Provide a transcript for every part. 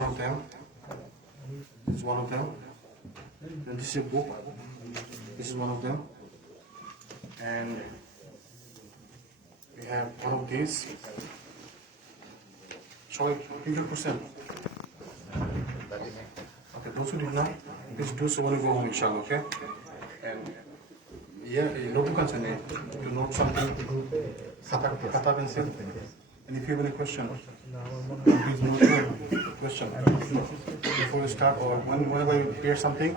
One of them. This is one of them. Then this is a book. This is one of them. And we have one of these. Show it 100%. Okay, those who did not, please do so when you go home, inshallah, okay? And yeah, notebook and name. To note something. Khata pencil. And if you have any question, please note your question before you start, or whenever you hear something,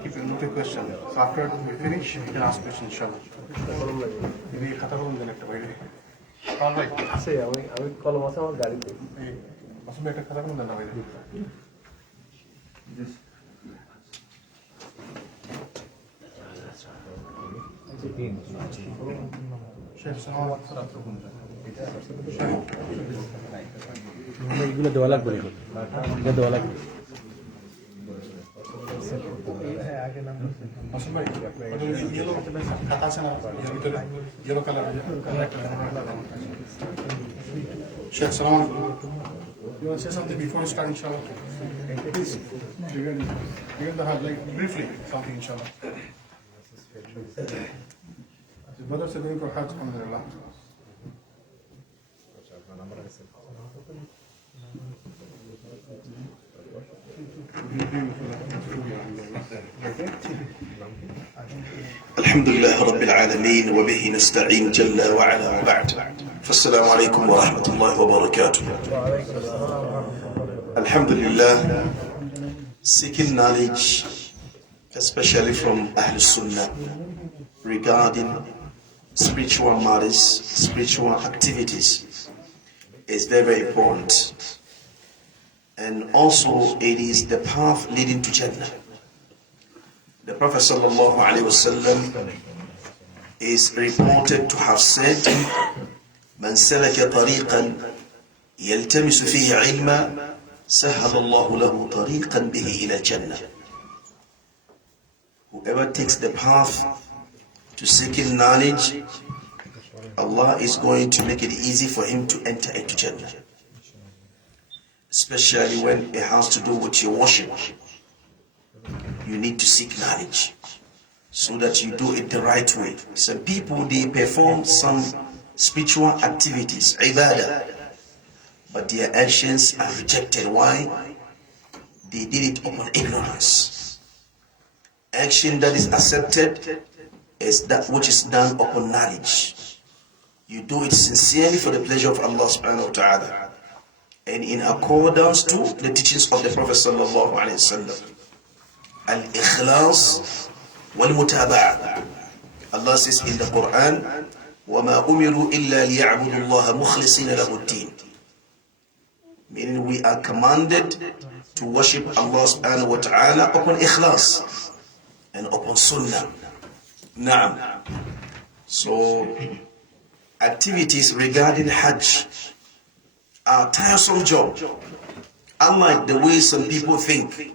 keep a note a question. So after we finish, you can ask questions, inshallah. Maybe khata kolom den ekta বাইরে কারণ ভাই আছে আমি কলম আছে আমার গাড়িতে এই আসলে একটা খাতা kolom দেন না বাইরে এগুলো দেওয়া লাগবে এটা দেওয়া লাগবে yellow color. Sheikh, salam alaikum. You want to say something before you start, inshallah? Please, regarding the Hajj, like briefly, something, inshallah. The brothers are going for Hajj, alhamdulillah. الحمد لله رب العالمين وبه نستعين جل وعلا وبعد فالسلام عليكم ورحمة الله وبركاته. Alhamdulillah, seeking knowledge, especially from Ahl Sunnah, regarding spiritual matters, spiritual activities, is very, very important. And also it is the path leading to Jannah. The Prophet sallallahu alaihi wasallam is reported to have said, "Man salaka tariqan yaltamisu fihi ilma, sahhala Allahu lahu tariqan bihi ila Jannah." Whoever takes the path to seeking knowledge, Allah is going to make it easy for him to enter into Jannah. Especially when it has to do with your worship. You need to seek knowledge so that you do it the right way. Some people, they perform some spiritual activities, ibadah, but their actions are rejected. Why? They did it upon ignorance. Action that is accepted is that which is done upon knowledge. You do it sincerely for the pleasure of Allah subhanahu wa ta'ala and in accordance to the teachings of the Prophet sallallahu alaihi wasallam. Al-Ikhlas wal-Mutaba'ah. Allah says in the Quran, وَمَا أُمِرُوا إِلَّا لِيَعْبُدُوا اللَّهَ مُخْلِصِينَ لَهُ الدِّينَ. Meaning we are commanded to worship Allah subhanahu wa ta'ala upon ikhlas and upon sunnah. Naam. So activities regarding Hajj are tiresome job. Unlike the way some people think,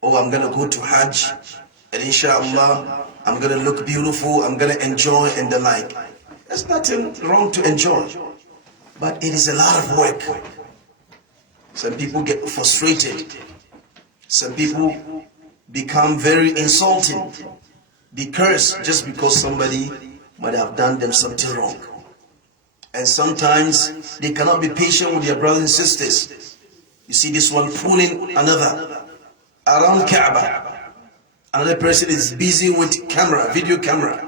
oh, I'm going to go to Hajj and inshallah I'm going to look beautiful, I'm going to enjoy and the like. There's nothing wrong to enjoy, but it is a lot of work. Some people get frustrated. Some people become very insulting. Be cursed just because somebody might have done them something wrong. And sometimes they cannot be patient with their brothers and sisters. You see this one pulling another around Kaaba. Another person is busy with camera, video camera.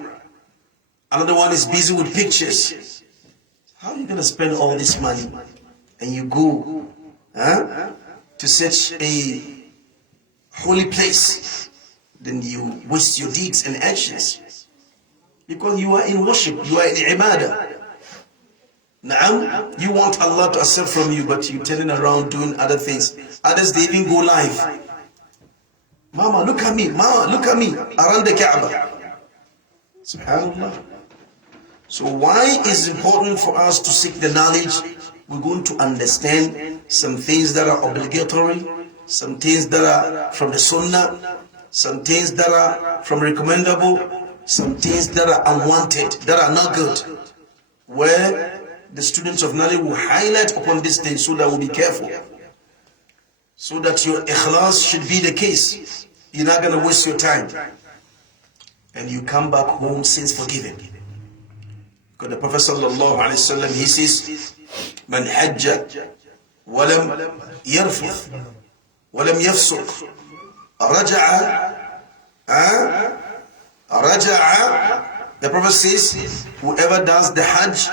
Another one is busy with pictures. How are you going to spend all this money and you go to such a holy place? Then you waste your deeds and actions. Because you are in worship, you are in ibadah. Now, you want Allah to accept from you, but you're turning around doing other things. Others, they even go live. Mama, look at me. Mama, look at me. Around the Kaaba. SubhanAllah. So why is it important for us to seek the knowledge? We're going to understand some things that are obligatory, some things that are from the Sunnah, some things that are from recommendable, some things that are unwanted, that are not good. Where the students of knowledge will highlight upon these things so that we'll be careful. so that your ikhlas should be the case. You're not going to waste your time. And you come back home sins forgiven. Because the Prophet sallallahu alaihi wasallam, he says, "Man hajja walam yarfuth walam yafsuq raja'a." The Prophet says, whoever does the Hajj,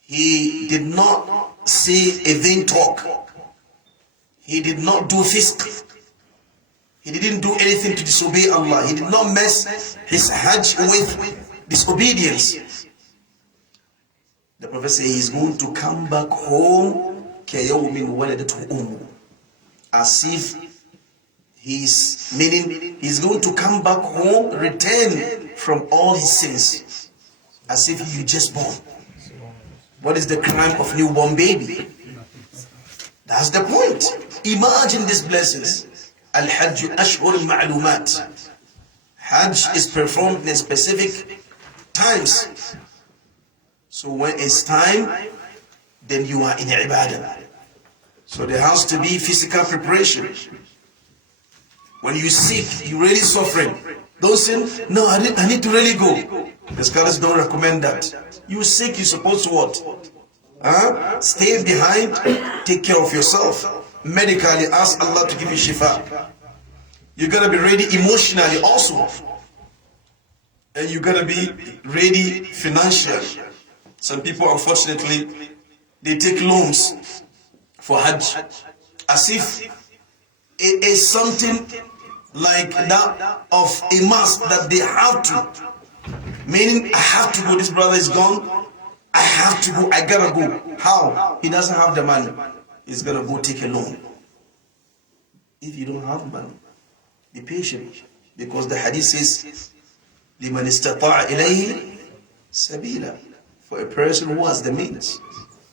he did not say a vain talk. He did not do fisk. He didn't do anything to disobey Allah. He did not mess his Hajj with disobedience. The Prophet says he's going to come back home as if meaning he's going to come back home, return from all his sins, as if you just born. What is the crime of newborn baby? That's the point. Imagine these blessings. Al-Hajj ashhur al-ma'lumat. Hajj is performed in specific times. So when it's time, then you are in ibadah. So there has to be physical preparation. When you sick, you're really suffering. Don't say, no, I need to really go. The scholars don't recommend that. You sick, you're supposed to what? Stay behind, take care of yourself. Medically, ask Allah to give you shifa. You're going to be ready emotionally also. And you're going to be ready financially. Some people, unfortunately, they take loans for Hajj as if it is something like that of a must that they have to. Meaning, I have to go, this brother is gone, I have to go, I gotta go. How? He doesn't have the money. He's gonna go take a loan. If you don't have money, be patient. Because the hadith says, لِمَنِ اسْتَطَاعَ إِلَيْهِ سَبِيلًا. For a person who has the means,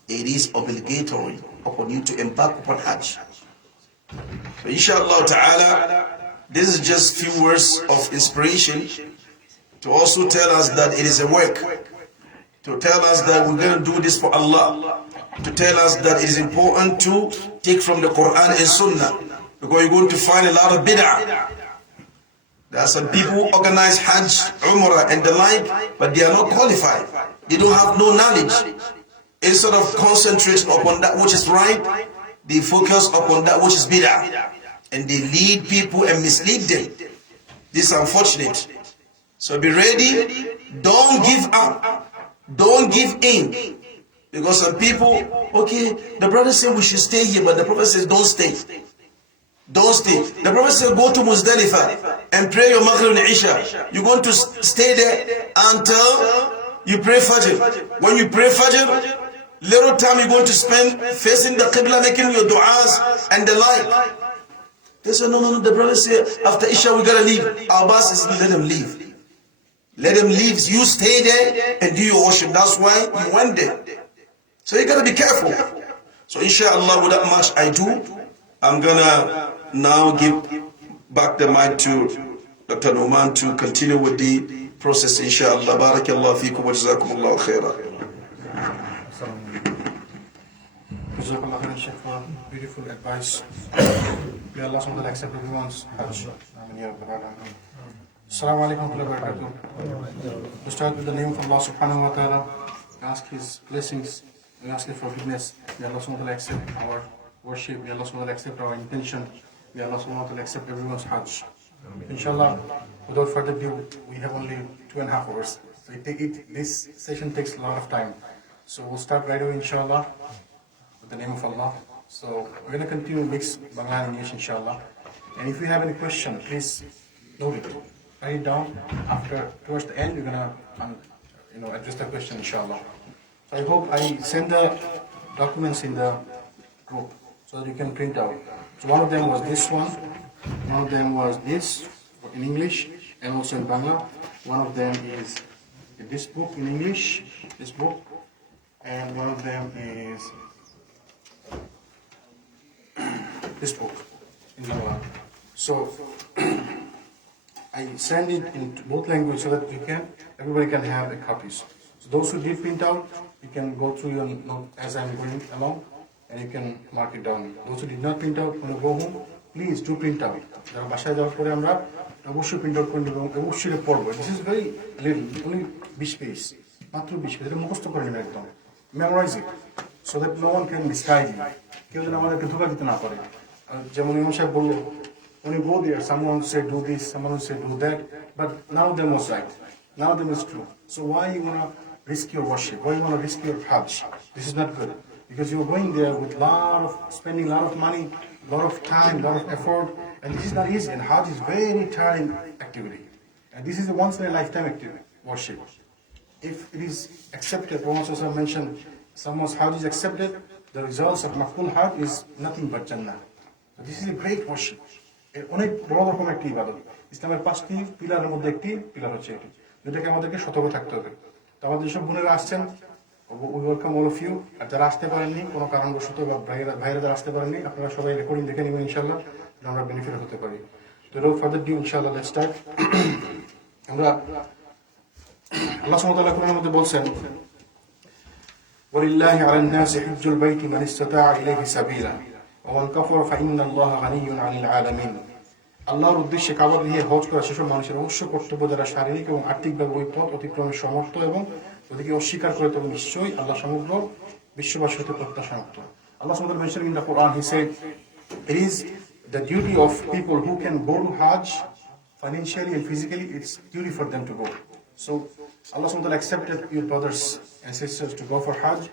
it is obligatory upon you to embark upon Hajj. So inshallah ta'ala, this is just few words of inspiration to also tell us that it is a work, to tell us that we're going to do this for Allah, to tell us that it is important to take from the Quran and Sunnah, because you're going to find a lot of bid'ah. There are some people who organize Hajj, Umrah and the like, but they are not qualified. They don't have no knowledge. Instead of concentrating upon that which is right, they focus upon that which is bid'ah. And they lead people and mislead them. This is unfortunate. So be ready. Don't give up. Don't give in. Because some people, okay, the brother said we should stay here, but the Prophet says don't stay. Don't stay. The Prophet said go to Muzdalifah and pray your Maghrib and Isha. You're going to stay there until you pray Fajr. When you pray Fajr, little time you're going to spend facing the Qibla, making your du'as and the like. They said, no, the brother said, after Isha we gotta leave. Our boss says, let them leave. Let them leave. You stay there and do your worship. That's why you went there. So you gotta be careful. So inshallah, with that much I do, I'm gonna now give back the mic to Dr. Noman to continue with the process, inshallah. Barakallahu feekum wa jazakumullahu khairan. Beautiful advice. May Allah SWT accept everyone's Hajj. Assalamu alaikum wa rahmatullahi wa barakatuh. To start with the name of Allah subhanahu wa ta'ala, we ask His blessings, we ask His forgiveness. May Allah SWT accept our worship, may Allah SWT accept our intention, may Allah SWT accept everyone's Hajj. Inshallah, without further ado, we have only 2.5 hours. So this session takes a lot of time. So we'll start right away, inshallah, with the name of Allah. So we're going to continue mix Bangla and English, inshallah. And if you have any question, please note it. Write it down. Towards the end, we're going to address the question, inshallah. So I hope I send the documents in the group so that you can print out. So one of them was this one. One of them was this in English and also in Bangla. One of them is this book in English, this book. And one of them is this book in Bangla. So I send it in both languages so that everybody can have a copies. So those who did print out, you can go through your note as I'm going along and you can mark it down. Those who did not print out, when you go home, please do print out. যারা বাসায় যাওয়ার পরে আমরা অবশ্যই print out করে নেব এবং অবশ্যই পড়বো। This is very little, only 20 page, মাত্র 20 পেজ। এটা মুখস্থ করে নেবেন একদম, memorise it, so that no one can misguide you. কেউ যেন আমাদেরকে ধোঁকা দিতে না পারে। যেমন ইমাম সাহেব বললো, when you go there, someone say do this, someone say do that, but none of them was right, none of them is true. So why you want to risk your worship? Why you want to risk your Hajj? This is not good, because you're going there with spending a lot of money, a lot of time, a lot of effort, and this is not easy. And Hajj is very tiring activity, and this is a once in a lifetime activity, worship. If it is accepted, Prophet mentioned, someone's Hajj is accepted, the results of Maqbul Hajj is nothing but Jannah. So this is a great worship. অনেক বড় রকম একটি ইবাদত। ইসলামের 5টি পিলারের মধ্যে একটি পিলার হচ্ছে এটি, যেটাকে আমাদেরকে সতর্ক থাকতে হবে। তো আমাদের যেসব বোনেরা আসছেন, ওয়েলকাম অল অফ ইউ। আর যারা আসতে পারেননি কোনো কারণবশত, বা ভাইরা যারা আসতে পারেননি, আপনারা সবাই রেকর্ডিং দেখে নেবেন ইনশাআল্লাহ, আমরা বেনিফিট হতে পারি। তো উইদাউট ফার্দার ডিউ ইনশাআল্লাহ লেটস স্টার্ট। আমরা আল্লাহ সুবহানাহু ওয়া তাআলা কোরআনের মধ্যে বলছেন, ওয়ালিল্লাহি আলান নাসি হিজ্জুল বাইতি মান ইসতাতাআ ইলাইহি সাবিলা ওয়ামান কাফারা ফাইন্নাল্লাহা গানিয়্যুন আনিল আলামিন। আল্লাহর উদ্দেশ্যে কাবা গৃহে হজ করা সেসব মানুষের অবশ্য কর্তব্য যারা শারীরিক এবং আর্থিকভাবে ওই পথ অতিক্রমের সমর্থ, এবং ওদিকে অস্বীকার করে তবে নিশ্চয়ই আল্লাহ সমগ্র বিশ্ববাসী হতে প্রত্যাশামুক্ত। আল্লাহ সুবহানাহু ওয়া তাআলা mentioned in the Quran, he said, it is the duty of people who can go to Hajj financially and physically, it's duty for them to go. So Allah subhanahu wa ta'ala accepted your brothers and sisters to go for Hajj.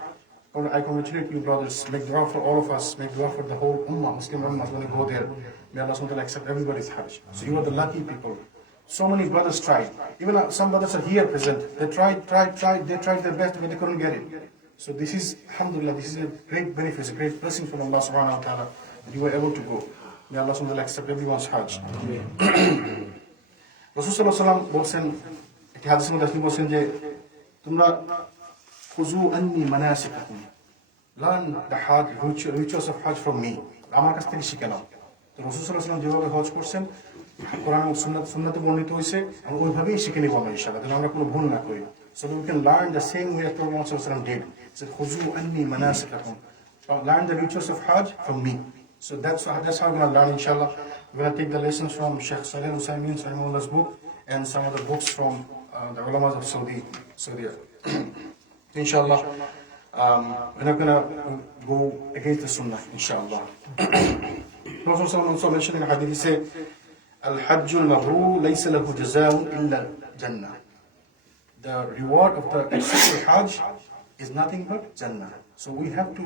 I congratulate you brothers. Make dua for all of us. Make dua for the whole ummah, Muslim ummah, when you go there. May Allah subhanahu wa ta'ala accept everybody's Hajj. So you are the lucky people. So many brothers tried. Even some brothers are here present. They tried. They tried their best, but they couldn't get it. So this is, alhamdulillah, this is a great benefit, a great blessing from Allah subhanahu wa ta'ala that you were able to go. May Allah subhanahu wa ta'ala accept everyone's Hajj. রাসূল সাল্লাল্লাহু আলাইহি ওয়াসাল্লাম বলছেন, একটি হাদিসের মধ্যে তিনি বলছেন যে, তোমরা খুযু আন্নী মানাসিকাকুম, learn the Hajj, rituals of Hajj from me, আমার কাছ থেকে শিখে নাও। তো রাসূল সাল্লাল্লাহু আলাইহি ওয়াসাল্লাম যেভাবে হজ করছেন, কোরআন ও সুন্নাতে বর্ণিত হয়েছে, আমরা ওইভাবেই শিখে নিব আমরা ইনশাআল্লাহ, যেন আমরা কোনো ভুল না করি। So we can learn the same way as Prophet sallallahu alaihi wasallam did. He said, খুযু আন্নী মানাসিকাকুম, learn the rituals of Hajj from me. So that's how we're going to learn, inshallah. We're going to take the lessons from Sheikh Salih Al-Usaymeen's Rahimahullah's book and some of the books from the ulamas of Saudi. Inshallah, we're not going to go against the Sunnah, inshallah. Prophet also mentioned in hadith, he said, Al-Hajj al-Mabrur laysa lahu jazaa'un illa Jannah. The reward of the accepted Hajj is nothing but Jannah. So we have to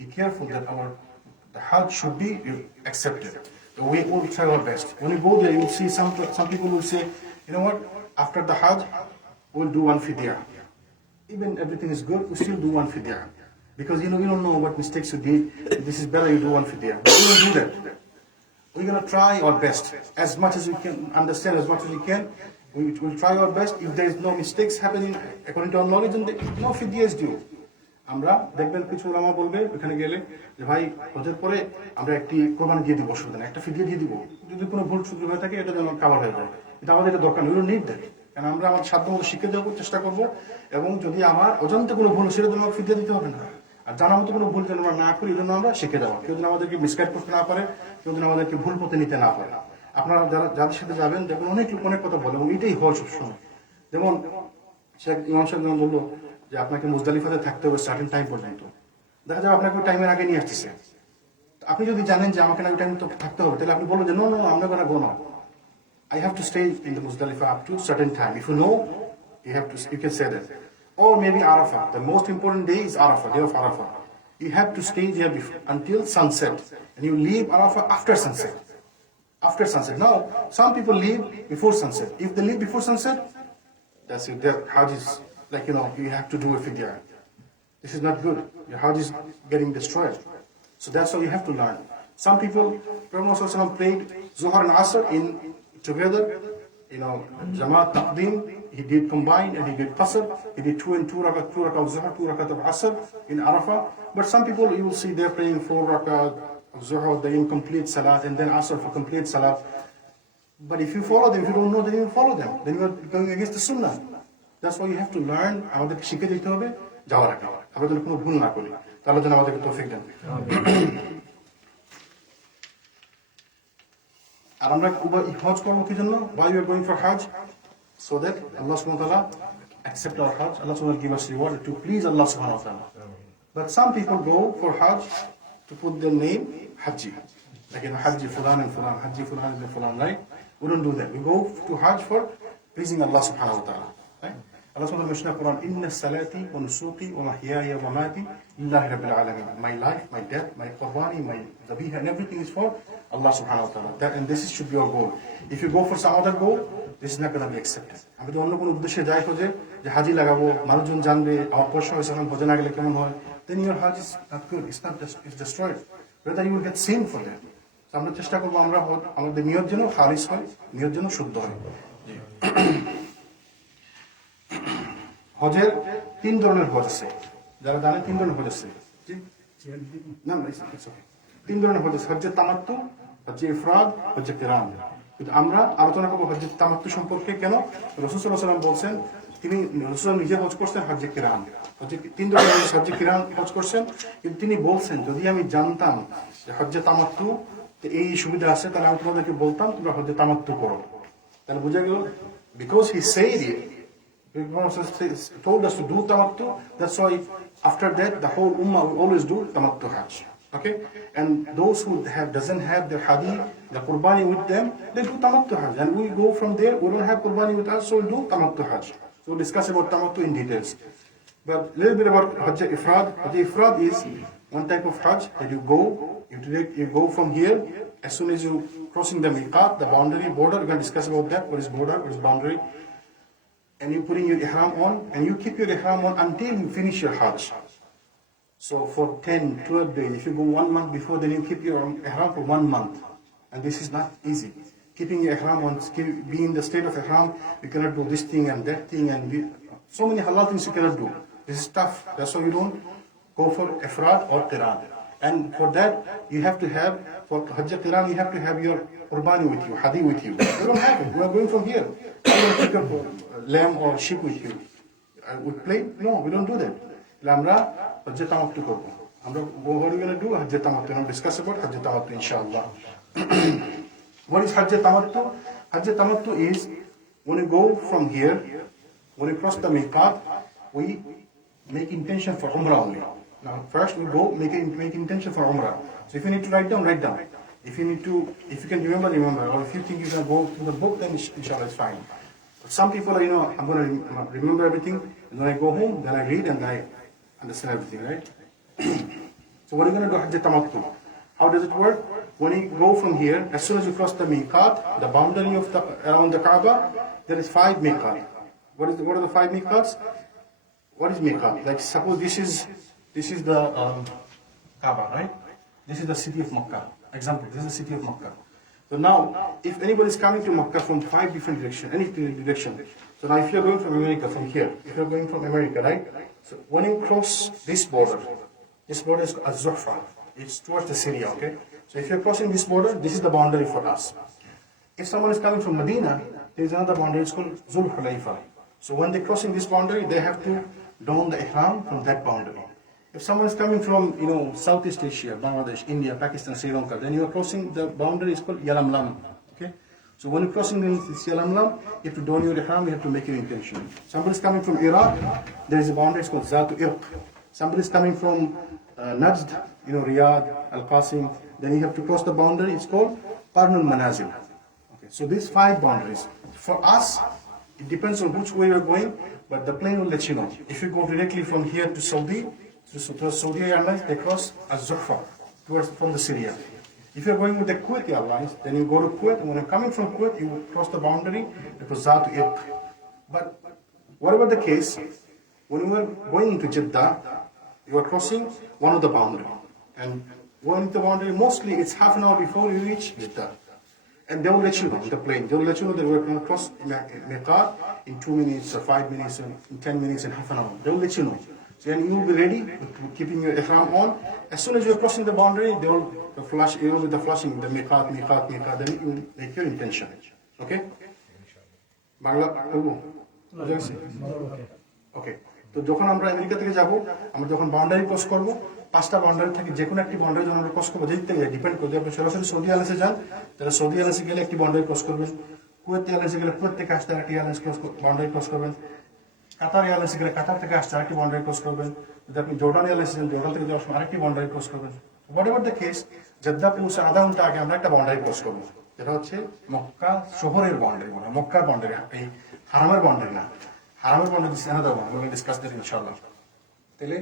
be careful that the Hajj should be accepted. So we will try our best. When you go there, you will see some people will say, you know what, after the Hajj, we'll do one fidyah. Even everything is good, we still do one fidyah. Because you don't know what mistakes you did. This is better you do one fidyah. But we don't do that. We're going to try our best. As much as we can understand, as much as we can, we will try our best. If there is no mistakes happening according to our knowledge, then no fidyah is due. আমরা দেখবেন কিছু ওলামা বলবে ওখানে গেলে যে ভাই হজের পরে আমরা একটি কোরবানি দিয়ে দিব, অসুবিধা নেই, একটা ফিদিয়া দিয়ে দিব, যদি কোনো ভুল সুযোগ হয়ে থাকে এটা যেন কাভার হয়ে যায়। কিন্তু আমাদের এটা দরকার নেই, নিড দেয়, কারণ আমরা আমার সাধ্য মতো শিখে দেওয়ার চেষ্টা করবো, এবং যদি আমার অজান্তে কোনো ভুল সেটা যেন আমাকে ফিদিয়া দিতে হবে না, আর জানা মতো কোনো ভুল যেন আমরা না করি, এই জন্য আমরা শিখে দেওয়া। কেউ যেন আমাদেরকে মিসগাইড করতে না পারে, কেউ যেন আমাদেরকে ভুল পথে নিতে না পারে। আপনারা যাদের সাথে যাবেন দেখবেন অনেক লোক অনেক কথা বলে, এবং এটাই হয় সবসময়। যেমন শেখ ইমাম সাহেব যেমন বললো যে আপনাকে মুজদালিফাতে থাকতে হবে সার্টেন টাইম পর্যন্ত, দেখা যাবে আপনাকে ওই টাইমের আগে নিয়ে আসতেছে। আপনি যদি জানেন যে আমাকে ওই টাইম তো থাকতে হবে, তাহলে আপনি বলবেন যে নো, আমরা গোনা গো নাও, I have to stay in the Muzdalifah up to certain time. If you know, you can say that. Or maybe Arafah. The most important day is Arafah, day of Arafah. You have to stay there until sunset, and you leave Arafah after sunset. After sunset. Now, some people leave before sunset. If they leave before sunset, that's it. Their Hajj is like, you have to do a fidyah. This is not good. Your Hajj is getting destroyed. So that's how you have to learn. Some people, Prophet ﷺ prayed Zuhr and Asr together, Jamaat Taqdeem, he did combined and he did Qasr, he did 2 and 2 rakat, 2 rakat of Zuhr, 2 rakat of Asr in Arafah. But some people, you will see they're praying 4 rakat of Zuhr, the incomplete Salat, and then Asr for complete Salat. But if you follow them, if you don't know, then you follow them. Then you are going against the Sunnah. That's why you have to learn. আমাদেরকে শিখে দিতে হবে যাওয়ার আগে, আমরা যেন কোনো ভুল না করি। তাহলে যেন আমাদেরকে তৌফিক দেন। আর আমরা হজ করবো কি জন্য? Why we are going for Hajj? So that Allah subhanahu wa ta'ala accept our Hajj. Allah subhanahu wa ta'ala give us reward to please Allah subhanahu wa ta'ala. But some people go for Hajj to put their name Hajji. Like Hajji Fulan and Fulan, Hajji Fulan and Fulan, right? We don't do that. We go to Hajj for pleasing Allah subhanahu wa ta'ala. Right? Allah subhanahu wa ta'ala mentioned in the Quran, Inna salati wa nusuki wa mahyaya wa mamati lillahi rabbil alamin. My life, my death, my qurbani, my dhabiha, and everything is for Allah subhanahu wa ta'ala. And this should be your goal. If you go for some other goal, this is not going to be accepted. আমি তো অন্য কোনো উদ্দেশ্যে যাই খোঁজে যে হাজি লাগাবো, মানুষজন জানবে, আমার পয়সা হয়েছে, এখন ভোজে না গেলে কেমন হয়, then your Hajj is not good. It's not just, it's destroyed. Whether you will get sin for that. So আমরা চেষ্টা করবো আমরা আমাদের নিয়ত যেন খালিস হয়, নিয়ত যেন শুদ্ধ হয়। হজের 3 ধরনের হজ আছে, যারা জানে 3 ধরনের হজ আছে। না, 3 ধরনের হজ আছে, হজ্জে তামাত্তু, হজ্জে ইফরাদ, হজ্জে কিরান। কিন্তু আমরা আলোচনা করবো হজ্জে তামাত্তু সম্পর্কে। কেন? রাসূল সাল্লাল্লাহু আলাইহি ওয়াসাল্লাম বলছেন, তিনি রাসূল নিজে হজ করছেন হজ্জে কিরান, হজ্জে 3 ধরনের হজ্জে কিরান হজ করছেন। কিন্তু তিনি বলছেন, যদি আমি জানতাম যে হজ্জে তামাত্তু এই সুবিধা আছে, তাহলে আমি তোমাদেরকে বলতাম তোমরা হজ্জে তামাত্তু করো। তাহলে বোঝা গেল, because he said it, because he told us to do tamattu, that's why after that the whole ummah will always do tamattu Hajj. Okay, and those who doesn't have their hadith, the qurbani with them, they do tamattu Hajj, and we go from there. We don't have qurbani with us, so we do tamattu Hajj. So we'll discuss about tamattu in details. But a little bit about Hajj Ifrad. Hajj Ifrad is one type of Hajj that you go from here. As soon as you crossing the miqat, the boundary border, we're going to discuss about that. What is border? What is boundary? And you putting your ihram on, and you keep your ihram on until you finish your Hajj. So for 10, 12 days, if you go 1 month before, then you keep your ihram for 1 month. And this is not easy. Keeping your ihram on, being in the state of ihram, you cannot do this thing and that thing, and so many halal things you cannot do. This is tough. That's why you don't go for ifrad or qiran. And for that, you have to have, for Hajj Qiran, you have to have your qurbani with you, hadi with you. You don't have it. We are going from here. You don't take a lamb or sheep with you. With plate? No, we don't do that. আমরা Hajj Tamattu করব। আমরা what are we going to do? Hajj Tamattu. And we'll discuss about Hajj Tamattu, inshallah. What is Hajj Tamattu? Hajj Tamattu is when you go from here, when you cross the miqat, we make intention for Umrah only. Now, first we go make intention for Umrah. So if you need to write down, write down. If you can remember, remember. Or if you think you can go through the book, then inshallah it's fine. But some people are, I'm going to remember everything, and when I go home, then I read and I understand everything, right? So what are you going to do? Hajj Tamattu. How does it work? When you go from here, as soon as you cross the miqat, the boundary of around the Kaaba, there is 5 miqat. What are the 5 miqats? What is miqat? Like suppose this is the Kaaba, right? This is the city of Makkah. Example, this is the city of Makkah. So now, if anybody is coming to Makkah from 5 different directions, any direction. So now if you're going from America, from here, if you're going from America, right? So when you cross this border is Az-Zuhfa. It's towards the Syria, okay? So if you're crossing this border, this is the boundary for us. If someone is coming from Medina, there is another boundary, it's called Zul Hulayfa. So when they're crossing this boundary, they have to don the ihram from that boundary. If someone is coming from, Southeast Asia, Bangladesh, India, Pakistan, Sri Lanka, then you are crossing the boundary, is called Yalamlam, okay? So when you're crossing this Yalamlam, you have to don your ihram, you have to make your intention. Somebody is coming from Iraq, there is a boundary, it's called Zatu Irq. Somebody is coming from Najd, Riyadh, Al-Qasim, then you have to cross the boundary, it's called Qarnul Manazil. Okay, so these 5 boundaries. For us, it depends on which way you're going, but the plane will let you know. If you go directly from here to Saudi, to Saudi Airlines, they cross Az-Zuhfa, from the Syria. If you're going with the Kuwait Airlines, then you go to Kuwait, and when you're coming from Kuwait, you cross the boundary, it was Zatu Irq. But whatever the case, when you are going into Jeddah, you are crossing one of the boundary. And going to the boundary, mostly it's half an hour before you reach Jeddah. And they will let you know, the plane, they will let you know that we're going to cross Miqat in 2 minutes, or 5 minutes, or in 10 minutes, and half an hour. They will let you know. So then you will be ready, keeping your ihram on. As soon as you are crossing the boundary, they will flash, you will be the flashing, the miqat, then you will make your intention. Okay? Bangla? Okay. তো যখন আমরা America থেকে যাব, আমরা যখন boundary cross করব, 5টা boundary থেকে যে কোনো একটি বাউন্ডারি যখন আমরা ক্রস করবো, যেদিক থেকে ডিপেন্ড করবে। আপনি সরাসরি সৌদি এয়ারলাইন্সে যান, তাহলে সৌদি এয়ারলাইন্সে গেলে একটি বাউন্ডারি ক্রস করবেন। কুয়েত এয়ারলাইন্সে গেলে কুয়েত থেকে আসতে একটি এয়ারলাইন্স বাউন্ডারি ক্রস করবেন। কাতার এয়ারলাইন্সে গেলে কাতার থেকে আসতে আরেকটি বাউন্ডারি ক্রস করবেন। যদি আপনি জর্ডান এয়ারলাইন্সে যান, জর্ডান থেকে যাওয়ার সময় আরেকটি বাউন্ডারি ক্রস করবেন। What ever the case, Jeddah পৌঁছে আধা ঘন্টা আগে আমরা একটা বাউন্ডারি ক্রস করবো। এটা হচ্ছে মক্কা শহরের বাউন্ডারি, মক্কার বাউন্ডারি, এই হারামের বাউন্ডারি না। হারামের boundary this another one, will discuss that ইনশাআল্লাহ। তাহলে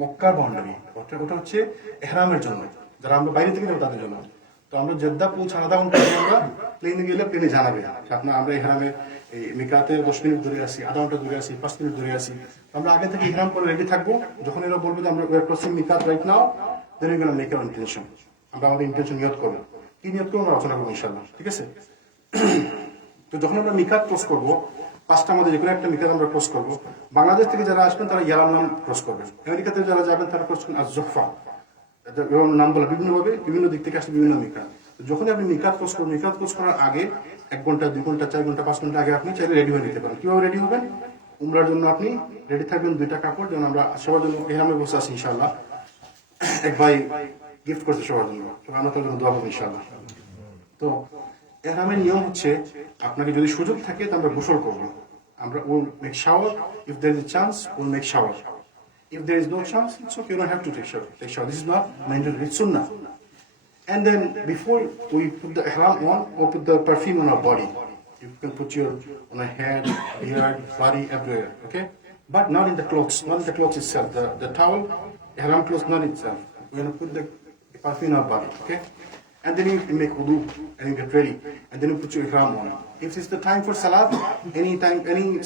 মক্কার বাউন্ডারি ওটা হচ্ছে ইহরামের জন্য, যারা আমরা বাইরে থেকে যাবো তাদের জন্য। তো আমরা জেদ্দা পৌঁছে আধা ঘন্টা আগে আমরা প্লেনে গেলে প্লেনে জানাবে আপনার আমরা ইহরামে এই মিকাতের 10 মিনিট দূরে আসি, আধা ঘন্টা দূরে আসি, 5 মিনিট দূরে আসি। আমরা আগে থেকে ইহরাম করে রেডি থাকবো। যখন এরা বলবে যে আমরা ওয়ার ক্রসিং মিকাত right now, then we gonna make our intention. আমরা আমাদের ইন্টেনশন নিয়ত করবো, কি নিয়ত করবো আমরা আলোচনা করবো ইনশাআল্লাহ, ঠিক আছে? তো যখন আমরা মিকাত ক্রস করবো, 5টা আমাদের যে কোনো একটা মিকাত আমরা ক্রস করবো। বাংলাদেশ থেকে যারা আসবেন তারা ইয়ালাম ক্রস করবেন, আমেরিকাতে যারা যাবেন তারা ক্রস করবেন আজ-জোহফা। নাম বলা বিভিন্নভাবে, বিভিন্ন দিক থেকে আসলে বিভিন্ন মিকাত। যখন আপনি মিকাত ক্রস করবেন, মিকাত ক্রস করার আগে 1 ঘন্টা, 2 ঘন্টা, 4 ঘন্টা, 5 ঘন্টা আগে আপনি চাইলে রেডি হয়ে নিতে পারেন। কিভাবে রেডি হবেন? উমরার জন্য আপনি রেডি থাকবেন 2টা কাপড়, যেমন আমরা সবার জন্য ইহরামে বসে আছি ইনশাআল্লাহ। এক ভাই গিফট করছে সবার জন্য, আমরা তার জন্য দোয়া করবো ইনশাআল্লাহ। তো ইহরামের নিয়ম হচ্ছে, আপনাকে যদি সুযোগ থাকে তো আমরা গোসল করবো। আমরা will make shower, if there is a chance will make shower, if there is no chance it's okay, you don't have to take shower. This is not mandatory, it's sunnah. And then before we put the ihram on or put the perfume on our body, you can put your on a head, beard, body, everywhere, okay? But not in the clothes, not in the clothes itself. The towel, ihram clothes, not itself. We're gonna put the perfume on our body, okay? And then you make wudu and you get ready, and then you put your ihram on. If it's the time for salat, any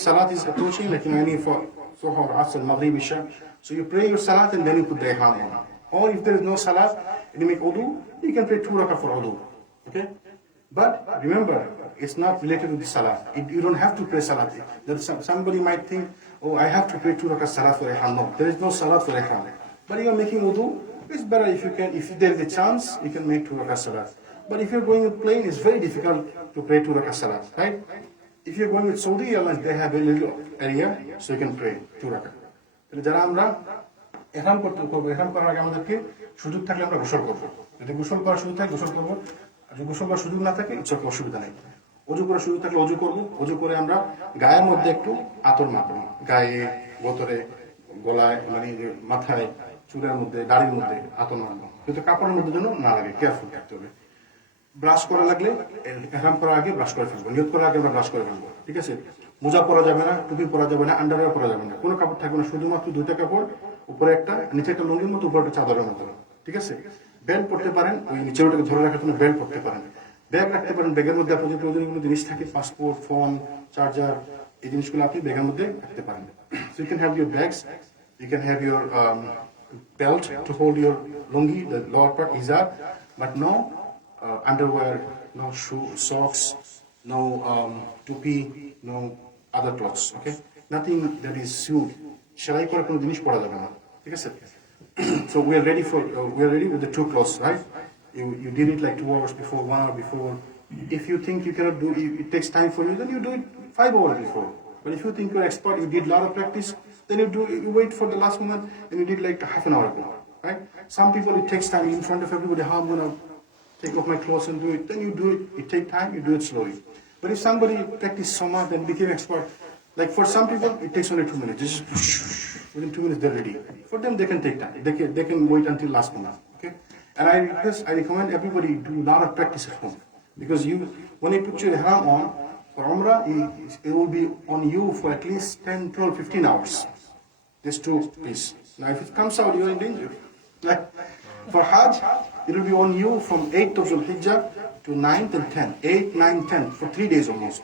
salat is approaching, like any for Zuhr, Asr, Maghrib, Isha, so you pray your salat and then you put the ihram on. Or if there is no salat and you make wudu, you can pray 2 rakah for wudu, okay? But remember, it's not related to the salat. You don't have to pray salat. Somebody might think, oh, I have to pray 2 rakah salat for ihram. No, there is no salat for ihram. But you are making wudu, it's better if you can, if there is a chance, you can make 2 rakah salat. But if you're going with plane, it's very difficult to pray 2 rakah salat, right? If you're going with Saudi Airlines, they have a little area, so you can pray 2 rakah. তাহলে যারা আমরা ইহরাম করবো, ইহরাম করার আগে আমাদেরকে সুযোগ থাকলে আমরা গোসল করবো। যদি গোসল করার সুযোগ থাকে গোসল করবো, আর যদি গোসল করার সুযোগ না থাকে ইচ্ছা অসুবিধা নেই। অজু করার সুযোগ থাকলে অজু করবো। অজু করে আমরা গায়ের মধ্যে একটু আতর মাখবো, গায়ে, বোতরে, গলায়, মানে মাথায়, চুলের মধ্যে, দাড়ির মধ্যে আতর মাখবো, কিন্তু কাপড়ের মধ্যে যেন না লাগে, কেয়ারফুল থাকতে হবে। ব্রাশ করা লাগলে ইহরাম করার আগে ব্রাশ করে ফেলবো, নিয়ত করার আগে আমরা ব্রাশ করে ফেলবো, ঠিক আছে? মোজা পরা যাবে না, টুপি পরা যাবে না, আন্ডারওয়্যার পরা যাবে না, কোনো কাপড় থাকবে না, শুধুমাত্র 2টা কাপড়, উপরে একটা, নিচে একটা লুঙ্গির মতো, উপরে একটা চাদরের মতো, ঠিক আছে? বেল্ট পরতে পারেন, ওই নিচের ওটাকে ধরে রাখার জন্য বেল্ট পরতে পারেন। ব্যাগ রাখতে পারেন, ব্যাগের মধ্যে আপনার যে প্রয়োজনীয় কোনো জিনিস থাকে, পাসপোর্ট, ফোন, চার্জার, এই জিনিসগুলো আপনি ব্যাগের মধ্যে রাখতে পারেন। So you can have your bags, you can have your belt to hold your lungi, the lower part, izar, but no underwear, no shoe, socks, no tupi, no other clothes, okay? Nothing that is sewed. সেলাই করা কোনো জিনিস পরা যাবে না, ঠিক আছে? So we are ready with the 2 clothes, right? You did it like 2 hours before, 1 hour before. If you think you cannot do it, it takes time for you, then you do it 5 hours before. But if you think you're expert, you did a lot of practice, then you wait for the last moment and you did like half an hour ago, right? Some people, it takes time in front of everybody, how I'm gonna take off my clothes and do it. Then you do it, it takes time, you do it slowly. But if somebody practiced so much and became expert, like for some people, it takes only 2 minutes. Just within 2 minutes, they're ready. For them, they can take time. They can wait until last moment, okay? And I recommend everybody do a lot of practice at home. Because when you put your ihram on, for Umrah, it will be on you for at least 10, 12, 15 hours. Just 2 pieces. Now, if it comes out, you're in danger. Like, for Hajj, it will be on you from 8th of Zulhijjah to 9th and 10th. 8, 9, 10, for 3 days almost.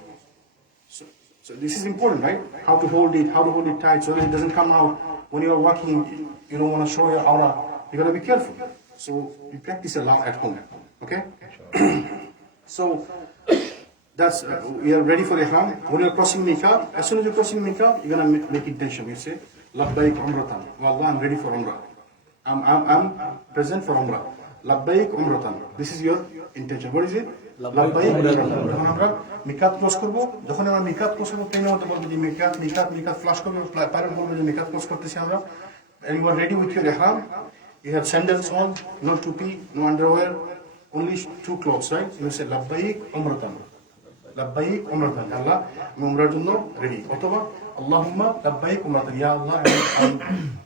So this is important, right? How to hold it tight so that it doesn't come out. When you're walking, you don't want to show your aura. You gotta be careful. So you practice a lot at home, okay? So that's, we are ready for ihram. When you're crossing Miqat, as soon as you're crossing Miqat, you're gonna make intention. You say, Labbaik Umratan. Wallah, I'm ready for Umrah. I'm present for Umrah. labbaik umratan. This is your intention. What is it? Labbaik umratan. যখন আমরা মিকাত cross করব, যখন আমরা মিকাত cross করব, প্লেনের মধ্যে বলবো যে মিকাত ফ্লাশ করবে, পাইলট বলবে যে মিকাত ক্রস করতেছি আমরা, and you are ready with your ihram. You have sandals on, no tupi, no underwear, only 2 clothes, right? You say labbaik umratan. Labbaik umratan. Allah, আমি umrahর জন্য ready. অথবা Allahumma labbaik umratan. Ya Allah, I'm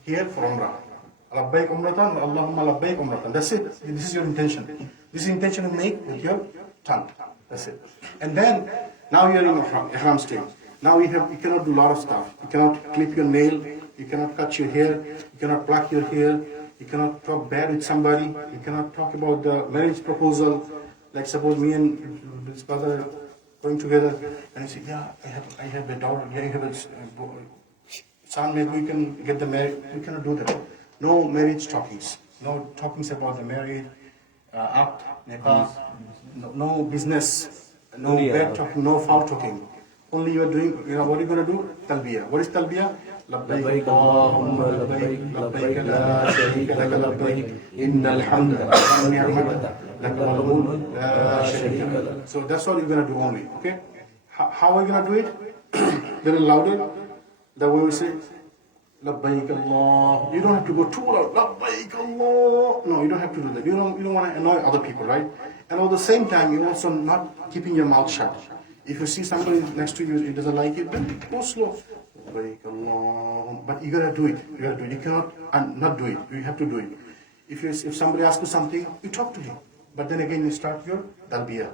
here for umrah. Labbaik umratan, Allahumma labbaik umratan. That's it. This is your intention. This is intention you make with your tongue. That's it. And then, now you are in ihram state. Now you cannot do a lot of stuff. You cannot clip your nail. You cannot cut your hair. You cannot pluck your hair. You cannot talk bad with somebody. You cannot talk about the marriage proposal. Like suppose me and this brother going together, and you say, yeah, I have a daughter. Yeah, I have a son. Maybe we can get the marriage. You cannot do that. No marriage talkings. No talkings about the marriage, act, nikah. No business. No bad talking. No foul talking. Only you are doing. What are you going to do? Talbiyah. What is talbiyah? لبيك اللهم لبيك لبيك لا شريك لك لبيك إن الحمد والنعمة لك والملك لا شريك لك. So that's all you're going to do only. Okay? How are you going to do it? Very louder. The way we say لبيك Allah. You don't have to go too loud. لبيك Allah. No, you don't have to do that. You don't want to annoy other people, right? And at the same time, you're also not keeping your mouth shut. If you see somebody next to you, he doesn't like it, then go slow. But you gotta do it. You gotta do it. You cannot not do it. You have to do it. If somebody asks you something, you talk to him. But then again, you start your talbiyah.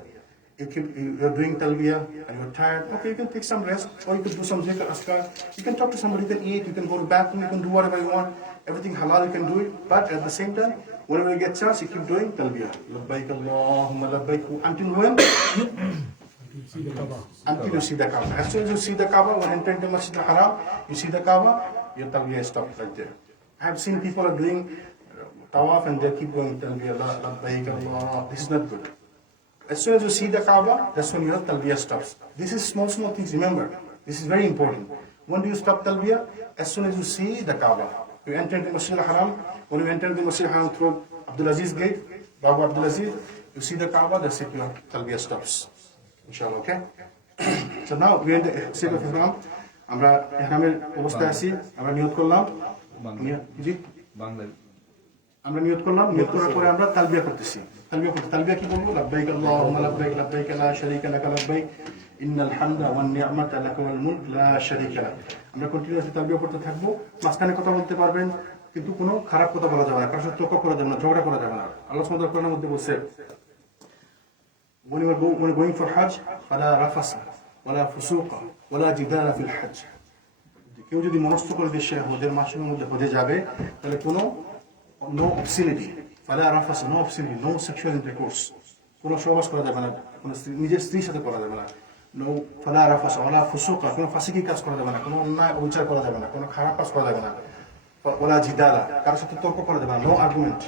You're doing talbiyah and you're tired. Okay, you can take some rest, or you can do some zikr, askar. You can talk to somebody. You can eat. You can go to the bathroom. You can do whatever you want. Everything halal, you can do it. But at the same time, whenever you get chance, you keep doing talbiyah. Labbaik Allahumma labbaik. Until when? Until you see the Kaaba. As soon as you see the Kaaba, when entering the Masjid al-Haram, you see the Kaaba, your talbiyah stops right there. I have seen people are doing tawaf and they keep going talbiyah, labbaik Allah. This is not good. As soon as you see the Kaaba, that's when your talbiyah stops. This is small things. Remember, this is very important. When do you stop talbiyah? As soon as you see the Kaaba. You enter the Masjid al-Haram. When you enter the Masjid al-Haram through Abdul Aziz gate, Babu Abdul Aziz, you see the Kaaba, that's it, your talbiyah stops. Inshallah, okay? So now we are in the state of Ihram. আমরা ইহরামের অবস্থায় আছি। আমরা নিয়ত করলাম। জি? আমরা নিয়ত করলাম। নিয়ত করার পরে আমরা তালবিয়া করতেছি। তালবিয়া কি বলবো? লাব্বাইক আল্লাহুম্মা লাব্বাইক লাব্বাইক লা শারীকা লাক লাব্বাইক ইন্নাল হামদা ওয়ান নি'মাতা লাক ওয়াল মুলক লা শারীকা লাক। আমরা কন্টিনিউয়াসলি তালবিয়া করতে থাকবো। মাঝখানে কথা বলতে পারবেন, কিন্তু কোনো খারাপ কথা বলা যাবে না, কারোর সাথে তর্ক করা যাবে না, ঝগড়া করা যাবে না। আল্লাহ সুবহানাহু ওয়া তাআলা কোরআনের মধ্যে বলছে, when you're going for Hajj, فَلَا رَفَثَ وَلَا فُسُوقَ وَلَا جِدَالَ فِي الْحَجِّ. কেউ যদি মনস্থ করে দেশে হজের মাসের মধ্যে হজে যাবে, তাহলে কোনো no obscenity, فَلَا رَفَثَ, no obscenity, no sexual intercourse, কোনো সহবাস করা যাবে না, কোনো নিজের স্ত্রীর সাথে করা যাবে না, no فَلَا رَفَثَ وَلَا فُسُوقَ, কোনো ফাসিকি কাজ করা যাবে না, কোনো অন্যায় অবিচার করা যাবে না, কোনো খারাপ কাজ করা যাবে না, وَلَا جِدَالَ, কারোর সাথে তর্ক করা যাবে না, no argument.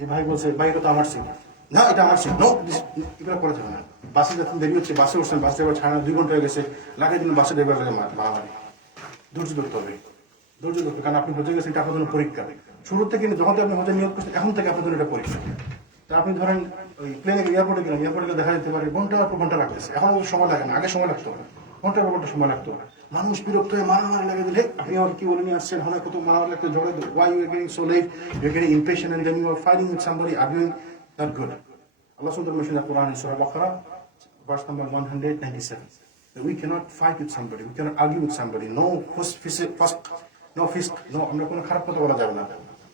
এই ভাই বলছে, ভাই এটা তো আমার সিট, না এটা আমার সিট, নো, এগুলো করা যাবে না। বাসে যখন দেরি হচ্ছে, বাসে উঠছেন, বাস ড্রাইভার ছাড়া 2 ঘন্টা হয়ে গেছে, লাগাই দিন বাসে ড্রাইভার লাগে মারামারি। ধৈর্য ধরতে হবে, কারণ আপনি হজে গেছেন, এটা আপনার জন্য পরীক্ষা। শুরু থেকে যখন আপনি হজে নিয়োগ করছেন, এখন থেকে আপনার জন্য এটা পরীক্ষা। তা আপনি ধরেন ওই প্লেনে এয়ারপোর্টে গেলেন, এয়ারপোর্টে দেখা যেতে পারে ঘন্টার পর ঘন্টা লাগতেছে, এখন সময় লাগে না, আগে সময় লাগতো, ঘন্টার পর ঘন্টা সময় লাগতো। মানুষ বিরক্ত হয়ে মারামারি লাগে দিলে, আপনি আমার কি বলে নিয়ে আসছেন, হয় কত মারামারি লাগতো, ঝগড়া, why you are getting so late, you are getting impatient and then you are fighting with somebody, arguing, not good. Allah subhanahu wa ta'ala mentioned in the Quran in Surah Baqarah, verse number 197, that we cannot fight with somebody, we cannot argue with somebody, no fisk, no, আমরা কোনো খারাপ কথা বলা যাবে না।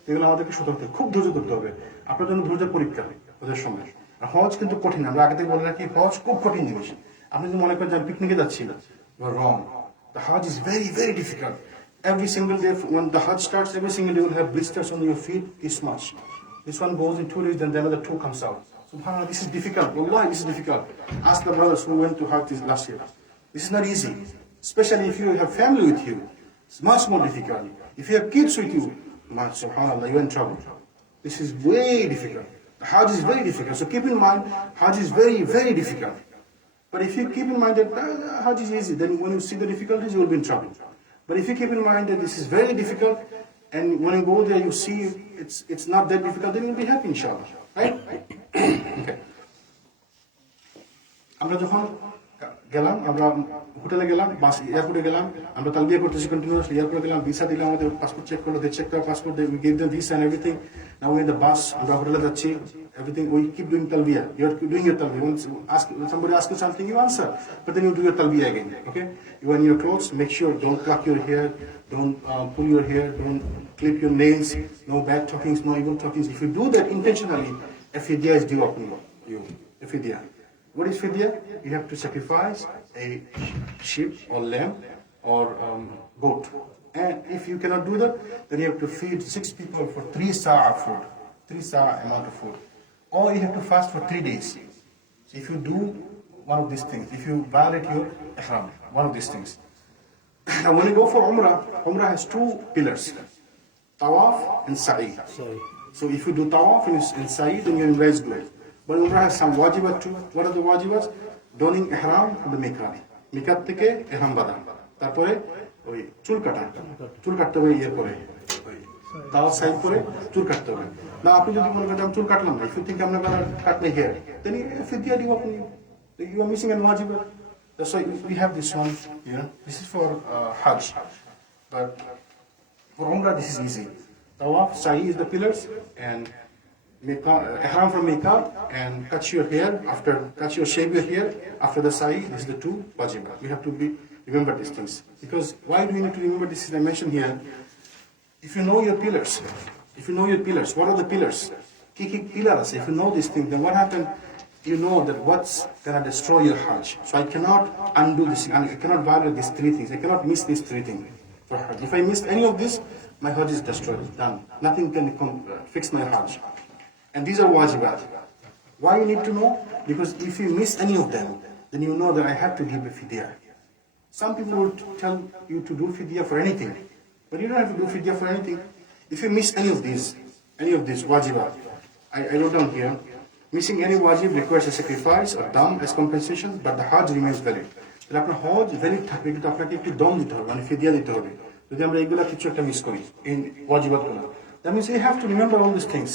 এগুলো আমাদেরকে সতর্ক, খুব ধৈর্য ধরতে হবে। আপনার জন্য ধৈর্য পরীক্ষা ওদের সময়। আর হজ কিন্তু কঠিন, আমরা আগে থেকে বলে রাখি, হজ খুব কঠিন জিনিস। আপনি যদি মনে করেন যে আমি পিকনিকে যাচ্ছি, you are wrong. The Hajj is very, very difficult. Every single day, when the Hajj starts, every single day you will have blisters on your feet this much. This one goes in 2 days, then another 2 comes out. SubhanAllah, this is difficult. Wallahi, this is difficult. Ask the brothers who went to Hajj last year. This is not easy. Especially if you have family with you. It's much more difficult. If you have kids with you, SubhanAllah, you're in trouble. This is way difficult. The Hajj is very difficult. So keep in mind, Hajj is very, very difficult. But if you keep in mind that Hajj is easy, then when you see the difficulties, you will be in trouble. But if you keep in mind that this is very difficult, and when you go there, you see it's not that difficult, then you'll be happy, inshallah. Right? Okay. আমরা যখন গেলাম, আমরা হোটেলে গেলাম, বাস এয়ারপোর্টে গেলাম, আমরা তালবিয়া করতেছি কন্টিনিউয়াসলি, এয়ারপোর্টে গেলাম, ভিসা দিলাম, আমাদের পাসপোর্ট চেক করলো, দে check our passport, we gave them visa and everything. Now we're in the bus, আমরা হোটেলে যাচ্ছি, everything, we keep doing talbiya. You're doing your talbiya. When somebody asks you something, you answer, but then you do your talbiya again. Okay? You are in your clothes, make sure don't pluck your hair, don't pull your hair, don't clip your nails, no bad talkings, no evil talkings. If you do that intentionally, a fidya is due upon you. A fidya. What is fidya? You have to sacrifice a sheep or lamb or goat. And if you cannot do that, then you have to feed 6 people for 3 sa'a food, 3 sa'a amount of food. Or you have to fast for 3 days. So if you do one of these things, if you violate your ihram, one of these things. Now when you go for Umrah, Umrah has 2 pillars, Tawaf and Sa'i. So if you do Tawaf and Sa'i, then you're in very good. But Umrah has some wajibat too. What are the wajibats? Donning ihram from the miqat. Miqat থেকে ihram বাঁধা। তারপরে ওই চুল কাটতে হবে ইয়ে করে। তাও সাইড করে চুল কাটতে হবে। না আপনি যদি মনে করেন আমি চুল কাটলাম না, if you think I'm not gonna cut my hair, then fidya due upon you. You are missing a wajibat. That's why we have this one here. This is for Hajj. But for Umrah this is easy. Tawaf, Sa'i is the pillars, and ihram from miqat, and cut your shave your hair after the sa'i. This is the 2 wajibat. We have to remember these things. Because why do we need to remember this? I mentioned here. If you know your pillars, what are the pillars? Kiki pillars. If you know these things, then what happened? You know that what's gonna destroy your Hajj. So I cannot undo this. I cannot violate these 3 things. I cannot miss these 3 things for Hajj. If I miss any of this, my Hajj is destroyed. Done. Nothing can fix my Hajj. And these are wajibat. Why you need to know? Because if you miss any of them, then you know that I have to give a fidya. Some people will tell you to do fidya for anything, but you don't have to do fidya for anything. If you miss any of these wajibat, I wrote down here, missing any wajib requires a sacrifice or dam as compensation, but the Hajj remains valid. তাহলে আপনার হজ valid থাকবে, কিন্তু আপনাকে একটু দম দিতে হবে, মানে ফিদিয়া দিতে হবে, যদি আমরা এইগুলা কিছু একটা মিস করি in ওয়াজিবাতগুলো। That means you have to remember all these things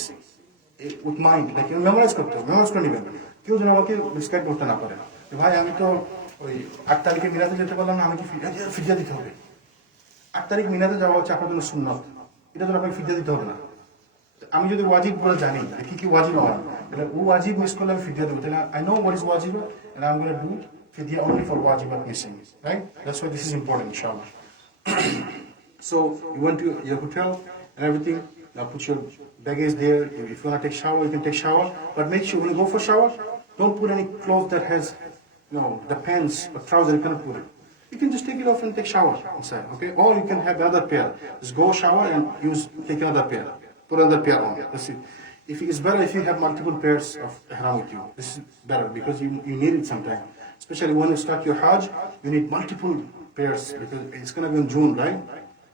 with mind, like you memorize করতে হবে, মেমোরাইজ করে নেবেন। কেউ যেন আমাকে ডিসক্রাইব করতে না পারে, ভাই আমি তো ওই 8 তারিখে মিনাতে যেতে পারলাম না, আমি কি ফিদিয়া দিতে হবে? 8 তারিখ মিনাতে যাওয়া হচ্ছে আপনার জন্য সুন্নত, এটা জন্য আপনাকে ফিদিয়া দিতে হবে না। আমি যদি ওয়াজিব বলে জানি কি কি ওয়াজিব আমার, তাহলে ও ওয়াজিব মিস করলে আমি ফিদিয়া দেবো, তাহলে আই নো হোয়াট ইজ ওয়াজিব and I'm going to do fidya only for wajibat missing, right? That's why this is important, inshallah. So you went to your hotel and everything. Now put your baggage there. If you want to take shower, you can take shower. But make sure when you go for shower, don't put any clothes that has, the pants or trousers. You cannot put it. You can just take it off and take shower inside, okay? Or you can have another pair. Just go shower and take another pair. Put another pair on. That's it. If it's better if you have multiple pairs of ihram with you. This is better because you need it sometimes. Especially when you start your Hajj, you need multiple pairs because it's going to be in June, right?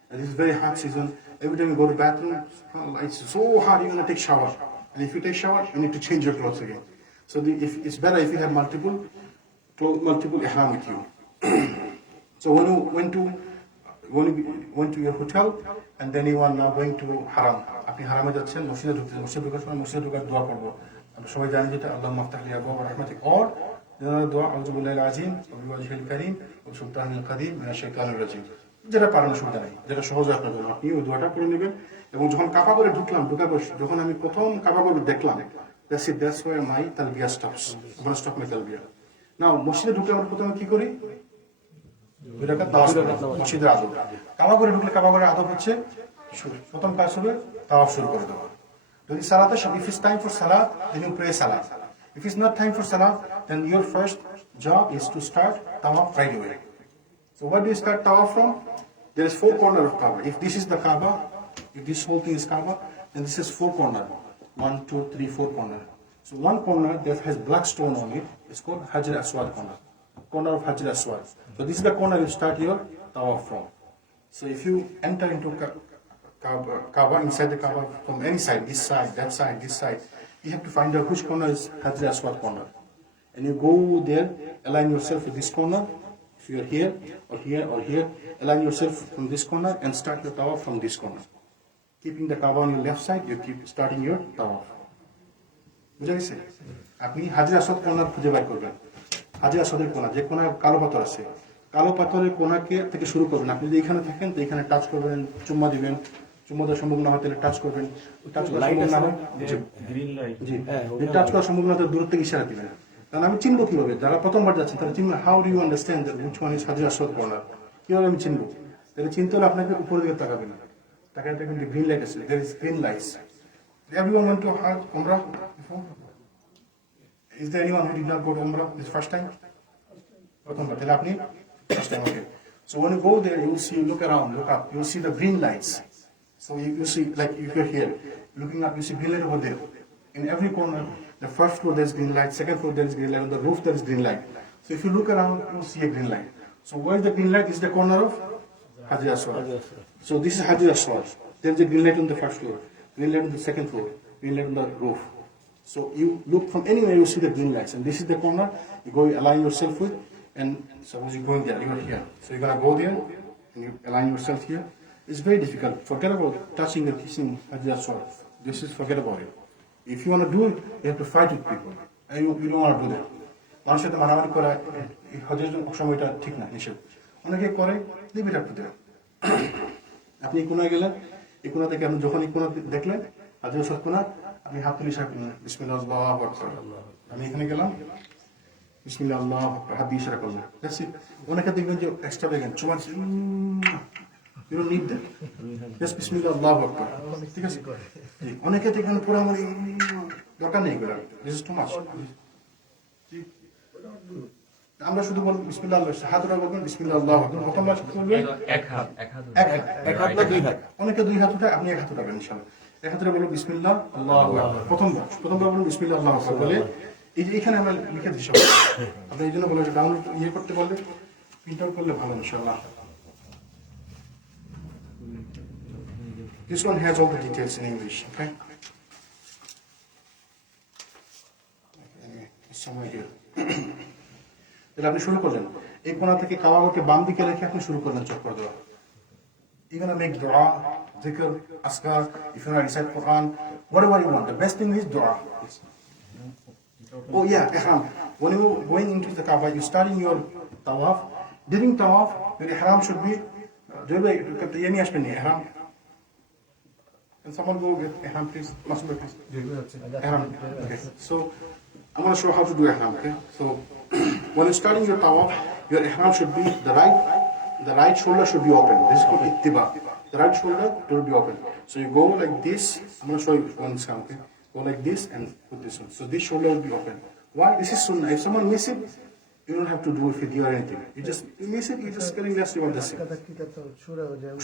And this is very hot season. Every time you go to the bathroom, it's so hot, you're going to take shower. And if you take shower, you need to change your clothes again. So it's better if you have multiple ihram with you. So when you went to your hotel, and then you are now going to haram. আপনি হারামে যাচ্ছেন, মসজিদে ঢুকতেছেন, মসজিদে ঢোকার সময় মসজিদে ঢোকার দোয়া করবো। আমরা সবাই জানি যেটা আল্লাহুম্মা আফতাহ লি আবওয়াব রাহমাতিক, or দোয়া আউযু বিল্লাহিল আযীম ওয়া বিওয়াজহিল কারীম ওয়া সুলতানিল কাদীম মিনাশ শাইতানির রাজীম। যেটা পারেন অসুবিধা নেই, যেটা সহজ আপনার জন্য, আপনি ওই দোয়াটা করে নেবেন। এবং যখন কাবা করে ঢুকলাম, যখন আমি প্রথম কাবা করে দেখলাম, that's where my talbiya stops. I'm going to stop my talbiya. Now মসজিদে ঢুকলে আমরা প্রথমে কি করি? 2 রাকাত তাওয়াফ করি, মসজিদের আদব। কাবা করে ঢুকলে কাবা করে আদব হচ্ছে প্রথম কাজ হবে তাওয়াফ শুরু করে দেওয়া। যদি সালাতে, if it's time for salat, then you pray salat. If it's not time for salat, then your first job is to start tawaf right away. So what do you start tawaf from? There is 4 corners of Kaaba. If this is the Kaaba, if this whole thing is Kaaba, then this is 4 corners. 1, 2, 3, 4 corners. So one corner that has black stone on it is called Hajar Aswad corner. Corner of Hajar Aswad. So this is the corner you start your tawaf from. So if you enter into Kaaba, inside the Kaaba from any side, this side, that side, this side, you have to find out which corner is Hajar Aswad corner. And you go there, align yourself with this corner. If you are here or here or here, align yourself from this corner and start your tawaf from this corner. Keeping the Kaaba on your left side, you keep starting your tawaf. বুঝা গেছে? আপনি হাজরে আসওয়াদ কোণার খুঁজে বের করবেন। হাজরে আসওয়াদের কোণা, যে কোণায় কালো পাথর আছে, কালো পাথরের কোণাকে থেকে শুরু করবেন। আপনি যদি এখানে থাকেন তো এখানে টাচ করবেন, চুম্মা দিবেন। চুম্মা দেওয়া সম্ভব না হয় তাহলে টাচ করবেন। টাচ করা সম্ভব না হয় জি, টাচ করা সম্ভব না হলে দূর থেকে ইশারা দিবেন। কারণ আমি চিনবো কিভাবে? যারা প্রথমবার যাচ্ছেন তারা চিনবেন। How do you understand that which one is হাজরে আসওয়াদ কর্নার? কিভাবে আমি চিনবো? তাহলে চিনতে হলে আপনাকে উপরের দিকে তাকাবেন। তাকায় দেখবেন যে গ্রিন লাইট আছে, there is green lights. Everyone went to Hajj, Umrah before? Is there anyone who did not go to Umrah this first time? Tell apni? First time, okay. So when you go there, you will see, look around, look up, you will see the green lights. So you see, like if you're here, looking up, you see green light over there. In every corner, the first floor there's green light, second floor there is green light, on the roof there is green light. So if you look around, you will see a green light. So where is the green light? This is the corner of Hajj Aswad. So this is Hajj Aswad. There is a green light on the first floor, green light on the second floor, green light on the roof. So you look from anywhere, you see the green lights, and this is the corner you go align yourself with. And suppose you're going there, you are here, so you're gonna go there and you align yourself here. It's very difficult. Forget about touching or kissing Hajj Aswad. This is forget about it. If you want to do it, you have to fight with people, and you don't want to do that. মানুষের সাথে মারামারি করা এই হজের সময়টা ঠিক না, নিষেধ। অনেকে করে, leave it up to them. আপনি এই কোনায় গেলেন, এই কোনা থেকে আপনি যখন এই কোনা দেখলেন হাজরে আসওয়াদ কোনা, আপনি হাত তুলে ইশারা করলেন, বিসমিল্লাহ আল্লাহু আকবার। আমি এখানে গেলাম, বিসমিল্লাহ আল্লাহু আকবার, হাত দিয়ে ইশারা করলেন। That's it. অনেকে দেখবেন যে এক্সট্রাভেগেন্ট চুমার, you don't need that, just বিসমিল্লাহ আল্লাহু আকবার, ঠিক আছে? জি, অনেকে দেখবেন পুরো আমার দরকার নেই এগুলো, দিস ইজ টু মাচ। আমরা শুধু বলবো বিসমিল্লাহ আল্লাহ, হাত উঠা বলবেন বিসমিল্লাহ আল্লাহু আকবার। প্রথমবার করবেন এক হাত না দুই হাত, অনেকে দুই হাত উঠায়, আপনি এক হাত উঠাবেন ইনশাআল্লাহ। এক হাতে বলবো বিসমিল্লাহ আল্লাহু আকবার। প্রথমবার বলুন বিসমিল্লাহ আল্লাহু আকবার বলে, এই যে এখানে আমরা লিখে দিচ্ছি, আপনি এই জন্য বলে ডাউনলোড করতে পারলে, প্রিন্ট আউট করলে ভালো ইনশাআল্লাহ। This one has all the details in English, okay? It's somewhere here. তাহলে আপনি শুরু করলেন, এই কোণা থেকে কাবাকে বাম দিকে রেখে আপনি শুরু করলেন চক্কর দেওয়া। You're gonna make dua, dhikr, askar, if you want to recite Quran, whatever you want. The best thing is dua. Oh yeah, ihram. When you going into the Kaaba, you starting your tawaf. During tawaf, your ihram should be, ihram. Can someone go get ihram, please? Masud, please. Ihram. Okay. So I'm gonna show how to do ihram. Okay. So when you're starting your tawaf, your ihram should be the right shoulder should be open. This is called ittiba. The right shoulder should be open. So you go like this. I'm going to show you one time, okay? Go like this and put this one. So this shoulder will be open. Why? This is sunnah. If someone miss it, you don't have to do it with you or anything. You miss it, you just getting less reward the same.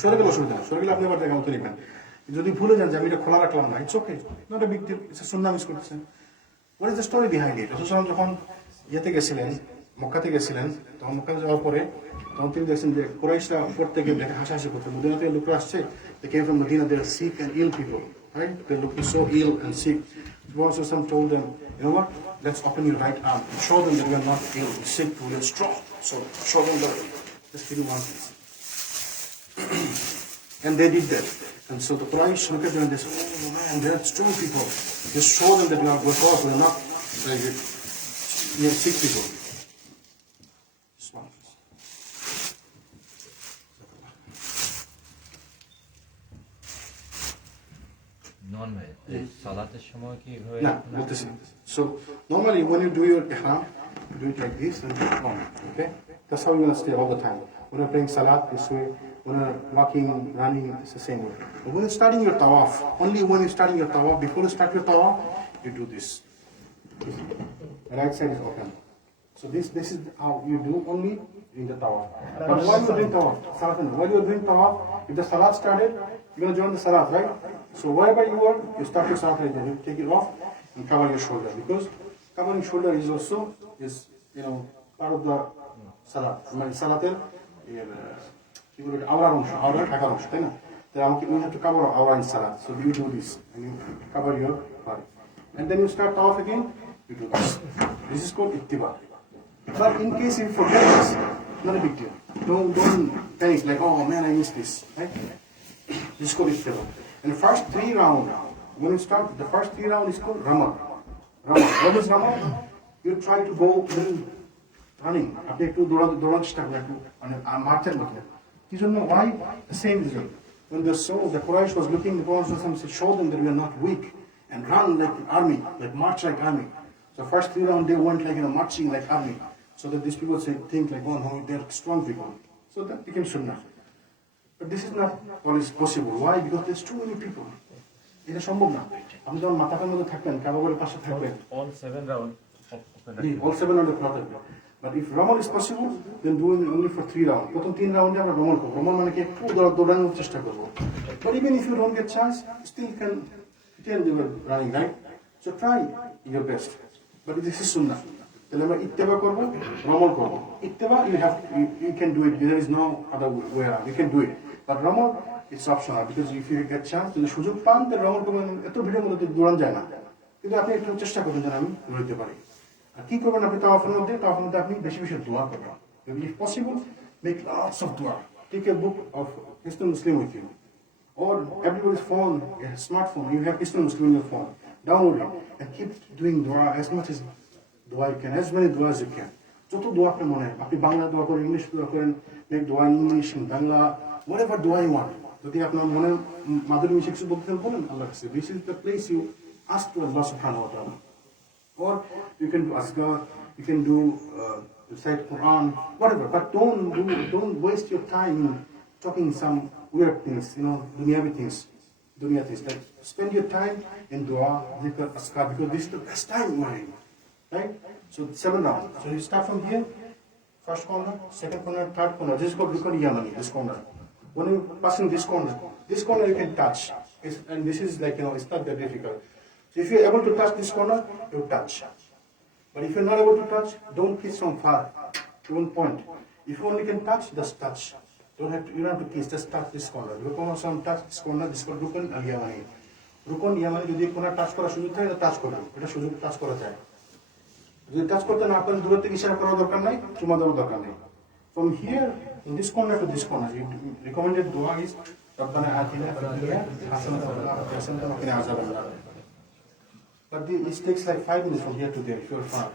সরে গেল অসুবিধা, সরে গেলে আপনি আবার দেখা মতো নেবেন। যদি ভুলে যান যে আমি এটা খোলা রাখলাম না, it's okay, not a big deal, it's a সুন্নাহ মিস করতেছেন। What is the story behind it? রাসূল সাল্লাল্লাহু আলাইহি ওয়াসাল্লাম যখন ইয়েতে গেছিলেন, মক্কাতে গেছিলেন, তখন মক্কাতে যাওয়ার পরে তখন তিনি দেখছেন যে কুরাইশরা উপর থেকে দেখে হাসাহাসি করছে, মদিনা থেকে লোকরা আসছে, they came from Medina, they are sick and ill people, right? They're looking so ill and sick. The Prophet told them, you know what? Let's open your right arm and show them that we are not ill, we're sick, we are strong. So show them that. Just give me one piece. And they did that. And so the Quraysh look at them and they say, oh man, they are strong people. Just show them that we are good, we are not like we are sick people. So normally when you do your ihram, you do it like this and on. Okay, that's how you're gonna stay all the time. When you're praying salat this way, when you're walking, running, it's the same way. But when you're starting your tawaf, only when you're starting your tawaf, before you start your tawaf, you do this. The right side is open. So this is how you do only in the tawaf. But while you're doing tawaf, while you're doing tawaf, if the salat started, you're gonna join the salat, right? So wherever you are, you start your salat like that. You take it off and cover your shoulder, because covering shoulder is also part of the salat. Salater our ঢাকার অংশ, তাই না? We have to cover our in salat. So you do this and you cover your body, and then you start tawaf again. You do this. This is called ittiba. But in case you forget this, not a big deal. Don't panic like, oh man, I missed this. Right? This is called ittiba. And the first 3 rounds, when you start, the first 3 rounds is called ramad. What is Rama? You try to go running. আপনি একটু দৌড়ানোর চেষ্টা করেন, একটু মানে মারছেন মতো। কি জন্য? Why? The same reason. When the Quraysh was looking, the Prophet showed them that we are not weak and run like army, like march like army. So first 3 rounds they went like marching like army, so that these people think like, oh no, they're strong people. So that became sunnah. But this is not always possible. Why? Because there's too many people. এটা সম্ভব না। আপনি যখন মাথাটার মধ্যে থাকবেন, কাবাগরের পাশে থাকবেন, all 7 rounds. all 7 rounds খোলা থাকবে। But if Ramal is possible, then do it only for 3 rounds. প্রথম 3 রাউন্ডে আমরা রমল করবো। রমল মানে কি একটু দৌড়ানোর চেষ্টা করবো। But even if you don't get chance, still can pretend you were running, right? So try your best. But this is sunnah. তাহলে আমরা ইত্তেবা করবো, রমল করবো। ইত্তেবা you can do it. There is no other way around. You can do it. But রমল it's optional, because if you get chance, যদি সুযোগ পান, তাহলে রমল করবেন। এত ভিড়ের মধ্যে দৌড়ান যায় না, কিন্তু আপনি একটু চেষ্টা করবেন যেন আমি দৌড়াতে পারি। আর কি করবেন আপনি তাওয়াফের মধ্যে আপনি বেশি বেশি দোয়া করবেন। If possible, make lots of dua. Take a book of Hisnul Muslim with you, or everybody's phone, a smartphone, you have Hisnul Muslim in your phone. Download it and keep doing dua as much as dua you can, as many dua as you can. যত দোয়া আপনি মনে হয়, আপনি বাংলা দোয়া করেন, English দোয়া করেন, make dua in English, in Bangla, whatever dua you want. যদি আপনার মনে মাধুরী মিশে কিছু বলতে বলেন আল্লাহর কাছে, this is the place you ask to Allah subhanahu wa ta'ala. Or you can do asgar, you can do recite Quran, whatever. But don't waste your time in talking some weird things, dunyavi things. Like spend your time in dua, zikr, asgar, because this is the best time you are in, right? So 7 rounds. So you start from here, first corner, second corner, third corner. This is called Rukun Yamani, this corner. When you passing this corner you can touch. And this is like, it's not that difficult. So if you're able to touch this corner, you touch. But if you're not able to touch, don't kiss from far. You won't point. If you only can touch, just touch. You don't have to kiss, just touch this corner. You can also touch this corner, this called Rukun Yamani. Rukun Yamani, যদি কোনো touch করা সুযোগ থাকে, এটা touch করবেন। এটা সুযোগ touch করা যায়। যদি টাচ করতে না পারেন, দূর থেকে ইশারা করার দরকার নাই, চুমা দেওয়ার দরকার নেই। From here, in this corner to this corner, recommended dua is Rabbana atina fid dunya hasanatan wa fil akhirati hasanatan wa qina azaban nar. But it takes like 5 minutes from here to there if you're far.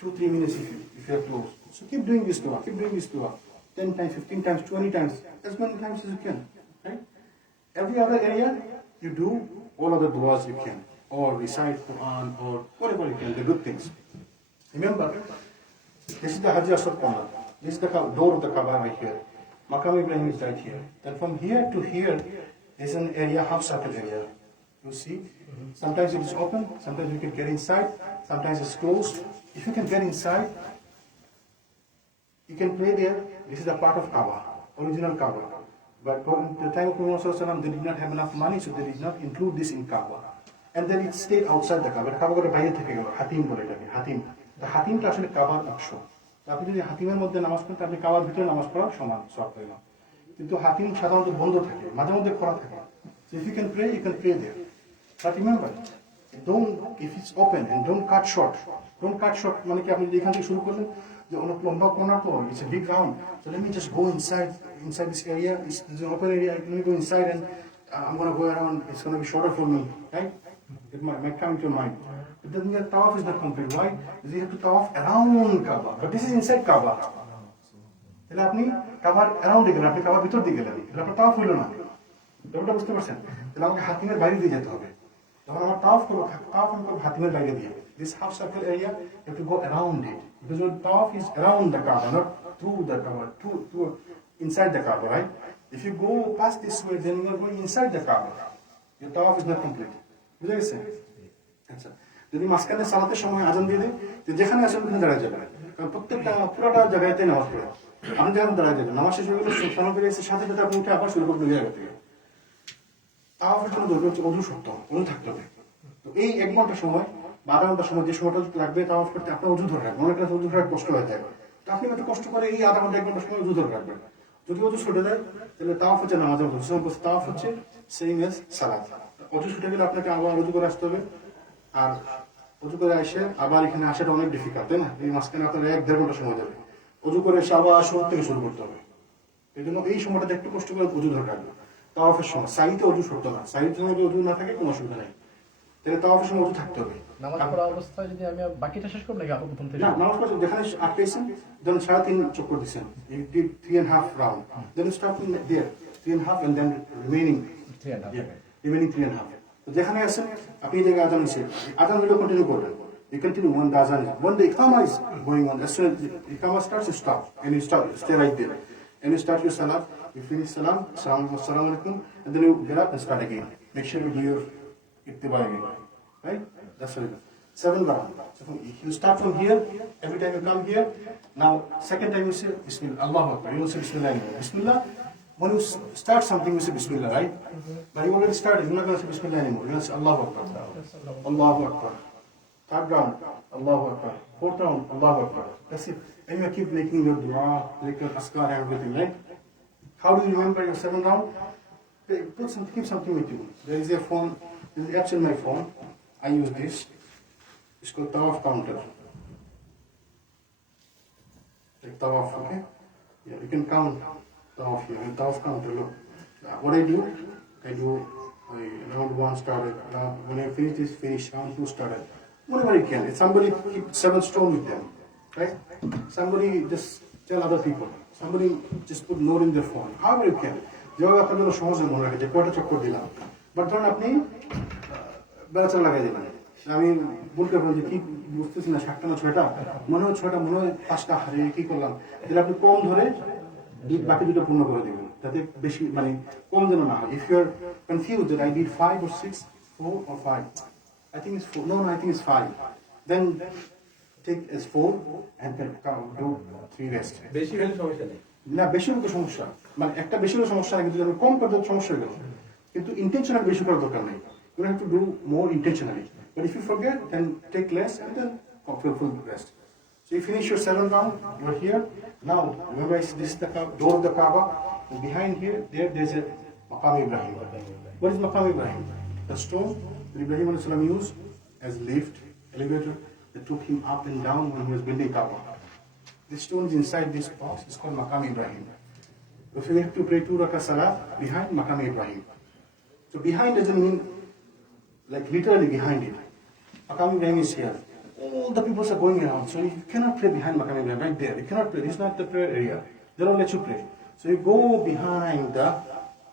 2-3 minutes if you're close. So keep doing this dua. 10 times, 15 times, 20 times, as many times as you can. Right? Every other area, you do all other duas you can. Or recite Quran, or whatever you can, the good things. Remember, this is the Hajj Aswad corner. This is the door of the Kaaba right here. Maqam Ibrahim is right here. Then from here to here is an area, half circle area. You see? Sometimes it is open, sometimes you can get inside, sometimes it's closed. If you can get inside, you can pray there. This is a part of Kaaba, original Kaaba. But in the time of Prophet they did not have enough money, so they did not include this in Kaaba. And then it stayed outside the Kaaba. Kaaba got a বাইরে থেকে গেল, হাতিম বলে এটাকে, Hatim. The হাতিমটা আসলে কাবার অংশ। আপনি যদি হাতিমের মধ্যে নামাজ পড়েন, আপনি কাবার ভিতরে নামাজ পড়ার সমান সওয়াব পাবেন। কিন্তু হাতিম সাধারণত বন্ধ থাকে, মাঝে মধ্যে খোলা থাকে। So if you can pray there. But remember, if it's open, and don't cut short. Don't cut short, মানে কি আপনি এখান থেকে শুরু করলেন, যে অনেক লম্বা কোণা তো, it's a big round. So let me just go inside this area. It's an open area. Let me go inside and I'm going to go around. It's going to be shorter for me, right? It might come into your mind. But then the tawaf is not complete. Why? Because you have to tawaf around Kaaba. But this is inside Kaaba. তাহলে আপনি কাবার অ্যারাউন্ডে গেলেন, আপনি কাবার ভিতর দিয়ে গেলেন, তাহলে আপনার তাওয়াফ হইল না। ব্যাপারটা বুঝতে পারছেন? তাহলে আমাকে হাতিমের বাইরে দিয়ে যেতে হবে। যখন আমার তাওয়াফ করবো, আমি করবো হাতিমের বাইরে দিয়ে। This half circle area, you have to go around it. Because your tawaf is around the Kaaba, not through the Kaaba, through inside the Kaaba, right? If you go past this way, then you are going inside the Kaaba. Your tawaf is not complete. বুঝে গেছে? আচ্ছা, যদি মাঝখানে সালাতের সময় আজান দিয়ে দেয়, যেখানে আসেন ওখানে দাঁড়ায় যাবে। কারণ প্রত্যেকটা পুরোটা জায়গাতে নামাজ পড়ে। আপনি যেখানে দাঁড়ায় যাবেন, নামাজ শেষ হয়ে গেলে সালাম ফিরে এসে সাথে সাথে আপনি উঠে আবার শুরু করবেন জায়গা থেকে। তাওয়াফের জন্য দরকার হচ্ছে অজু শক্ত, অজু থাকতে হবে। তো এই 1 ঘন্টা সময় বা আধা ঘন্টা সময়, যে সময়টা লাগবে তাওয়াফ করতে, আপনার অজু ধরে রাখবেন। অনেকটা অজু ধরে কষ্ট হয়ে যায়, তো আপনি একটু কষ্ট করে এই আধা ঘন্টা 1 ঘন্টা সময় অজু ধরে রাখবেন। যদি অজু ছুটে যায়, তাহলে তাওয়াফ হচ্ছে নামাজের মতো। তাওয়াফ হচ্ছে সেম এজ সালাত। অজু ছুটে গেলে আপনাকে আবার অজু করে আসতে হবে, আর অজু করে এসে আবার এখানে আসাটা অনেক ডিফিকাল্ট, তাই না? এই মাঝখানে আপনার 1-1.5 ঘন্টা সময় যাবে। অজু করে এসে আবার শুরু থেকে শুরু করতে হবে। এই জন্য এই সময়টা একটু কষ্ট করে অজু ধরে রাখবে। তাওয়াফের সময় সাইতে অজু ছুটতো না, সাইতে যদি অজু না থাকে কোনো অসুবিধা নেই। তাহলে তাওয়াফের সময় উঠে থাকতে হবে। নামাজ পড়া অবস্থায় যদি আমি বাকিটা শেষ করব নাকি আবার প্রথম থেকে? না, নামাজ পড়া যেখানে আটকেছেন, then 3.5 চক্কর দিচ্ছেন, you did 3.5 round, then you start from there 3.5 and then remaining 3.5. তো যেখানে আছেন আপনি এই জায়গায় আজান হচ্ছে, আজান হলেও কন্টিনিউ করবেন, you continue when the azan is, when the iqama is going on, as soon as the iqama starts, you stop and you stay right there and you start your salat, you finish salam, assalamu alaikum, and then you get up and start again. Make sure you do your ittiba again, right? That's what it is. 7 round. So you start from here, every time you come here, now second time you say Bismillah, Allahu Akbar, you don't say Bismillah anymore. Bismillah, when you start something you say Bismillah, right? But you already started, you're not going to say Bismillah anymore, you're going to say Allahu Akbar. Allahu Akbar. Third round, Allahu Akbar. Fourth round, Allahu Akbar. That's it. And you keep making your dua, like your askar and everything, right? How do you remember your 7th round? Keep something with you. There is a phone, there is apps in my phone. I use this. It's called Tawaf Counter. Like Tawaf, okay? Yeah, you can count Tawaf here. And Tawaf Counter, look. What I do round 1 started. Now, when I finish this, round 2 started. Whatever you can. If somebody keep 7 stone with them, right? Somebody just tell other people. Somebody just put note in their phone. However you can. যেভাবে আপনার জন্য সহজে মনে রাখে যে কয়টা চক্কর দিলাম, বাট ধরুন আপনি বেড়াচার লাগাই দিলেন, আমি বলতে পারবো যে কি বুঝতেছি না 7টা না 6টা, মনে হয় 6টা, মনে হয় 5টা, হারে কি করলাম, তাহলে আপনি কম ধরে বাকি 2টা পূর্ণ করে দেবেন, যাতে বেশি মানে কম যেন না হয়। If you are confused that I did 5 or 6, 4 or 5, I think it's 4, no, I think it's 5, then take as 4 and then do 3 rest. বেশি হলে সমস্যা নেই না, বেশি হলে সমস্যা, মানে একটা বেশি হলে সমস্যা না, কিন্তু যখন কম করে দেওয়ার সমস্যা হয়ে গেল, কিন্তু ইন্টেনশনালি বেশি করার দরকার নেই, you have to do more intentionally, but if you forget then take less and then full rest. So you finish your 7th round, you are here. Now remember this is the door of the Kaaba, and behind here there's a Maqam Ibrahim. What is Maqam Ibrahim? The stone that Ibrahim alayhi salam used as lift, elevator that took him up and down when he was building Kaaba. This stone is inside this box. It's called Maqam Ibrahim. So we have to pray 2 rakah salat behind Maqam Ibrahim. So behind doesn't mean like literally behind it. Maqam Ibrahim is here. All the people are going around. So you cannot pray behind Maqam Ibrahim right there. You cannot pray. This is not the prayer area. They don't let you pray. So you go behind the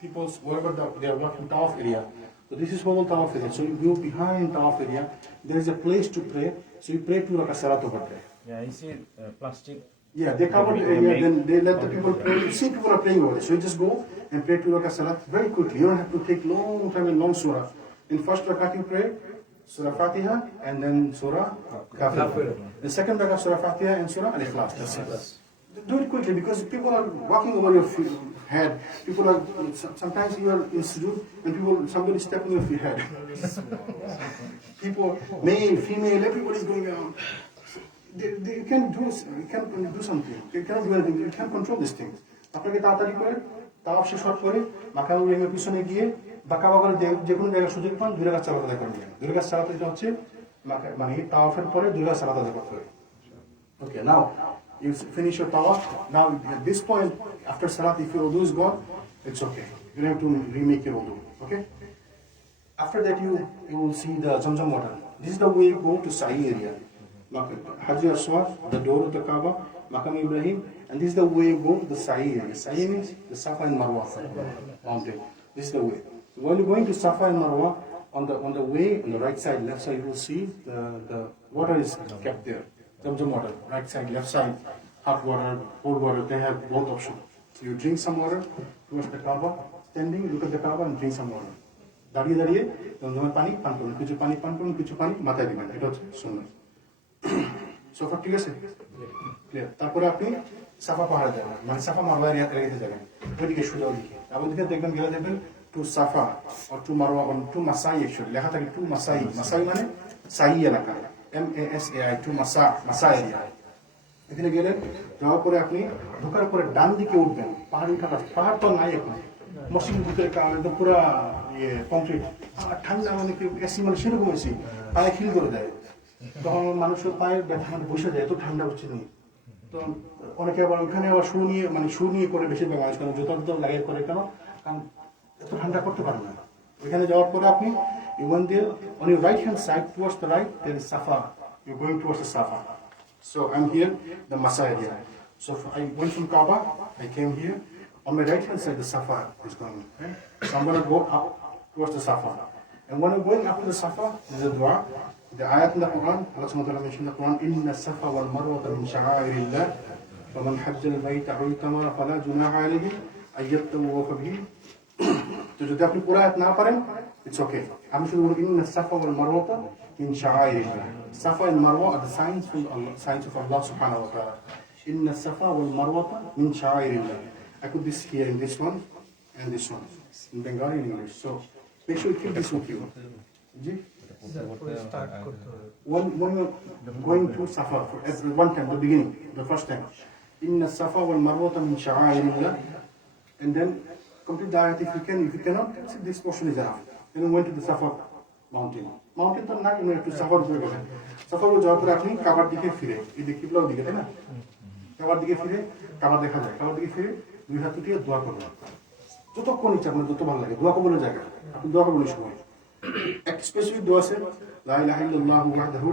people's wherever they are working Tawaf area. So this is whole Tawaf area. So you go behind Tawaf area. There is a place to pray. So you pray 2 rakah salat over there. Yeah, you see plastic. Yeah, they cover the area, then they let the people pray. You see people are praying over there. So you just go and pray 2 rakah salat very quickly. You don't have to take long time and long surah. In first rakat you pray Surah Fatiha and then Surah Kafir. The second rakah Surah Fatiha and Surah Al-Ikhlas. That's it. Do it quickly because people are walking over your head. People are, sometimes you are in sujood and somebody step on your head. People, male, female, everybody is going around. You can do something. You cannot do anything. You can't control these things. আপনাকে তাড়াতাড়ি করে তাওয়াফ শেষ হওয়ার পরে মাকাম ইব্রাহিমের পিছনে গিয়ে বাঁকা বাঁকা যে কোনো জায়গায় সুযোগ পান 2 রাকাত সালাত আদায় করে নেন। 2 রাকাত সালাত এটা হচ্ছে মানে তাওয়াফের পরে 2 রাকাত সালাত আদায় করতে হবে। Okay, now you finish your tawaf. Now at this point after salat, if your wudu is gone, it's okay. You don't have to remake your wudu. Okay. After that you will see the Zamzam water. This is the way you go to Sa'i area. Hajj Aswad, the door of the Kaaba, Maqam Ibrahim, and this is the way you go to the Sa'i area. Sa'i means the Safa and Marwa mountain. This is the way. So when you're going to Safa and Marwa, on the way, on the right side, left side, you will see the water is kept there. Zamzam water, right side, left side, hot water, cold water, they have both options. So you drink some water towards the Kaaba, standing, look at the Kaaba and drink some water. দাঁড়িয়ে দাঁড়িয়ে জমজমের পানি পান করুন, কিছু পানি পান করুন, কিছু পানি মাথায় দিবেন, এটা হচ্ছে সুন্নাত। সোফা ঠিক আছে, ক্লিয়ার। তারপরে আপনি সাফা পাহাড়ে যাবেন, মানে সাফা মারওয়া এরিয়াতে যাবেন, ওইদিকে সোজা ওইদিকে, আবার দিকে দেখবেন গেলে দেখবেন টু সাফা আর টু মারওয়া, টু মাসাই, অ্যাকচুয়ালি লেখা থাকে টু মাসাই। মাসাই মানে সাই এলাকা, MASAI, টু মাসা এরিয়া। এখানে গেলেন, যাওয়ার পরে আপনি ঢোকার পরে ডান দিকে উঠবেন, পাহাড়ি উঠার রাস্তা, পাহাড় তো নাই এখন, মসজিদের ভিতরে একদম পুরো কংক্রিট, আর ঠান্ডা মানে এসি মানে সেরকম এসি পায়ে খিল করে দেয়, তখন মানুষের পায়ের ব্যথা মানে বসে যায়, এত ঠান্ডা হচ্ছে নি। তো অনেকে আবার ওখানে আবার শু নিয়ে করে বেশিরভাগ মানুষ, কারণ জুতো লাগিয়ে করে, কারণ এত ঠান্ডা করতে পারে না। ওইখানে যাওয়ার পরে আপনি You went there, on your right hand side, towards the right, there is Safa. You're going towards the Safa. So I'm here, the Masa area. So I went from Kaaba, I came here. On my right hand side, the Safa is going. Okay? So I'm going to go up towards the Safa. And when I'm going up to the Safa, there's a dua. The ayat in the Quran, Allah subhanahu wa ta'ala mentioned in the Quran, إِنَّ السَّفَا وَالْمَرْوَةَ مِنْ شَعَائِرِ اللَّهِ فَمَنْ حَجَّ الْبَيْتَ أَوْ اعْتَمَرَ فَلَا جُنَاحَ عَلَيْهِ أَن يَطَّوَّفَ بِهِ. তো যদি আপনি পুরো আয়াত না পারেন, it's okay. আমি শুধু বলি إِنَّ السَّفَا وَالْمَرْوَةَ مِنْ شَعَائِرِ اللَّهِ. Safa and Marwa are the signs of Allah subhanahu wa ta'ala. إِنَّ السَّفَا وَالْمَرْوَةَ مِنْ شَعَائِرِ اللَّهِ. I put this here in this one and this one in Bengali and English. So make sure you keep this with you. When you're going to Safa at one time, the beginning, the first time, Inna Safa wal Marwata min sha'airillah, and then complete the ayat if you can. If you cannot, this portion is enough. Then we went to the Safa mountain. Mountain to not, you have to Safa go again. Safa go যাওয়ার পরে আপনি কাবার দিকে ফিরে, এই দিকে কিবলার দিকে, তাই না? কাবার দিকে ফিরে, কাবা দেখা যায়। কাবার দিকে ফিরে দুই হাত উঠিয়ে দোয়া করবেন। যতক্ষণ ইচ্ছা আপনার যত ভালো লাগে, দোয়া কবুলের জায়গা। আপনি দোয়া কবুলের সময়। একটা স্পেসিফিক দোয়া আছে, লা ইলাহা ইল্লাল্লাহু ওয়াহদাহু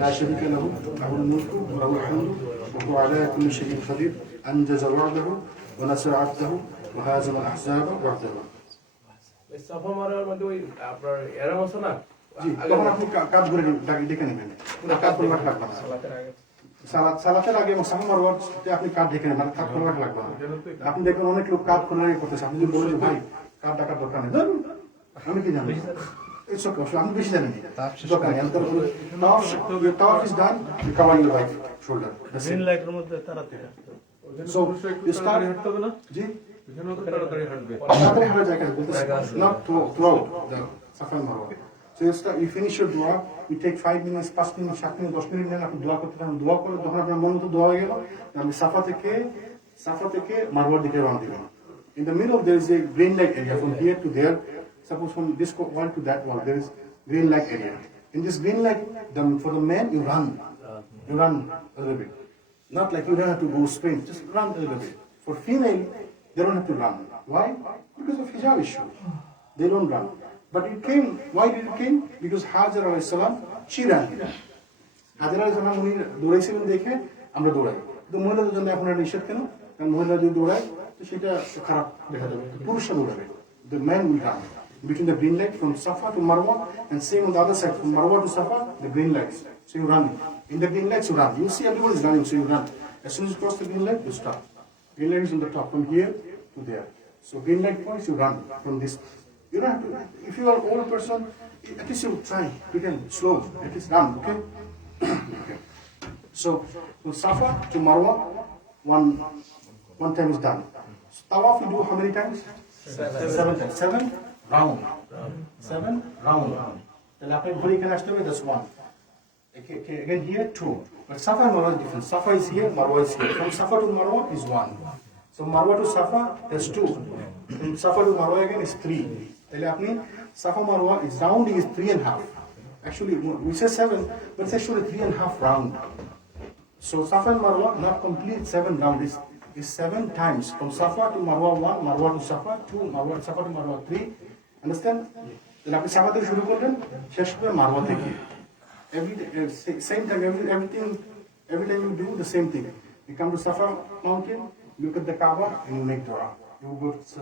লা শারীকা লাহু লাহুল মুলকু ওয়া লাহুল হামদু ওয়া হুয়া আলা কুল্লি শাইইন কাদির আনজাযা ওয়া'দাহু ওয়া নাসরা 'abদাহু ওয়া হাযামা আহজাবা ওয়াহদাহু। এই সাফা মারার মধ্যে ওই আপনার এরাম আছে না? জি, তখন আপনি কাজ করে ডেকে নেবেন। পুরো কাজ করে রাখবেন না। সালাতের আগে এবং সাফা মারওয়াতে আপনি কাজ ডেকে নেবেন, কাজ করে রাখবেন না। আপনি দেখবেন অনেক লোক কাজ করে করতেছে, আপনি যদি বলেন ভাই কাজ ডাকার দরকার নেই, আমি কি জানি? It's okay. I'm busy then. Tawaf is done. You cover your right shoulder. Green লাইটের মধ্যে তাড়াতাড়ি So you start. Ji. Not throughout the Safa and Marwa. So you start. You finish your dua. You take 5 minutes, 5 minutes, 7 minutes, 10 minutes. আপনি দোয়া করতে থাকেন। দোয়া করে যখন আপনার মন তো দোয়া হয়ে গেল, আপনি সাফা থেকে মারওয়ার দিকে রওনা দিবেন। In the middle there is a green light area from here to there. Suppose from this wall to that wall, there is green light area. In this green light, for the man, you run a little bit. Not like you don't have to go sprint, just run a little bit. For female, they don't have to run. Why? Because of hijab issue. They don't run. But it came, why did it came? Because Hajar alayhi salam, she ran. Hajar alayhi salam, উনি দৌড়াইছিলেন দেখে আমরা দৌড়াই। তো মহিলাদের জন্য এখন আর নিষেধ কেন? কারণ মহিলা যদি দৌড়ায় তো সেটা খারাপ দেখা যাবে। পুরুষরা দৌড়াবে। The man will run. Between the green light from Safa to Marwa, and same on the other side from Marwa to Safa, the green lights. So you run. In the green lights you run. You see everyone is running, so you run. As soon as you cross the green light, you stop. Green light is on the top, from here to there. So green light points, you run from this. You don't have to. If you are an old person, at least you try. You can slow. At least run. Okay. Okay. So from Safa to Marwa, one time is done. So, Tawaf you do how many times? 7 times. 7 round. 7 round. Then after ঘড়ি এখানে আসতে হবে, that's 1. Again here 2. But Safa and Marwa is different. Safa is here, Marwa is here. From Safa to Marwa is 1. So Marwa to Safa, there's 2. From Safa to Marwa again is 3. তাহলে আপনি Safa Marwa is rounding is 3.5. Actually we say 7, but it's actually 3.5 round. So Safa and Marwa not complete 7 round. Is 7 times from Safa to Marwa 1, Marwa to Safa 2, Safa to Marwa 3. Understand? Then আপনি সাফা থেকে শুরু করলেন, শেষ করে মারওয়া থেকে। Same time, every time you do the same thing. You come to Safa mountain, look at the Kaaba, and you make dua. You go to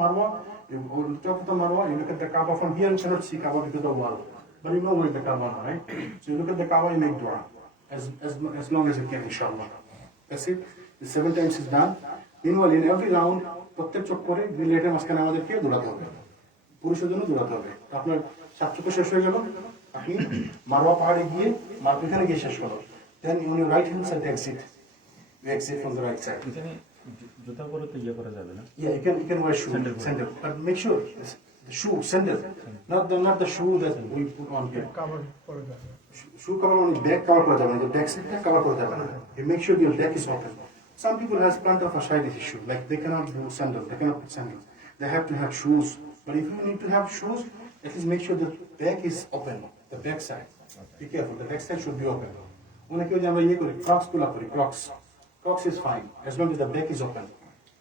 Marwa, you go to the top of the Marwa, you look at the Kaaba. From here you cannot see Kaaba because of the wall, but you know where the Kaaba is, right? So you look at the Kaaba, you make dua as long as you can, inshallah. That's it. The 7 times is done. Meanwhile, in every round, প্রত্যেক চক্করে green লাইটের মাঝখানে আমাদেরকে দৌড়াতে হবে। পুরুষের জন্য দৌড়াতে হবে। আপনার 7 চক্কর শেষ হয়ে গেল, আপনি মারওয়া পাহাড়ে গিয়ে এখানে গিয়ে শেষ করো। Then on your right hand side exit. You exit from the right side. এখানে জুতা পরে তো ইয়ে করা যাবে না? Yeah, you can wear shoe, sandal, but make sure the shoe, sandal, not the shoe that we put on here. Shoe cover on your back, cover করা যাবে না, your back side cover করা যাবে না. You make sure your back is open. Some people has plantar fasciitis issue, like they cannot do sandals, they cannot put sandals. They have to have shoes. But if you need to have shoes, at least make sure the back is open, the back side. Be careful, the back side should be open. অনেকে যে আমরা ইয়ে করি, crooks গুলা করি, crooks is fine as long as the back is open.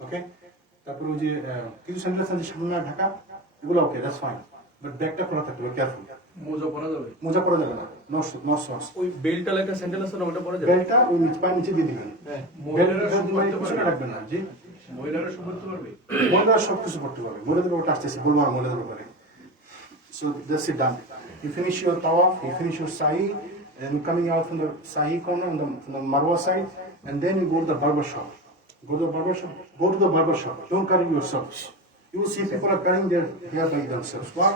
Okay? তারপরে ওই যে কিছু স্যান্ডেল আছে সামনে ঢাকা, এগুলো okay, that's fine. বাট ব্যাগটা খোলা থাকতে হবে, কেয়ারফুল। মোজা পরা যাবে? মোজা পরা যাবে না, নো সক্স। ওই বেল্টটা লেখা স্যান্ডেল আছে না, ওটা পরা যাবে? বেল্টটা ওই পায়ের নিচে দিয়ে দিবেন। হ্যাঁ, বেল্ট মহিলারা সব করতে পিছনে পারবে? রাখবেন না। জি, মহিলারা সব করতে পারবে? মহিলারা সব কিছু করতে পারবে। মহিলাদের ব্যাপারটা আসতেছে, বলবো না মহিলাদের ব্যাপারে। So that's it, done. You finish your tawaf, you finish your sa'i, and you're coming out from the sa'i corner on the Marwa side, and then you go to the barber shop. Go to the barber shop. Go to the barber shop. Don't cut it yourselves. You will see people are cutting their hair by themselves. Why?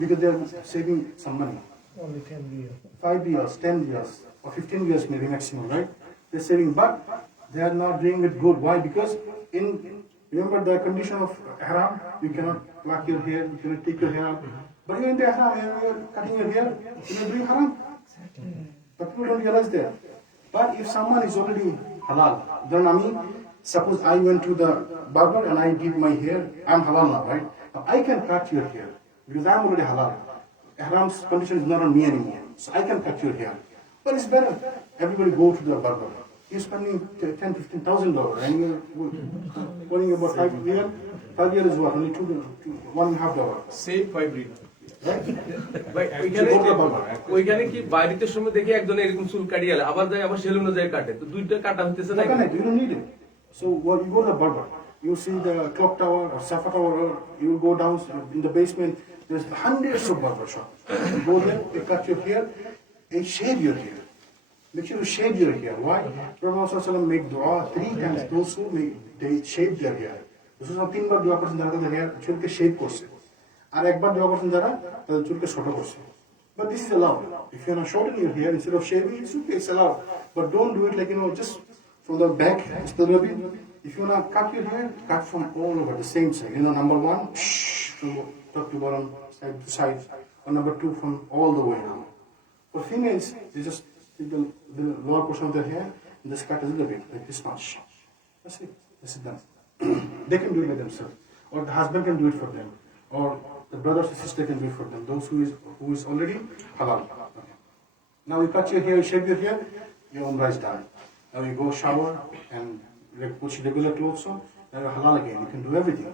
Because they are saving some money. Only 10 years. 5 years, 10 years, or 15 years maybe maximum, right? They're saving, but they are not doing it good. Why? Because remember the condition of ihram, you cannot pluck your hair, you cannot take your hair out. But you're in the ihram, you're cutting your hair, you're doing haram. But people don't realize that. But if someone is already halal, then suppose I went to the barber and I did my hair, I'm halal now, right? Now I can cut your hair because I'm already halal. Ihram's condition is not on me anymore, so I can cut your hair. But it's better. Everybody go to the barber. You're spending $10,000-15,000, and you're worrying about 5 years. 5 years is what? Only $1.5. Save 5 reel. Right? ভাই ওইখানে কি বাড়িতে সময় দেখি একজন এরকম চুল কাটিয়ে আলে, আবার যায় আবার সেলুনে যায় কাটে, তো দুইটা কাটা হইতেছে না? You don't need it. So you go to the barber. You see the clock tower or Safa tower, or you go down in the basement. There's hundreds of barber shops. You go there, they cut your hair, they shave your hair. Make sure you shave your hair. Why? Prophet make dua 3 times. Those who they shave their hair. This is something about dua person that hair chulke shave করছে, আর একবার দোয়া করছেন যারা তাদের চুলকে ছোট করছে। But this is allowed. If you're not shortening your hair instead of shaving, it's okay, it's allowed. But don't do it like, just from the back, if you want to cut your hair, cut from all over the same side. Number 1, to top to bottom, side to side. Or number 2, from all the way down. For females, they just take the lower portion of their hair and just cut a little bit, like this much. That's it. This is done. They can do it by themselves. Or the husband can do it for them. Or the brothers and sister can do it for them. Those who is already halal. Okay. Now you cut your hair, you shave your hair, your umrah is done. Now you go shower and put regular clothes on, now you're halal again. You can do everything.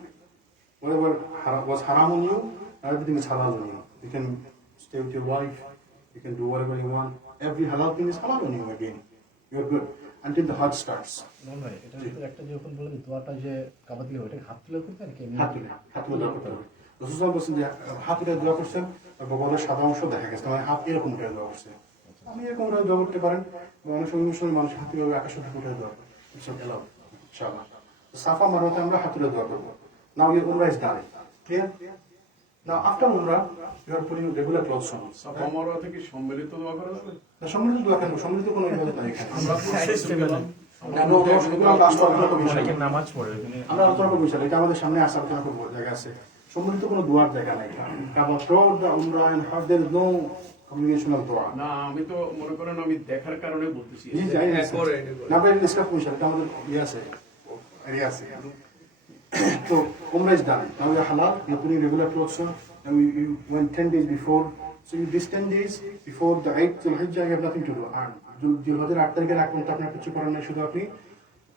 Whatever was haram on you, everything is halal on you. You can stay with your wife, you can do whatever you want. Every halal thing is halal on you again. You're good. Until the Hajj starts. না ভাই, এটা তো একটা যখন বলেন দোয়াটা যে কাবা দিয়ে ওটা হাত তুলে করতেন কি? হাত তুলে দোয়া করতে হবে। রাসূল বলেছেন যে হাত তুলে দোয়া করছেন, বগলের সাদা অংশ দেখা গেছে, মানে হাত এরকম উঠে দোয়া করছে। আপনি এরকম উঠে দোয়া করতে পারেন, অনেক সময় মুসলিম মানুষ হাত তুলে আকাশ উঠে দোয়া করে। ইটস এলাউড ইনশাআল্লাহ। সাফা মারওয়াতে আমরা হাত তুলে দোয়া করব। নাও ইউর উমরাহ is done. Clear? Now after উমরাহ you are putting regular clothes on. সাফা মারওয়া থেকে সম্মিলিত দোয়া করা যাবে? না, সম্মিলিত দোয়া কেন? সম্মিলিত কোনো ইবাদত নাই এখানে। আমরা নামাজ পড়ে আমরা আলোচনা করবো, এটা আমাদের সামনে আসা আলোচনা করবো, জায়গা আছে। সম্মিলিত কোনো দোয়ার জায়গা নাই। কারণ throughout the umrah and hajj there is no communication of dua. না, আমি তো মনে করেন আমি দেখার কারণে বলতেছি। জি, যাই না, আমরা ডিসকাস করছি, এটা আমাদের আছে, এরিয়া আছে। So umrah is done. Now you are halal, you are putting regular clothes on, and you went 10 days before. So you this 10 days before the Eid al-Hajj, you have nothing to do. And জিলহজের 8 তারিখের আগ পর্যন্ত আপনার কিছু করার নেই, শুধু আপনি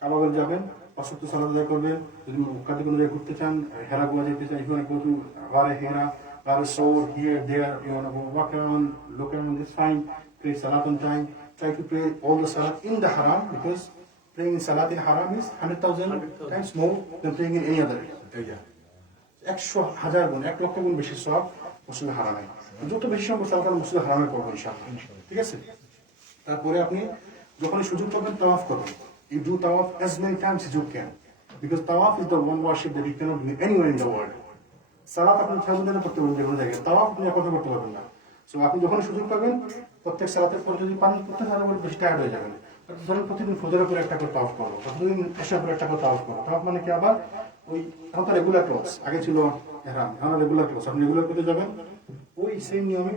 কাবাগঞ্জ যাবেন, 5 ওয়াক্ত সালাত আদায় করবেন। যদি কাতে কোনো জায়গায় ঘুরতে চান, হেরা গোয়া যেতে চান, if you want to go to Ware Hera, Ware Sour, here, there, you want to go walk around, look around, it's fine. Pray salat on time. Try to pray all the salat in the haram, because praying in salat in haram is 100,000 times more than praying in any other area. 100,000 গুণ, 1 লক্ষ গুণ বেশি সওয়াব মসজিদে হারামে। যত বেশি সম্ভব সালাত মসজিদে হারামে করবো ইনশাআল্লাহ। ঠিক আছে? তারপরে আপনি যখনই সুযোগ পাবেন তাওয়াফ করবেন। You do tawaf as many times as you can, because tawaf is the one worship that you cannot do anywhere in the world. সালাত আপনি সারাদিনে করতে পারবেন যে কোনো জায়গায়, তাওয়াফ আপনি কথা করতে পারবেন না। সো আপনি যখনই সুযোগ পাবেন, প্রত্যেক সালাতের পর যদি পানি করতে তাহলে বেশি টায়ার্ড হয়ে যাবেন। ধরেন প্রতিদিন ফজরের উপরে একটা করে তাওয়াফ করবো, প্রতিদিন এশার উপরে একটা করে তাওয়াফ করবো। তাওয়াফ মানে কি? আবার ওই এখন তো রেগুলার ক্লথস, আগে ছিল ইহরাম, এখন রেগুলার ক্লথস, আপনি রেগুলার করতে যাবেন ওই সেম নিয়মে।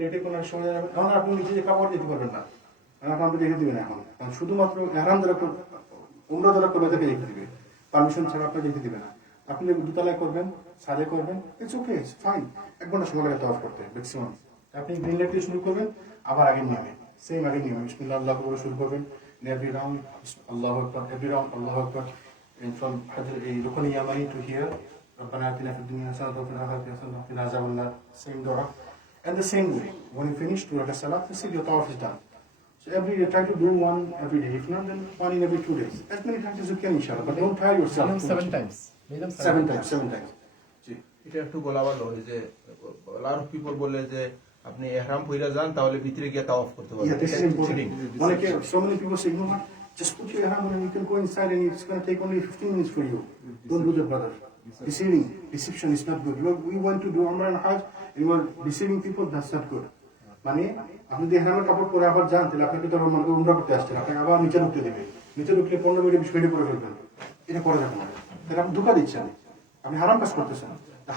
লেটে কোনো সময় যাবেন, এখন আপনি নিজে যে কাপড় দিতে পারবেন না, আপনি রেখে দিবেন এখন। কারণ শুধুমাত্র ইহরাম যারা উমরা যারা করবে তাকে রেখে দিবে, পারমিশন ছাড়া আপনি রেখে দিবে না। আপনি দুতলায় করবেন, সাজে করবেন, ইটস ওকে, ইটস ফাইন। 1 ঘন্টা সময় লাগে তাওয়াফ করতে ম্যাক্সিমাম। আপনি গ্রিন লাইট দিয়ে শুরু করবেন, আবার আগের নিয়মে, সেম আগের নিয়মে বিসমিল্লাহ আল্লাহু আকবার শুরু করবেন। এভরি রাউন্ড আল্লাহু আকবার, এভরি রাউন্ড আল্লাহু আকবার। And from Hajj, Rukun Yamani to here, ربنا آتنا في الدنيا حسنة وفي الآخرة حسنة وقنا عذاب النار. Same dua. And the same way, when you finish 2 rakat salat, you see your tawaf is done. So every day, try to do one every day. If not, then one in every 2 days. As many times as you can, inshallah. But don't tire yourself. Minimum too 7 much. times. Minimum 7 times. 7 times. জি। এটা একটু বলা ভালো এই যে লার people বলে যে আপনি ইহরাম পইরা যান তাহলে ভিতরে গিয়ে তাওয়াফ করতে পারবেন। Yeah, this is important. So many people say, you know what? Just put your ihram on and you can go inside and it's going to take only 15 minutes for you. Don't do that, brother. Deception is not good. We want to do Umrah and Hajj and you are deceiving people, that's not good. মানে আপনি যদি ইহরামের কাপড় পরে আবার যান তাহলে আপনাকে তো উমরা করতে আসছেন, আপনাকে আবার নিচে ঢুকতে দেবে, নিচে ঢুকলে 15 মিনিট 20 মিনিট পরে ফেলবেন, এটা করা যাবে না। তাহলে আপনি ধোঁকা দিচ্ছেন, আপনি হারাম কাজ করতেছেন।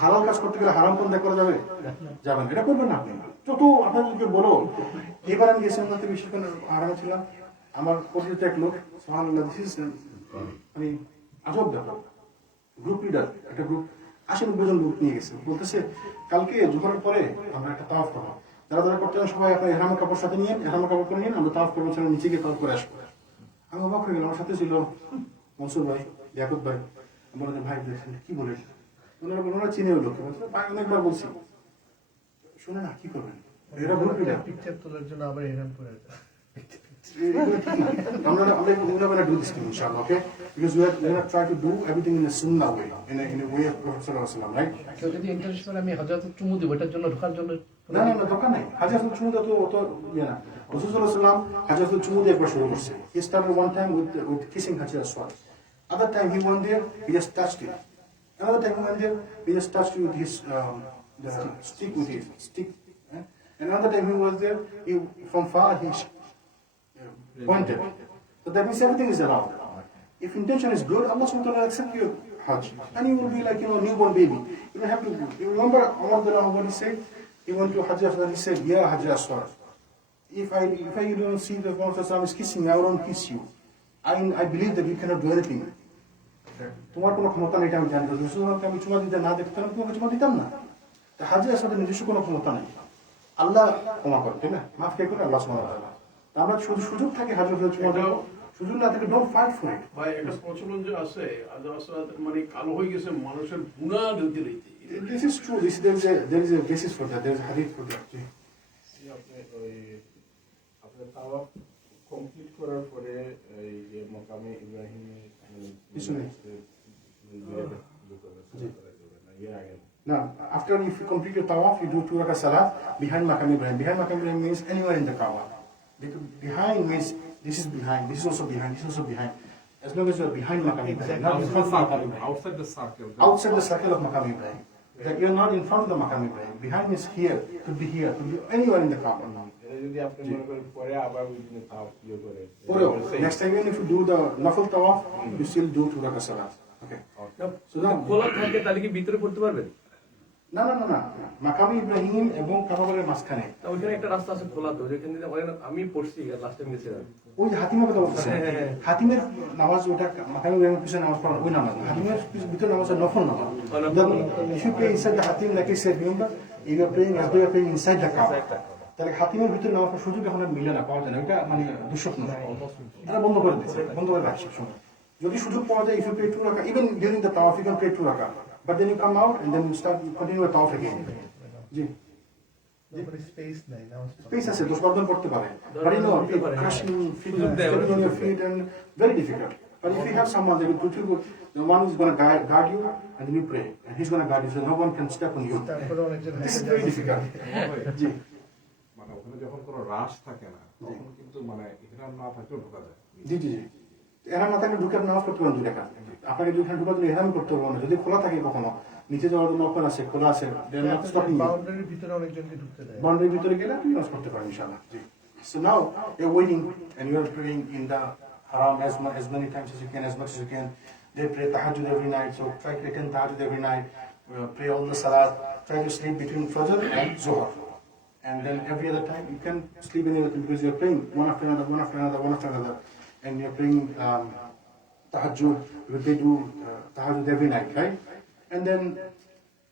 হালাল কাজ করতে গেলে হারাম কোন দেখ করা যাবে যাবেন, এটা করবেন না আপনি। যত আপনাদেরকে বলো, এবার আমি গেছিলাম না বেশিক্ষণ আরামে ছিলাম, আমার পরিচিত এক লোক সুবহানাল্লাহ, মানে আজব ব্যাপার, গ্রুপ লিডার একটা গ্রুপ 80-90 জন গ্রুপ নিয়ে গেছে, বলতেছে কালকে জোহরের পরে আমরা একটা তাওয়াফ করবো, যারা যারা করতে সবাই আপনার ইহরামের কাপড় সাথে নিয়ে ইহরামের কাপড় করে নিন, আমরা তাওয়াফ করবো, ছেড়ে নিচে গিয়ে তাওয়াফ করে আসবো। আমি অবাক হয়ে গেলাম, আমার সাথে ছিল মনসুর ভাই, ইয়াকুব ভাই, বলে ভাই দেখছেন কি বলে, ওনারা চিনে ওই লোককে, ভাই অনেকবার বলছি, শুনে না কি করবেন, এরা গ্রুপ লিডার, পিকচার তোলার জন্য আবার এরকম করে I'm not going to do this to you, inshallah, okay? Because we are going to try to do everything in a sunnah way, in a way of Prophet Sallallahu Alaihi Wasallam, right? কেউ যদি international আমি হযরত চুমু দেব এটার জন্য ঢোকার জন্য না না না, দরকার নাই। হাজরাতুল চুমুদ অত ইয়ে না। রাসূল সাল্লাল্লাহু আলাইহি ওয়াসাল্লাম হাজরাতুল চুমুদ একবার শুরু করছে। He started one time with kissing Hajar Aswad. Other time he went there, he just touched it. Another time he went there, he just touched it with his the stick with his stick. And another time he was there, he from far he pointed. So that means everything is allowed. If intention is good, Allah subhanahu wa ta'ala will accept your Hajj. And you will be like, a newborn baby. You don't have to, you remember what he said? He went to Hajj and he said, yeah, Hajj Aswad. If I don't see the Prophet is kissing me, I won't kiss you. I believe that you cannot do anything. তোমার কোনো ক্ষমতা নেই, আমি জানি। রসুলকে আমি চুমা দিতে না দেখতাম, তোমাকে চুমা দিতাম না। তা হাজে আসলে নিজস্ব কোনো ক্ষমতা নেই, আল্লাহ ক্ষমা করে, তাই না? মাফ কে করে আল্লাহ সুবহানাহু ওয়া তাআলা। আমরা শুধু সুযোগ থাকে হাজে চুমা দেবো, সুযোগ না থাকে ডোন্ট ফাইট ফর ইট। ভাই একটা প্রচলন যে আছে মানে কালো হয়ে গেছে মানুষের গুনাহ দিতে দিতে। This is true. There is a basis for that. There is a hadith for that. আপনার তাওয়াফ কমপ্লিট করার পরে এই যে মাকামে ইব্রাহিমের পিছনে ইয়ে আগে Now, after you complete your tawaf, you do 2 rakat salat behind Maqam Ibrahim. Behind Maqam Ibrahim means anywhere in the Kaaba. Behind means this is behind, this is also behind, this is also behind. As long as you are behind Maqam Ibrahim, not in front of Maqam Ibrahim. outside the circle. Outside the circle of Maqam Ibrahim. That you are not in front of the Maqam Ibrahim. Behind is here, could be anywhere in the Kaaba. এটা যদি আপনি মনে করেন পরে আবার ওই দিনে তাওয়াফ ইয়ে করে Next time, even if you do the nafil tawaf, you still do 2 rakat salat. Okay. So now, খোলা থাকে তাহলে কি ভিতরে পড়তে পারবেন? না না না না, মাকাম ইব্রাহিম এবং কাবাগরের মাঝখানে তা ওইখানে একটা রাস্তা আছে খোলা, তো যেখানে আমি পড়ছি লাস্ট টাইম গেছিলাম। ওই যে হাতিমের কথা বলতেছেন, হাতিমের নামাজ ওটা মাকাম ইব্রাহিমের পিছনে নামাজ পড়া ওই নামাজ না, হাতিমের ভিতরে নামাজ নফল নামাজ। If you pray inside the hatim, like I said, remember, if you are praying as though you are praying inside the Kaaba, তাহলে হাতিমের ভিতরে নামাজ পড়ার সুযোগ এখন আর মিলে না, পাওয়া যায় না, ওইটা মানে দুঃস্বপ্ন, এটা বন্ধ করে দিচ্ছে, বন্ধ করে রাখছে সময়। যদি সুযোগ পাওয়া যায়, if you pray 2 রাকাত, even during the tawaf you can pray 2 রাকাত, but then you come out and then you continue the tawaf again. G space নাই না, স্পেস আছে, 10 জন পড়তে পারে, but you know, crushing feet, stepping on your feet and very difficult. But if you have someone that will put you, the one who's going to guard you and then you pray and he's going to guard you, so no one can step on you. তারপরে অনেকজন This is very difficult. জি মানে ওখানে যখন কোনো রাশ থাকে না তখন কিন্তু মানে ইহরাম না থাকলেও ঢোকা যায়। জি জি জি, এরাম না থাকলে ঢুকে নামাজ পড়তে পারেন 2 রাকাত। আপনাকে যদি এখানে ঢুকার জন্য এরাম করতে হবে না, যদি খোলা থাকে কখনো নিচে যাওয়ার জন্য ওপেন আছে, খোলা আছে, বাউন্ডারির ভিতরে অনেকজনকে ঢুকতে দেয়। বাউন্ডারির ভিতরে গেলে আপনি নামাজ পড়তে পারেন ইনশাআল্লাহ। জি, so now you're waiting and you're praying in the haram as many times as you can, as much as you can. They pray tahajjud every night, so try to attend tahajjud every night, pray all the salat, try to sleep between fajr and zuhr, and then every other time you can sleep in anything because you're praying one after another, one after another, one after another, and you're praying tahajjud, because they do tahajjud every night, right? And then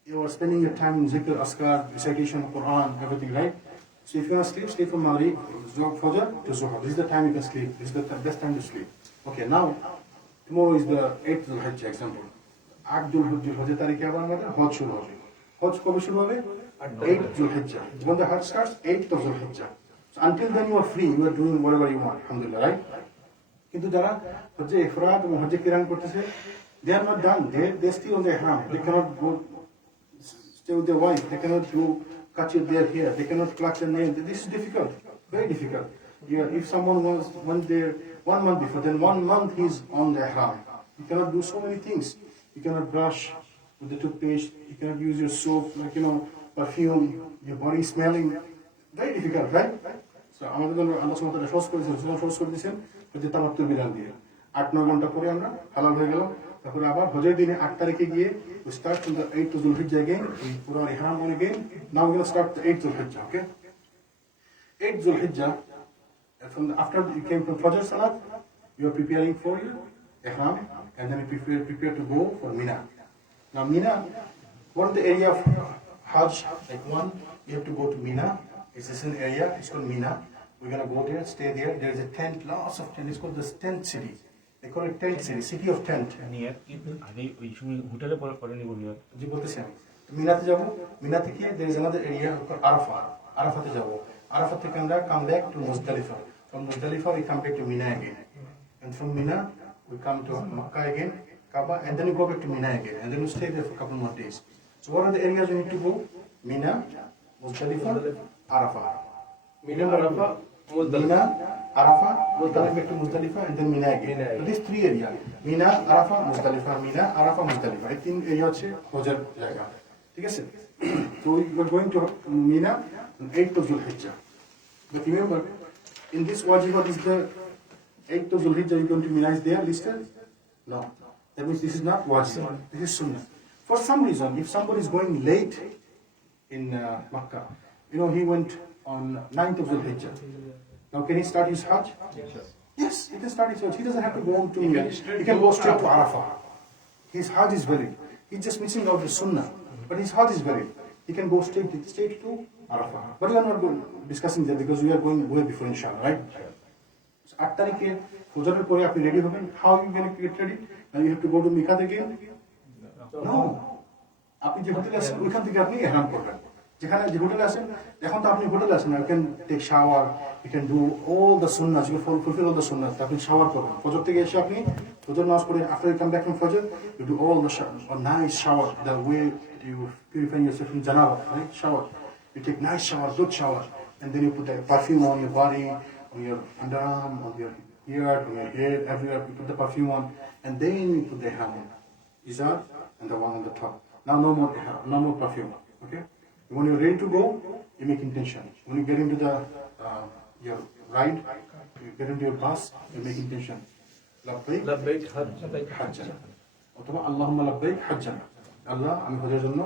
you are spending your time in zikr, askar, recitation of Quran, everything, right? So if you want to sleep, sleep from Maghrib, Fajr to Zuhr. This is the time you can sleep. This is the best time to sleep. Okay, now, tomorrow is the 8th of Hajj, example. 8 জুলহজ্জের তারিখে আবার আমাদের হজ শুরু হবে। হজ কবে শুরু হবে? 8 Zulhijjah. When the Hajj starts, 8th of Zulhijjah. So until then you are free, you are doing whatever you want, alhamdulillah, right? কিন্তু যারা হজ্জে ইফরাদ এবং হজ্জে কিরান করতেছে, they are not done. They still on the ihram. They cannot go stay with their wife. They cannot do cut their hair. They cannot pluck their nail. This is difficult, very difficult. Yeah, if someone went there 1 month before, then 1 month he's on the ihram. You cannot do so many things. You cannot brush with the toothpaste. You cannot use your soap, like perfume. Your body smelling. Very difficult, right? So আমাদের জন্য আল্লাহ সুবহানাহু ওয়া তাআলা সহজ করেছেন, সহজ করে দিয়েছেন হচ্ছে তামাত্তুর বিধান দিয়ে। 8-9 ঘন্টা পরে আমরা হালাল হয়ে গেলাম। তারপরে আবার হজের দিনে 8 তারিখে গিয়ে we start from the 8th of Zulhijjah again. We put our ihram on again. Now we're going to start the 8th Zulhijjah, okay? 8th Zulhijjah, after you came from Fajr Salat, you are preparing for your ihram, and then you prepare to go for Mina. Now Mina, what is the area of Hajj? Like one, you have to go to Mina. It's an area, it's called Mina. We're going to go there, stay there. There is a tent, lots of tent. It's called the tent city. They call it tent city, city of tent. আগে ওই সময় হোটেলে পরে নিব নিয়ত। জি বলতেছি আমি। মিনাতে যাব, মিনা থেকে there is another area called Arafah. আরাফাতে যাব। আরাফা থেকে আমরা come back to Muzdalifah. From Muzdalifah we come back to Mina again. And from Mina we come to Makkah again, Kaaba, and then we go back to Mina again. And then we stay there for a couple more days. So what are the areas we need to go? Mina, Muzdalifah, Arafah. Mina, Arafah, Muzdalifah. Mina, Arafah, Muzdalifah, back to Muzdalifah, and then Mina again. So these 3 areas. Mina, Arafah, Muzdalifah, Mina, Arafah, Muzdalifah. এই 3 area হচ্ছে হজের জায়গা। ঠিক আছে? So we are going to Mina on 8th of Zulhijjah. But remember, in this wajib, what is the 8th of Zulhijjah you're going to Mina is there listed? No. That means this is not wajib. This is sunnah. For some reason, if somebody is going late in Makkah, he went on 9th of Zulhijjah. Now can he start his Hajj? Yes, he can start his Hajj. He doesn't have to go on to Mina. He can go straight to Arafah. His Hajj is valid. He's just missing out the Sunnah. But his Hajj is valid. He can go straight to Arafah. But we are not discussing that because we are going way before inshallah, right? So 8 তারিখে ফজরের পরে আপনি ready হবেন। How are you going to get ready? Now you have to go to Miqat again? No. আপনি যে হোটেলে আছেন ওইখান থেকে আপনি ইহরাম করবেন। যেখানে যে হোটেলে আছেন, এখন তো আপনি হোটেলে আছেন, you can take shower, you can do all the sunnahs, you can fulfill all the sunnahs. আপনি শাওয়ার করবেন। ফজর থেকে এসে আপনি ফজর নামাজ পড়ে, after you come back from Fajr, you do all the a nice shower, the way you purify yourself from janaba, right? Shower. You take nice shower, good shower, and then you put the perfume on your body, on your underarm, on your ear, on your head, everywhere. You put the perfume on, and then you put the ihram on. Izar and the one on the top. Now no more perfume. Okay. When you're ready to go, you make intention. When you get into your ride, you get into your bus, you make intention. Labbaik, লাব্বাইক Hajjan. অথবা আল্লাহুম্মা লাব্বাইক হাজ্জান। আল্লাহ, আমি হজের জন্য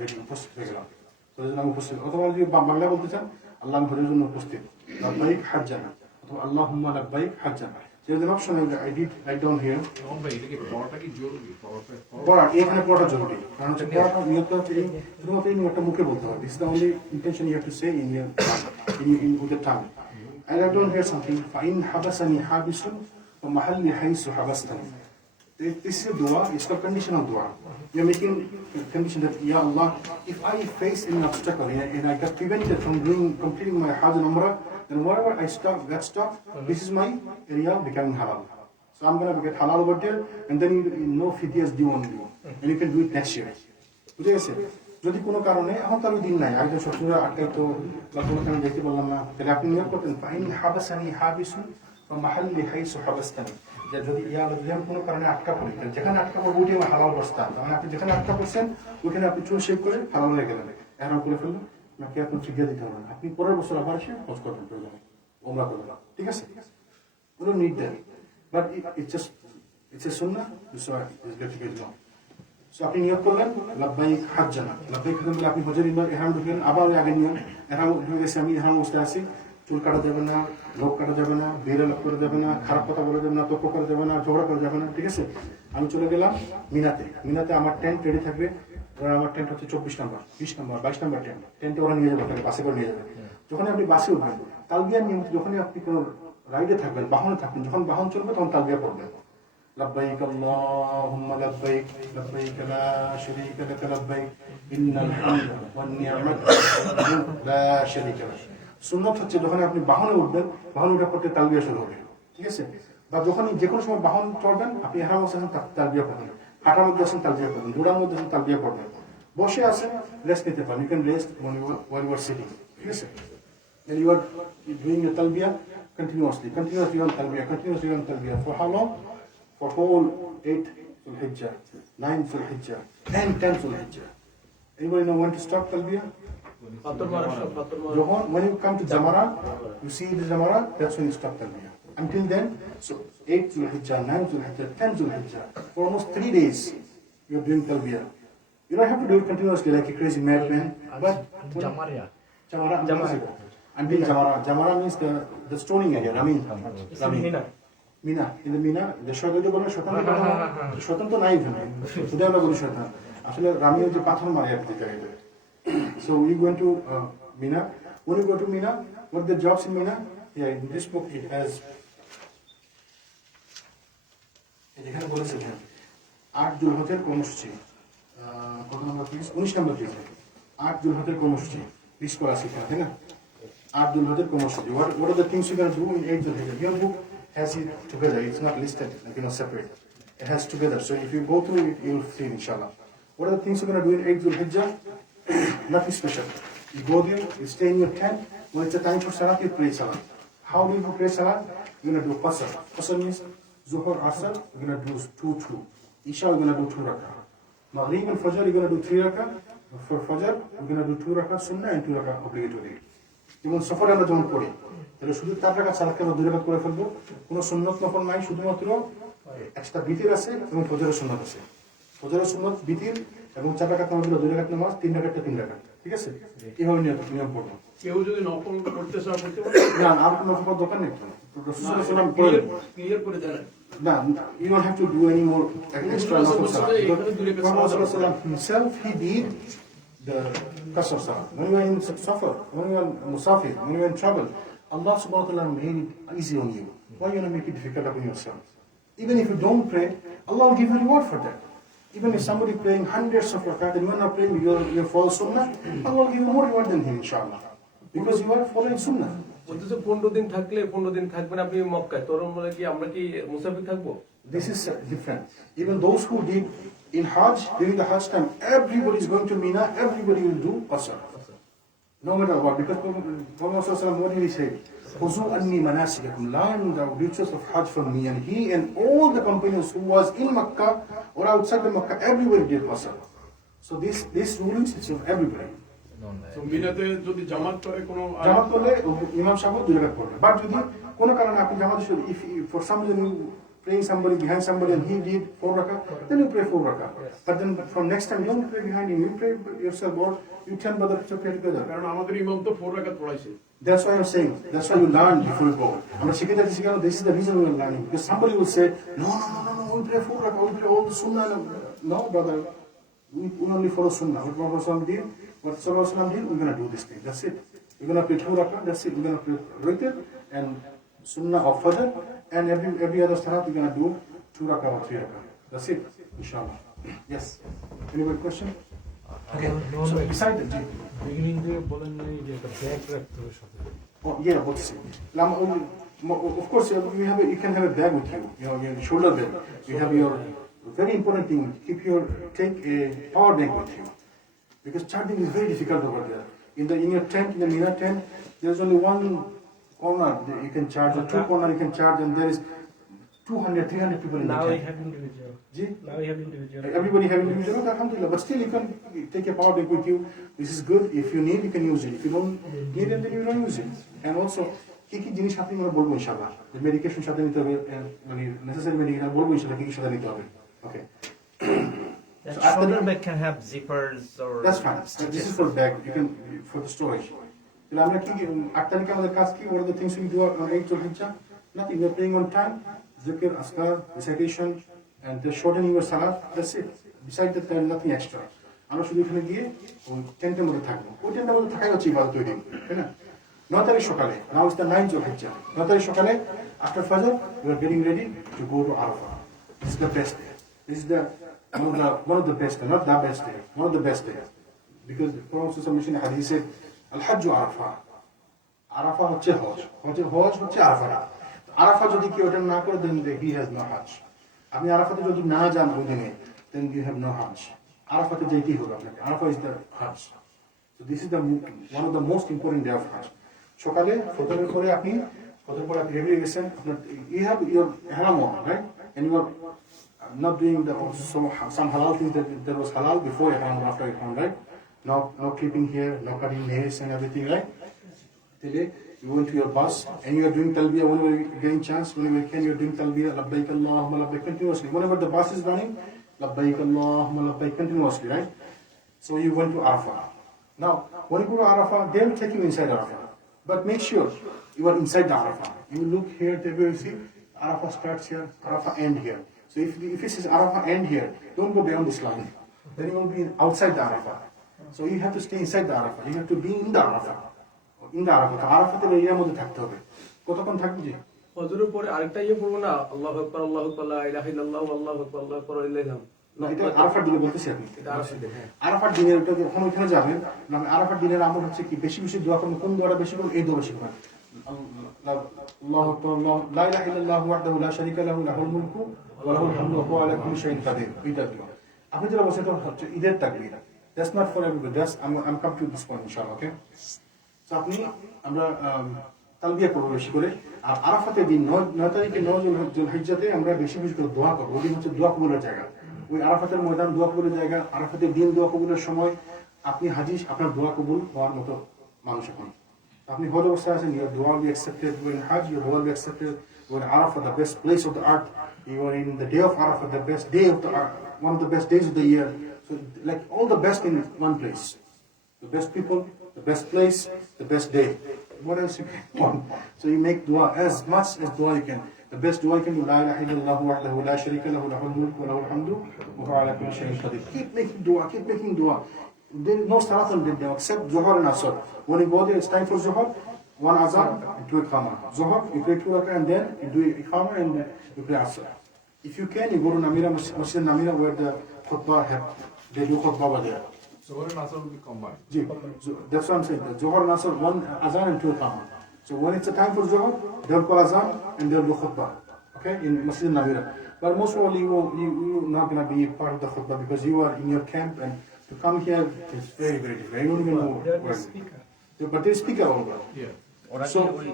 ready, উপস্থিত হয়ে গেলাম। হজের জন্য আমি উপস্থিত। অথবা যদি বাংলা বলতে চান, আল্লাহ আমি হজের জন্য উপস্থিত। লাব্বাইক হাজ্জান। অথবা আল্লাহুম্মা লাব্বাইক Hajjan. There's an option I did write down here. পড়া, এখানে পড়াটা জরুরি। কারণ হচ্ছে পড়াটা নিয়তটা হচ্ছে শুধুমাত্র এই নিয়তটা মুখে বলতে হবে। This is the only intention you have to say in your with the tongue. I write down here something. فَإِنْ حَبَسَنِي حَابِسٌ وَمَحَلِّ حَيْثُ حَبَسْتَنِي. This is a dua. It's called conditional dua. You're making a condition that, Ya Allah, if I face any obstacle and I get prevented from completing my Hajj and Umrah, then whatever I get stopped, this is my area becoming halal. So I'm going to get halal over there, and then no fidyas due on you. And you can do it next year. বুঝে গেছে? যদি কোনো কারণে এখন তো আমি দিন নাই, আগে তো শ্বশুরা আটকাইতো বা কোনো কারণে যেতে বললাম না, তাহলে আপনি নিয়োগ করতেন ফাইন হাবাসানি হাবিসুন বা মাহাল্লি হাইসু হাবাস্তানি, যে যদি যদি আমি কোনো কারণে আটকা পড়ি, যেখানে আটকা পড়বো ওইটি আমার হালাল বস্তা। মানে আপনি যেখানে আটকা পড়ছেন ওইখানে আপনি চুল শেভ করে হালাল হয়ে গেলেন, এহরাম করে ফেললেন, আপনাকে এখন ফিদিয়া দিতে হবে না। আপনি পরের বছর আবার এসে হজ করবেন, প্রয়োজনে ওমরা করবেন, ঠিক আছে? We don't need that. But it's a sunnah, so it's good to get along. So আপনি নিয়োগ করলেন লাব্বাইক হাজ্জান। লাব্বাইক বলে আপনি হজের ইহরাম ঢুকলেন, আবার আগে নিয়ম এহরাম ঢুকে গেছে, আমি এহরাম অবস্থায় আছি, চুল কাটা যাবে না, লোক কাটা যাবে না, বেড়ে লোক করা যাবে না, খারাপ কথা বলা যাবে না, তর্ক করা যাবে না, ঝগড়া করা যাবে না, ঠিক আছে? আমি চলে গেলাম মিনাতে। মিনাতে আমার টেন্ট রেডি থাকবে। ওরা আমার টেন্ট হচ্ছে 24 নম্বর, 20 নম্বর, 22 নম্বর টেন্ট। টেন্টে ওরা নিয়ে যাবে, আপনাকে বাসে করে নিয়ে যাবে। যখন আপনি বাসে উঠবেন, তালবিয়ার নিয়ম, যখনই আপনি কোনো রাইডে থাকবেন, বাহনে থাকবেন, যখন বাহন চলবে তখন তালবিয়া পড়বেন। لبيك اللهم لبيك لبيك لا شريك لك لبيك إن الحمد والنعمة لا شريك لك সুন্নত হচ্ছে যখন আপনি বাহনে উঠবেন বাহনে উঠার পর তালবিয়া শুরু হবে ঠিক আছে বা যখন যে কোনো সময় বাহন চড়বেন আপনি ইহরাম আছেন তালবিয়া পড়বেন হাঁটার মধ্যে আছেন তালবিয়া পড়বেন দৌড়ার মধ্যে আছেন তালবিয়া পড়বেন বসে আছেন রেস্ট নিতে পারেন you can rest when you are sitting ঠিক আছে and you are doing your talbiya continuously on talbiya for how long for whole 8 Dhul Hijjah 9 Dhul Hijjah and 10 Dhul Hijjah anybody know when to stop talbiya when you come to Jamara, you see the Jamara, that's when you stop talbiya. Until then, so 8 Dhul Hijjah, 9 Dhul Hijjah, 10 Dhul Hijjah, for almost 3 days, you are doing talbiya. You don't have to do it continuously like a crazy madman. But জামারিয়া until Jamara. Jamara means the stoning area. Mina. In the Mina, the Shotan to nai bhune. Today আমরা বলি শয়তান। আসলে রামিও যে পাথর মারে একটা জায়গায়। So we going to Mina. When you go to Mina, what the jobs in Mina? Yeah, in this book it has. এখানে বলেছে এখানে 8 জুলহজের কর্মসূচি কত নম্বর প্লিজ 19 নম্বর প্লিজ 8 জুলহজের কর্মসূচি প্লিজ করা আছে এখানে তাই না 8 জুলহজের কর্মসূচি what are the things you going to do in 8 Zulhaj your book has it together it's not listed like separate it has together so if you go through it you will see inshallah what are the things you're going to do in 8 Dhul-Hijjah nothing special you go there you stay in your tent when it's a time for salat you pray salat how do you pray salat you're going to do qasr means Zuhur, Asr, we're going to do 2. Isha, we're going to do 2 rakah. Maghrib and Fajr, you're going to do 3 rakah. For Fajr, we're going to do 2 rakah Sunnah and 2 rakah obligatory. Even Safar আমরা যখন পড়ি তাহলে শুধু 4 রাকাত সালাতকে আমরা 2 রাকাত করে ফেলবো কোনো সুন্নত নফল নাই শুধুমাত্র একটা বিতির আছে এবং ফজরের সুন্নাত আছে ফজরের সুন্নাত বিতির এবং 4 রাকাত নামাজ 2 রাকাত নামাজ 3 রাকাতটা 3 রাকাত ঠিক আছে এইভাবে নিয়ম পড়বো কেউ যদি নকল করতে চায় করতে পারে না আর কোনো নফল দরকার নেই তো রাসূলুল্লাহ সাল্লাল্লাহু আলাইহি ওয়াসাল্লাম ক্লিয়ার করে দেন No, you don't have to do any more extra nafil salah. Rasulullah himself, he did the qasr salah. When you are in safar, when you are musafir, when you are in trouble, Allah subhanahu wa ta'ala made it easy on you. Why you want to make it difficult upon yourself? Even if you don't pray, Allah will give you reward for that. Even if somebody praying hundreds of rakat and you are not praying, you follow sunnah, Allah will give you more reward than him, inshallah. Because you are following sunnah. বলতেছে 15 দিন থাকলে 15 দিন থাকবেন আপনি মক্কায় তোর বলে কি আমরা কি মুসাফির থাকবো This is different. Even those who did in Hajj, during the Hajj time, everybody is going to Mina, everybody will do qasr. No matter what, because Prophet ﷺ, what did he say? Khuzu anni manasikakum, learn the rituals of Hajj from me. And he and all the companions who was in Makkah or outside of Makkah, everybody did qasr. So this ruling is of everybody. তো মিনাতে যদি জামাত করে কোনো জামাত করলে ইমাম সাহেব 2 রাকাত পড়বে but যদি কোনো কারণে আপনি জামাত if for some reason you praying somebody behind somebody and he did 4 rakat then you pray 4 rakat but then from next time don't pray behind him you pray yourself or you 10 brothers to pray together কারণ আমাদের ইমাম তো 4 রাকাত পড়াইছে that's why I'm saying that's why you learn before you go আমরা শিখে যাচ্ছি শিখানো this is the reason we are learning because somebody will say no we pray 4 rakat we pray all the sunnah no brother we only follow sunnah what Prophet did what Sallallahu did, we're going to do this thing. That's it. We're going to pray 2 rakah. That's it. We're going to pray Witr and Sunnah of Fajr, and every other salat we're going to do 2 rakah or 3 rakah. That's it. Inshallah. Yes. Any more question? Okay. So beside that, beginning দিয়ে বলেন নাই যে একটা bag রাখতে হবে সাথে oh yeah, what's it? Of course, you can have a bag with you. You know, your shoulder bag. You have your very important thing. Take a power bank with you. Because charging is very difficult over there. In your tent, in the Mina tent, there's only one corner that you can charge, or 2 corners you can charge, and there is 200, 300 people in the tent. Now we have individual. Everybody have individual, alhamdulillah. But still, you can take a power bank with you. This is good. If you need, you can use it. If you don't need it, then you don't use it. And also, কি জিনিস আপনি আমরা বলবো ইনশাআল্লাহ যে medication সাথে নিতে হবে মানে নেসেসারি মেডিকেশন বলবো ইনশাআল্লাহ কি সাথে নিতে হবে ওকে So shoulder bag can have zippers or... That's fine. This is for bag. You can for the storage. তাহলে আমরা কি 8 তারিখে আমাদের কাজ কি? What are the things we do on 8 Dhul Hijjah? Nothing. We're praying on time. Zikr, askar, recitation, and the shortening your salat. That's it. Besides that, there is nothing extra. আমরা শুধু এখানে গিয়ে ওই টেন্টের মধ্যে থাকবো। ওই টেন্টের মধ্যে থাকাই হচ্ছে ইবাদত ওই দিন, তাই না? 9 তারিখ সকালে. Now is the 9th Dhul Hijjah. 9 তারিখ সকালে after Fajr, we are getting ready to go to Arafah. This is the best day. This is the one of the best, not the best day, one of the best days. Because the Prophet mentioned in hadith said, Al-Hajj Arafah. Arafah হচ্ছে হজ। হজ হচ্ছে আরাফা। আরাফা যদি কেউ এটা না করে then he has no Hajj. আপনি আরাফাতে যদি না যান ওই দিনে then you have no Hajj. আরাফাতে যেতেই হবে আপনাকে। Arafah is the Hajj. So this is the one of the most important day of Hajj. সকালে ফজরের পরে আপনি ফজর পরে আপনি রেডি গেছেন আপনার you have your ihram on, right? And you are not doing some halal things that was halal before ihram or after ihram, right? No clipping here, no cutting nails and everything, right? Today you went to your bus and you are doing talbiyah whenever you getting chance, whenever you can, you are doing talbiyah, labbaik Allahumma labbaik continuously. Whenever the bus is running, labbaik Allahumma labbaik continuously, right? So you went to Arafah. Now, when you go to Arafah, they will take you inside Arafah. But make sure you are inside the Arafah. You look here, you see, Arafah starts here, Arafah end here. So if it says Arafah end here, don't go beyond this line. Then you will be outside the Arafah. So you have to stay inside the Arafah. You have to be in the Arafah. In the Arafah. আরাফাতে এরিয়ার মধ্যে থাকতে হবে। কতক্ষণ থাকবে জি? ফজরের পরে আরেকটা ইয়ে পড়বো না, আল্লাহু আকবার আল্লাহু আকবার লা ইলাহা ইল্লাল্লাহ আল্লাহু আকবার আল্লাহু আকবার ইল্লাল্লাহ। না, এটা আরাফার দিনে বলতেছি আপনি। এটা আরাফার দিনে, হ্যাঁ। আরাফার দিনের ওটা যখন ওইখানে যাবেন, মানে আরাফার দিনের আমল হচ্ছে কি বেশি বেশি দোয়া করবেন। কোন দোয়াটা বেশি করবেন? এই দোয়া বেশি করবেন। আল্লাহু আকবার লা ইলাহা ইল্লাল্লাহু ওয়াহদাহু লা শারীকা লাহু লাহুল মুলকু ওয়া লাহুল হামদু ওয়া হুয়া আলা কুল্লি শাইইন কাদির। এইটা দোয়া। আপনি যেটা বলছেন এটা হচ্ছে ঈদের তাকবীর। That's not for everybody. I'm come to this point inshallah, okay? So আপনি আমরা তালবিয়া করবো বেশি করে। আর আরাফাতের দিন 9 তারিখে 9 যুলহিজ্জাতে আমরা বেশি বেশি করে দোয়া করবো। ওই দিন হচ্ছে দোয়া কবুলের জায়গা। ওই আরাফাতের ময়দান দোয়া কবুলের জায়গা। আরাফাতের দিন দোয়া কবুলের সময় আপনি হাজি আপনার দোয়া কবুল হওয়ার মতো মানুষ এখন। আপনি হজ অবস্থায় আছেন, your dua will be accepted. When Hajj, your dua will be accepted. When Arafah, the best place of the earth, you are in the day of Arafah, the best day of the earth, one of the best days of the year. So like all the best in one place. The best people, the best place, the best day. What else you can want? So you make dua as much as dua you can. The best dua you can do, La ilaha illallah wahdahu la sharika lahu lahul mulku wa lahul hamdu wa huwa ala kulli shay'in qadir. Keep making dua, keep making dua. There is no salat on the day except Zuhur and Asr. When you go there, it's time for Zuhur, one azan and two iqamah. Zuhur, you pray 2 rakah and then you do iqamah and you pray Asr. If you can, you go to Namira, Masjid Namira where the khutbah have, they do khutbah over there. Zuhur and Asr will be combined. That's what I'm saying. The Zuhur and Asr, one azan and 2 iqamah. So when it's a time for Zuhur, they'll call azan and they'll do khutbah. Okay, in Masjid Namira. But most probably you're not going to be part of the khutbah because you are in your camp and to come here is very, very difficult. You don't even know where. But there's speaker over. Yeah. ওরা কি So, ওই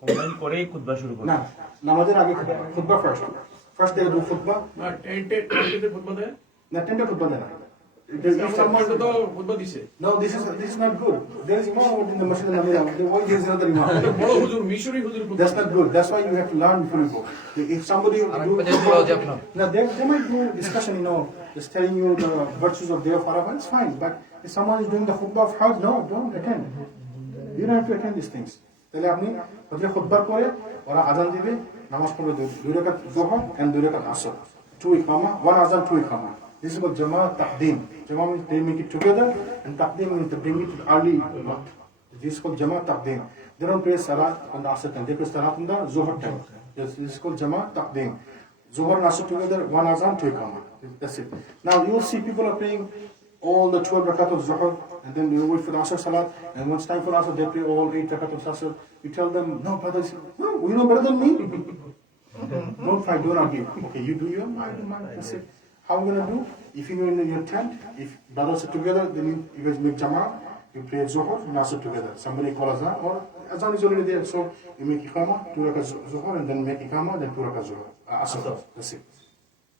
combine করেই খুতবা শুরু করে? না, নামাজের আগে খুতবা ফার্স্ট। ফার্স্ট they do খুতবা। না টেন্টে ফুটবল দেয় না, টেন্টে খুতবা দেয় না। If someone তো ফুটবল দিছে no, this is not good. There is imam in the Masjid Namira. Why there is another imam? বড় হুজুর মিশরি হুজুর That's not good. That's why you have to learn before you go. If somebody now they might do discussion, just telling you the virtues of day of Arafah, it's fine. But if someone is doing the khutbah of Hajj, no, don't attend. You don't have to attend these things. তাহলে আপনি হজরে খুতবার পরে ওরা আজান দিবে, নামাজ পড়বে 2 রাকাত যোহর and 2 রাকাত আসর, 2 ইকামা, 1 azan, 2 ইকামা. This is called Jama'at Taqdeem. Jama'at means they make it together, and Taqdeem means to bring it to early waqt. This is called Jama'at Taqdeem. They don't pray Salat on the Asr time, they pray Salat on the Zuhur time. This is called Jama'at Taqdeem. Zuhur and Asr together, 1 azan, 2 iqamah. That's it. Now you will see people are praying all the 12 rakat of Zuhur, and then they wait for the Asr Salat, and when it's time for Asr, they pray all 8 rakat of Asr. You tell them, no brothers, no, you know better than me. Don't fight, don't argue. Okay, you do your, I do mine. That's it. How are we going to do? If you are in your tent, if brothers are together, then you guys make Jama'ah, you pray Zuhur and Asr together. Somebody call Azan, or Azan is already there, so you make Iqamah, 2 rakat Zuhur, and then make Iqamah, then 2 rakat Zuhur. Asr. That's it.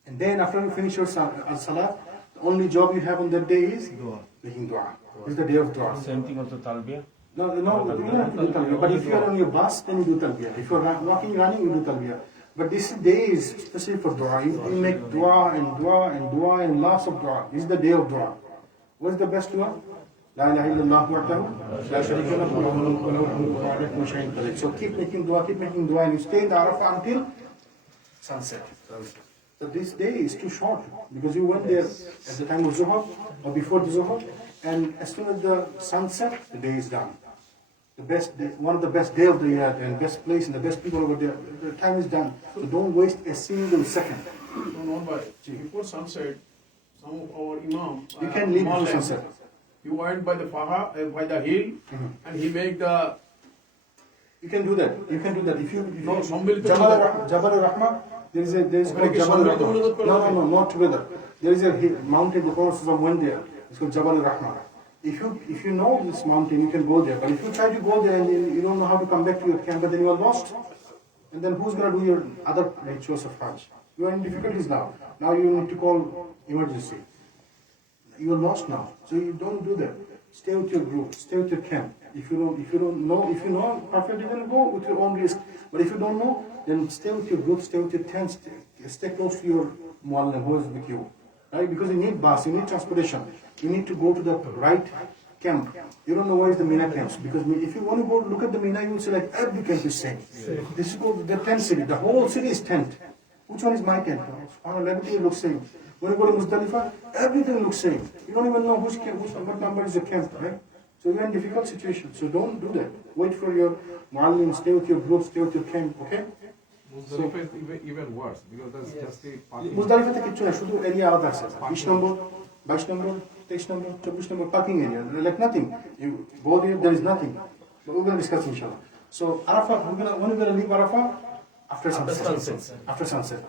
And then after you finish your Salat, the only job you have on that day is making dua. This is the day of dua. Same thing also তালবিয়া? No, you don't have to do talbiyah. But if you are on your bus, then you do talbiyah. If you are walking, running, you do talbiyah. But this day is especially for dua. You make dua and dua and dua and lots of dua. This is the day of dua. What is the best dua? La ilaha illallah wahdahu la sharika lahu lahul mulku wa lahul hamdu wa huwa ala kulli shay'in qadir. So keep making dua, and you stay in the Arafah until sunset. So this day is too short because you went there at the time of Zuhur or before the Zuhur, and as soon as the sun set, the day is done. The best day, one of the best day of the year, and best place and the best people over there. The time is done. So don't waste a single second. So not by before sunset, some of our imam. You can leave before Muallim, sunset. He went by the by the hill, and he make the. You can do that. You can do that. If you No, সম্মিলিত Jabal Rahma, there is ওখানে called কি Jabal সম্মিলিত Rahma. মুনাজাত করা No, যাবে? not together. There is a mountain. The Prophet went there. It's called Jabal Rahma. If you know this mountain, you can go there. But if you try to go there and you don't know how to come back to your camp, then you are lost. And then who's going to do your other rituals of Hajj? You are in difficulties now. Now you need to call emergency. You are lost now. So you don't do that. Stay with your group. Stay with your camp. If you know perfectly, then go with your own risk. But if you don't know, then stay with your group. Stay with your tent. Stay close to your muallim who is with you, right? Because you need bus. You need transportation. You need to go to the right camp. You don't know where is the Mina camps, because if you want to go look at the Mina, you will see like every camp is same. This is called the tent city. The whole city is tent. Which one is my tent? Everything looks same. When you go to Muzdalifah, everything looks same. You don't even know what number is the camp, right? So you're in a difficult situation. So don't do that. Wait for your muallim, stay with your group, stay with your camp, okay? Muzdalifah is even worse because that's just a parking. মুজদালিফাতে কিচ্ছু না, শুধু area আলাদা আছে। 20 নম্বর, 22 নম্বর, 23 নম্বর, 24 নম্বর parking area, like nothing. You go there is nothing. But we're going to discuss inshallah. So Arafah, when we're going to leave Arafah? After sunset. After sunset.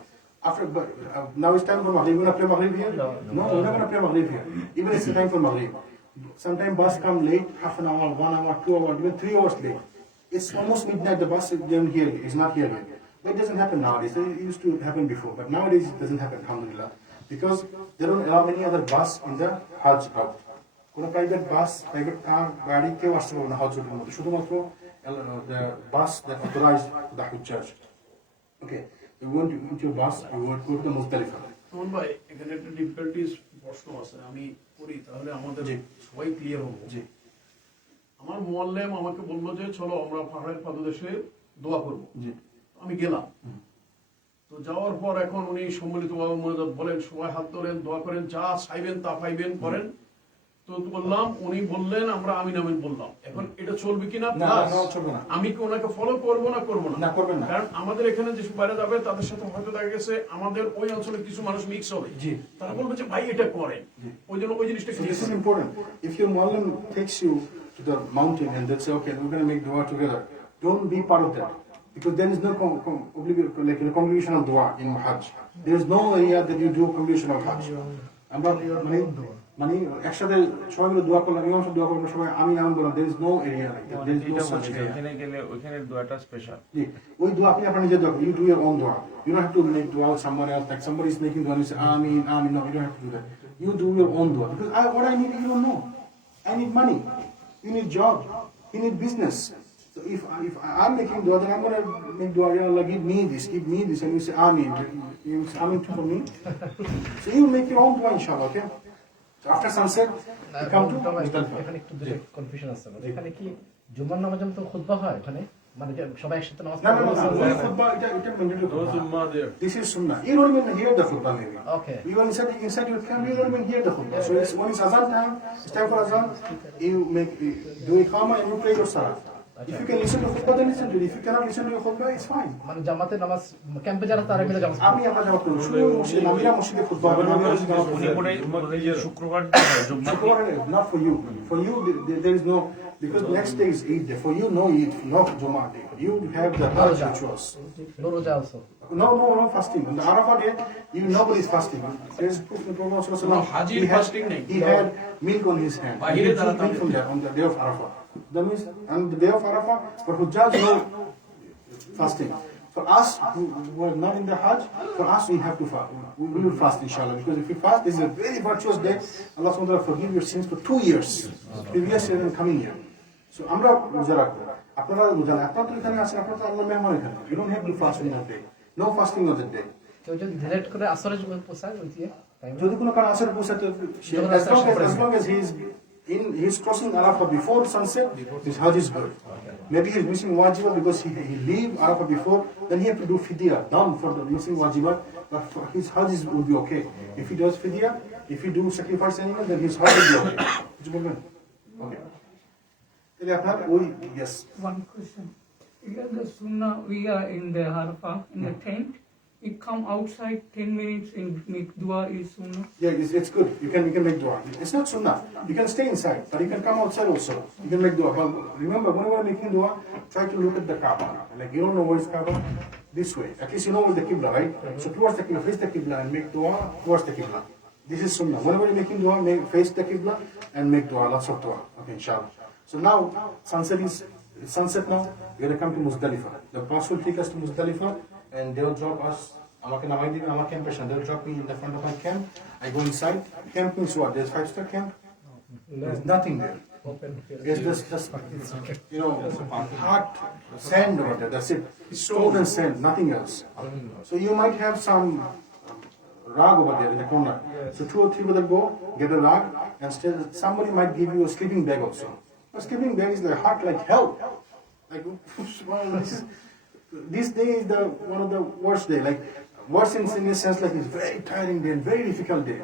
Now it's time for Maghrib. We're going to pray Maghrib here? No, we're not going to pray Maghrib here. Even it's the time for Maghrib. Sometimes bus come late, half an hour, 1 hour, 2 hours, even 3 hours late. It's almost midnight, the bus is not here yet. But it doesn't happen nowadays. It used to happen before, but nowadays it doesn't happen, alhamdulillah. Because they don't allow any other bus in the Hajj route. কোনো private bus, private car, গাড়ি কেউ আসতে পারবে না হজ রুটের মধ্যে, শুধুমাত্র the bus that authorized the Hujjaj. Okay, you want to into your bus, you want to go to the Muzdalifah. তখন ভাই এখানে একটা ডিফিকাল্টিস প্রশ্ন আছে, আমি করি তাহলে আমাদের সবাই ক্লিয়ার হবো। জি। আমার মুআল্লিম আমাকে বললো যে চলো আমরা পাহাড়ের পাদদেশে দোয়া করবো। জি। আমি গেলাম। তো যাওয়ার পর এখন উনি সম্মিলিতভাবে মুনাজাত বলেন, সবাই হাত ধরেন, দোয়া করেন, যা চাইবেন তা পাইবেন করেন। তো বললাম, উনি বললেন, আমরা আমিন আমিন বললাম। এখন এটা চলবে কিনা? আমি কি ওনাকে ফলো করবো না করবো না? করবেন না। কারণ আমাদের এখানে যে বাইরে যাবে তাদের সাথে হয়তো দেখা গেছে আমাদের ওই অঞ্চলে কিছু মানুষ মিক্স হবে। তারা বলবে যে ভাই এটা করেন। ওই জন্য ওই জিনিসটা This is important. If your muallim takes you to the mountain and they say, okay, we're going to make dua together, don't be part of that. Because there is no like a congregational dua in Hajj. There is no area that you do congregational Hajj. মানে একসাথে সবাই মিলে দোয়া করলাম, ইমাম সাহেব দোয়া করলাম, সবাই আমি নাম বললাম, there is no area like that. There is no such area. ওখানে গেলে ওখানে দোয়াটা স্পেশাল। জি, ওই দোয়া আপনি আপনার নিজের দোয়া করুন. You do your own dua. You don't have to make dua with someone else. Like somebody is making dua and you say Amin, Amin. No, you don't have to do that. You do your own dua. Because what I need, you don't know. I need money. You need job. You need business. So if I'm making dua, then I'm going to make dua, Ya Allah, give me this, and you say Amin. You say Amin too for me. So you make your own dua, inshallah, okay? So after sunset, you come to Muzdalifah. এখানে একটু confusion আছে। এখানে কি জুমার নামাজের মতো খুতবা হয় ওখানে? মানে সবাই একসাথে নামাজ No. Khutbah, it's mandatory. This is sunnah. You don't even hear the khutbah maybe. Okay. You are inside your camp, you don't even hear the khutbah. So when it's azan time, it's time for azan, you do iqamah and you pray your salah. If you can listen to khutbah, then listen to it. If you cannot listen to your khutbah, it's fine. মানে জামাতে নামাজ ক্যাম্পে যারা তারা মিলে নামাজ আমি আপনার জবাব করব। শুধু মসজিদে নামিরা মসজিদে খুতবা হবে, নামিরা মসজিদে নামাজ পড়বে। শুক্রবার Not for you. For you, there is no, because next day is Eid day. For you, no Eid, no Jummah day. You have the Hajj rituals. no roja also. No fasting. On the Arafah day, nobody is fasting. There is proof in the Prophet No, Hajj fasting nahi. He had milk on his hand. He took milk from there on the day of Arafah. That means on the day of Arafah, for Hujjaj, no fasting. For us who were not in the Hajj, for us we have to fast. We will fast inshallah, because if we fast, this is a very virtuous day. Allah subhanahu wa ta'ala forgive your sins for 2 years, previous year and coming year. So আমরা রোজা রাখবো, আপনারা রোজা না, আপনারা তো এখানে আছেন, আপনারা তো আল্লাহ মেহমান এখানে. You don't have to fast on that day. No fasting on that day. কেউ যদি ডিলেট করে আসরে পোষায় ওই দিয়ে যদি কোনো কারণ আসর পৌঁছাতে, as long as he is crossing Arafah before sunset, his Hajj is good. Maybe he is missing wajiba because he leave Arafah before, then he have to do fidya, done for the missing wajiba, but for his Hajj will be okay. If he does fidya, if he do sacrifice animal, then his Hajj will be okay. Okay. Yes. One question. Here the Sunnah, we are in the Arafah, in the tent, you come outside 10 minutes and make dua is sunnah? Yeah, it's good. You can make dua. It's not sunnah. You can stay inside, but you can come outside also. You can make dua. But remember, whenever making dua, try to look at the Kaaba. Like you don't know where is Kaaba, this way. At least you know where the Qibla, right? So towards the Qibla, face the Qibla and make dua towards the Qibla. This is sunnah. Whenever you're making dua, face the Qibla and make dua, lots of dua. Okay, inshallah. So now, it's sunset now. We're going to come to Muzdalifah. The bus will take us to Muzdalifah and they'll drop us. They'll drop me in the front of my camp. I go inside. Camp means what? There's 5-star camp? There's nothing there. It's just hard sand over there. That's it. Stone and sand, nothing else. So you might have some rag over there in the corner. So 2 or 3 will go, get a rag, and still somebody might give you a sleeping bag also. A sleeping bag is like hot like hell. Like, this day is one of the worst day. Like, worse in the sense like it's very tiring day and very difficult day.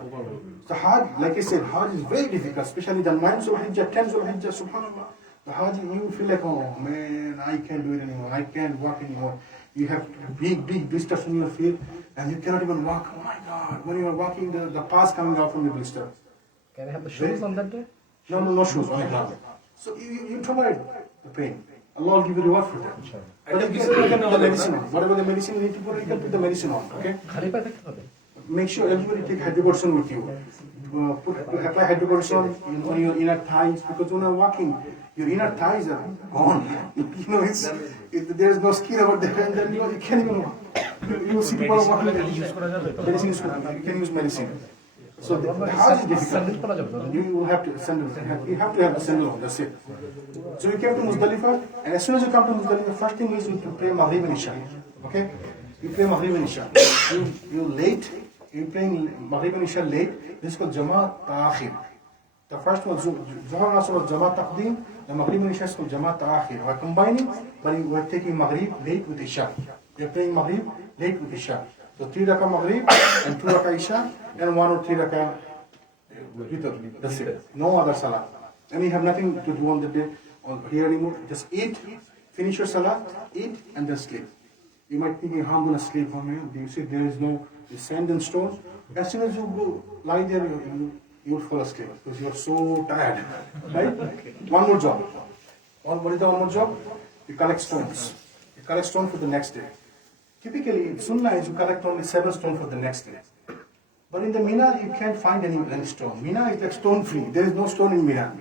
So Hajj, like I said, Hajj is very difficult, especially the 9th Zulhijjah, 10th Zulhijjah, subhanAllah. The Hajj, you feel like, oh man, I can't do it anymore, I can't walk anymore. You have big blisters on your feet and you cannot even walk. Oh my God, when you are walking, the pus coming out from the blister. Can I have the shoes on that day? No shoes, only ground. So you tolerate the pain. Allah will give you reward for that. But you can put the medicine on. Whatever the medicine you need to put, you can put the medicine on. Okay? Make sure everybody take hydrocortisone with you. Apply hydrocortisone on your inner thighs, because when you're walking, your inner thighs are gone. There is no skin over there, and then you can't even walk. You will see people walking. Medicine is good. You can use medicine. So the Hajj is difficult. You will have to sandal. You have to have the sandal on. That's it. So you came to Muzdalifah, and as soon as you come to Muzdalifah, first thing is you pray Maghrib and Isha. Okay? You pray Maghrib and Isha. You late. You playing Maghrib and Isha late. This is called Jamaat Ta'akhir. The first one, Zuhar Asr was Jamaat Taqdeem. The Maghrib and Isha is called Jamaat Ta'akhir. We're combining, but we're taking Maghrib late with Isha. You're playing Maghrib late with Isha. So 3 rakah Maghrib and 2 rakah Isha and 1 or 3 rakah Witr. That's it. No other salah. And you have nothing to do on the day or here anymore. Just eat, finish your salah, eat, and then sleep. You might think, how I'm going to sleep. Do you see there is no sand and stone? As soon as you go lie there, you will fall asleep because you are so tired. Right? One more job. What is the one more job? You collect stones. You collect stones for the next day. Typically, Sunnah is you collect only 7 stones for the next day. But in the Mina, you can't find any stone. Mina is like stone free. There is no stone in Mina.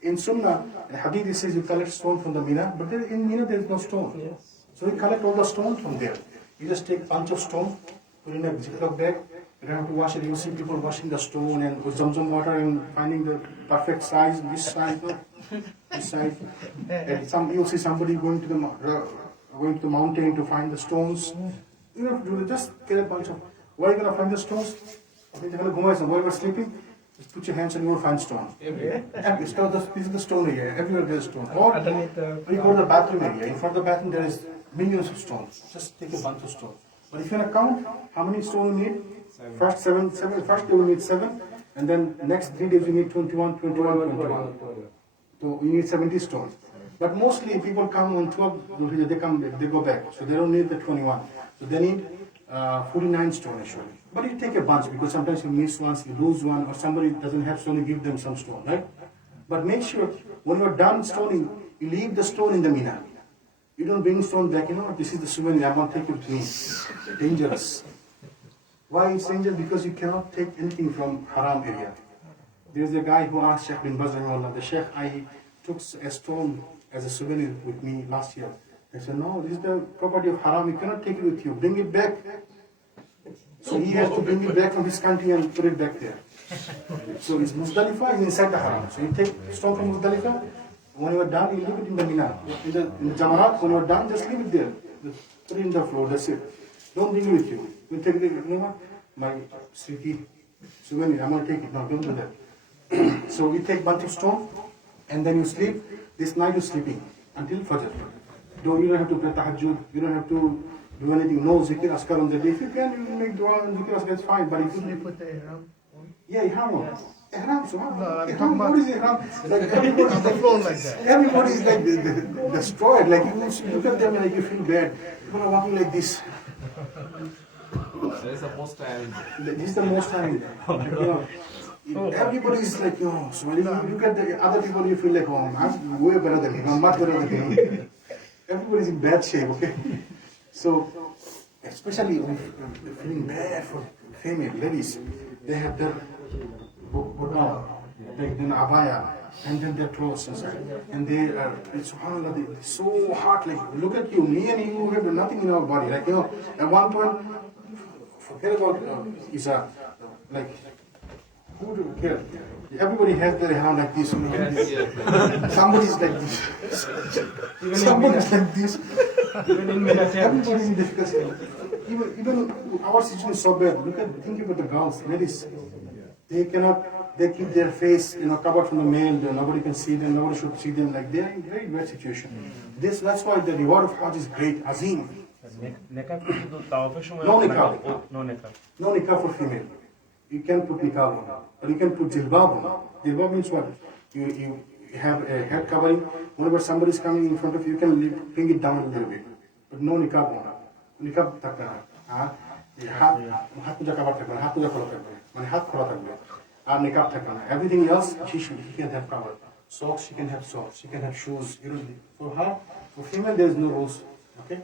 In Sunnah, in Hadith, it says you collect stone from the Mina, but in Mina there is no stone. Yes. So you collect all the stones from there. You just take a bunch of stone, put in a Ziploc bag. You don't have to wash it. You see people washing the stone and with Zamzam water and finding the perfect size, this size, this size. And you'll see somebody going to the mountain to find the stones. You don't have to do it. Just get a bunch of. Where are you going to find the stones? While you're sleeping, just put your hands and you will find stone. This is the stone area. Everywhere there is stone. Or when you go to the bathroom area, in front of the bathroom there is millions of stones. Just take a bunch of stones. But if you want to count how many stones you need, first seven. First day you need 7, and then next 3 days you need 21. So you need 70 stones. But mostly people come on 12, they go back. So they don't need the 21. So they need 49 stone actually. But you take a bunch because sometimes you miss once, you lose one, or somebody doesn't have stone, you give them some stone, right? But make sure when you're done stoning, you leave the stone in the Mina. You don't bring stone back, this is the souvenir, I won't take it with me. Dangerous. Why it's dangerous? Because you cannot take anything from haram area. There's a guy who asked Sheikh bin Baz, the Sheikh, I took a stone as a souvenir with me last year. I said, no, this is the property of haram, you cannot take it with you, bring it back. So he has to bring it back from his country and put it back there. So it's Muzdalifah is inside the haram. So you take stone from Muzdalifah, when you are done, you leave it in the Mina. In the Jamarat, when you are done, just leave it there. Just put it in the floor, that's it. Don't bring it with you. You take it, my sticky souvenir, I'm going to take it. No, don't do that. So you take a bunch of stone, and then you sleep. This night you're sleeping until Fajr. You don't have to pray tahajjud, you don't have to do anything, no zikr askar on the day. If you can, you make dua and zikr askar, it's fine. But if you put the ihram on? Yeah, ihram on. Ihram, so what is ihram? Like everybody on the floor like that. Everybody is like destroyed. Like you look at them and like you feel bad. People are walking like this. This is the most tiring. This is the most time. Everybody is like, so when you look at the other people, you feel like, oh, I'm way better than him, I'm much better than him. Everybody's in bad shape, okay? So, especially when you're feeling bad for female ladies, they have their burqa, then abaya, and then their clothes inside. And they are, subhanAllah, they're so hot. Like, look at you, me and you have nothing in our body. Like, at one point, forget about Isa, like, who do you care? Everybody has their hand like this. Somebody's like this. Somebody's like this. Everybody's in difficulty. Even our situation is so bad. Think about the girls, ladies. They keep their face, covered from the male. Nobody can see them. Nobody should see them. Like they're in a very bad situation. That's why the reward of Hajj is great, azim. No niqab. No niqab for female. You can put niqab on, or you can put jilbab on. Jilbab means what? You have a head covering. Whenever somebody is coming in front of you, you can bring it down a little bit. But no niqab on. Niqab takna. Hat puja cover takna. Hat puja khola takna. Mane hat khola takna. And niqab takna. Everything else, he can have covered. Socks, she can have socks. She can have shoes. For her, for female, there is no rules. Okay?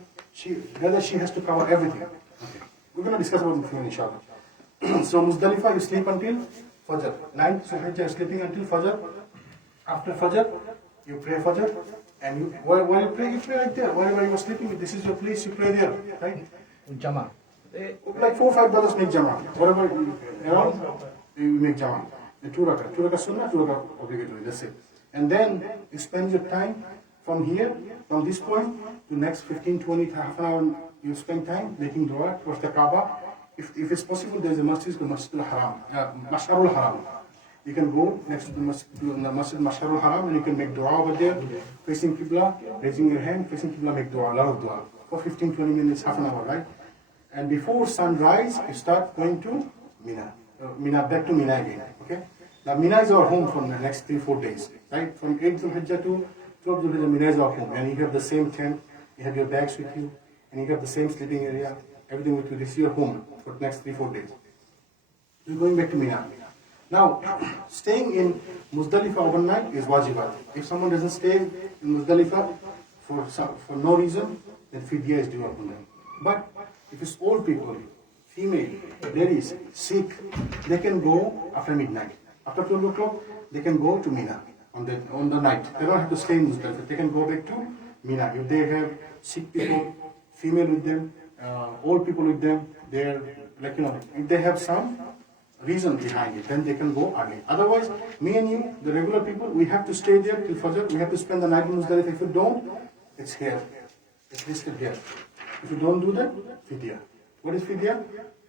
Whether she has to cover everything. Okay. We're going to discuss about the female, inshallah. So Muzdalifah, you sleep until Fajr. 9th Zulhijjah, you're sleeping until Fajr. After Fajr, you pray Fajr. And while you pray right there. Wherever you are sleeping, this is your place, you pray there. Right? Jama. Like 4 or 5 brothers make Jama. Whatever around, you make Jama. The 2 rakah. 2 rakah sunnah, 2 rakah obligatory. That's it. And then you spend your time from here, from this point to next 15, 20, half an hour. You spend time making dua towards the Kaaba. If it's possible, there is a masjid called Masjid al-Haram, Mash'arul Haram. You can go next to the Masjid Mash'arul Haram and you can make dua over there, facing Qibla, raising your hand, facing Qibla, make dua, a lot of dua. For 15, 20 minutes, half an hour, right? And before sunrise, you start going to Mina. Back to Mina again, okay? Now Mina is our home for the next 3-4 days, right? From 8th Zulhijjah to 12th Zulhijjah, Mina is our home. And you have the same tent, you have your bags with you, and you have the same sleeping area. Everything with you, this is your home for the next 3-4 days. You're going back to Mina. Now, staying in Muzdalifah overnight is wajibat. If someone doesn't stay in Muzdalifah for no reason, then fidya is due upon them. But if it's old people, female, ladies, sick, they can go after midnight. After 12 o'clock, they can go to Mina on the night. They don't have to stay in Muzdalifah. They can go back to Mina. If they have sick people, female with them, old people with them, they're like, if they have some reason behind it, then they can go early. Otherwise, me and you, the regular people, we have to stay there till Fajr. We have to spend the night in Muzdalifah. If you don't, it's here. It's listed here. If you don't do that, fidya. What is fidya?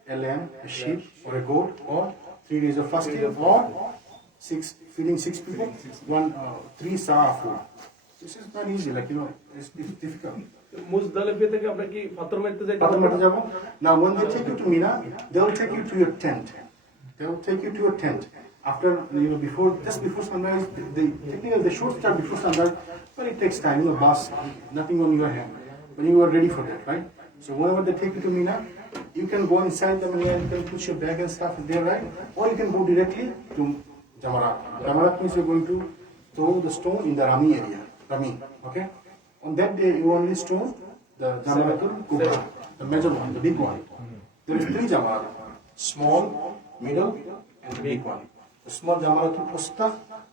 A lamb, a sheep, or a goat, or 3 days of fasting, or feeding 6 people, 3 sa'a food. This is not easy, it's difficult. Muzdalifah থেকে আমরা কি পাথর মারতে যাই? পাথর মারতে যাব। Now when they take you to Mina, they will take you to your tent. After, just before sunrise, technically they should start before sunrise, but it takes time, bus, nothing on your hand. When you are ready for that, right? So whenever they take you to Mina, you can go inside the Mina and you can put your bag and stuff there, right? Or you can go directly to Jamarat. Jamarat means you're going to throw the stone in the Rami area. Rami, okay? On that day, you only stone the Jamaratul Kubra, the major one, the big one. There is 3 Jamarat, small, middle, and the big one. The small Jamaratul Usta,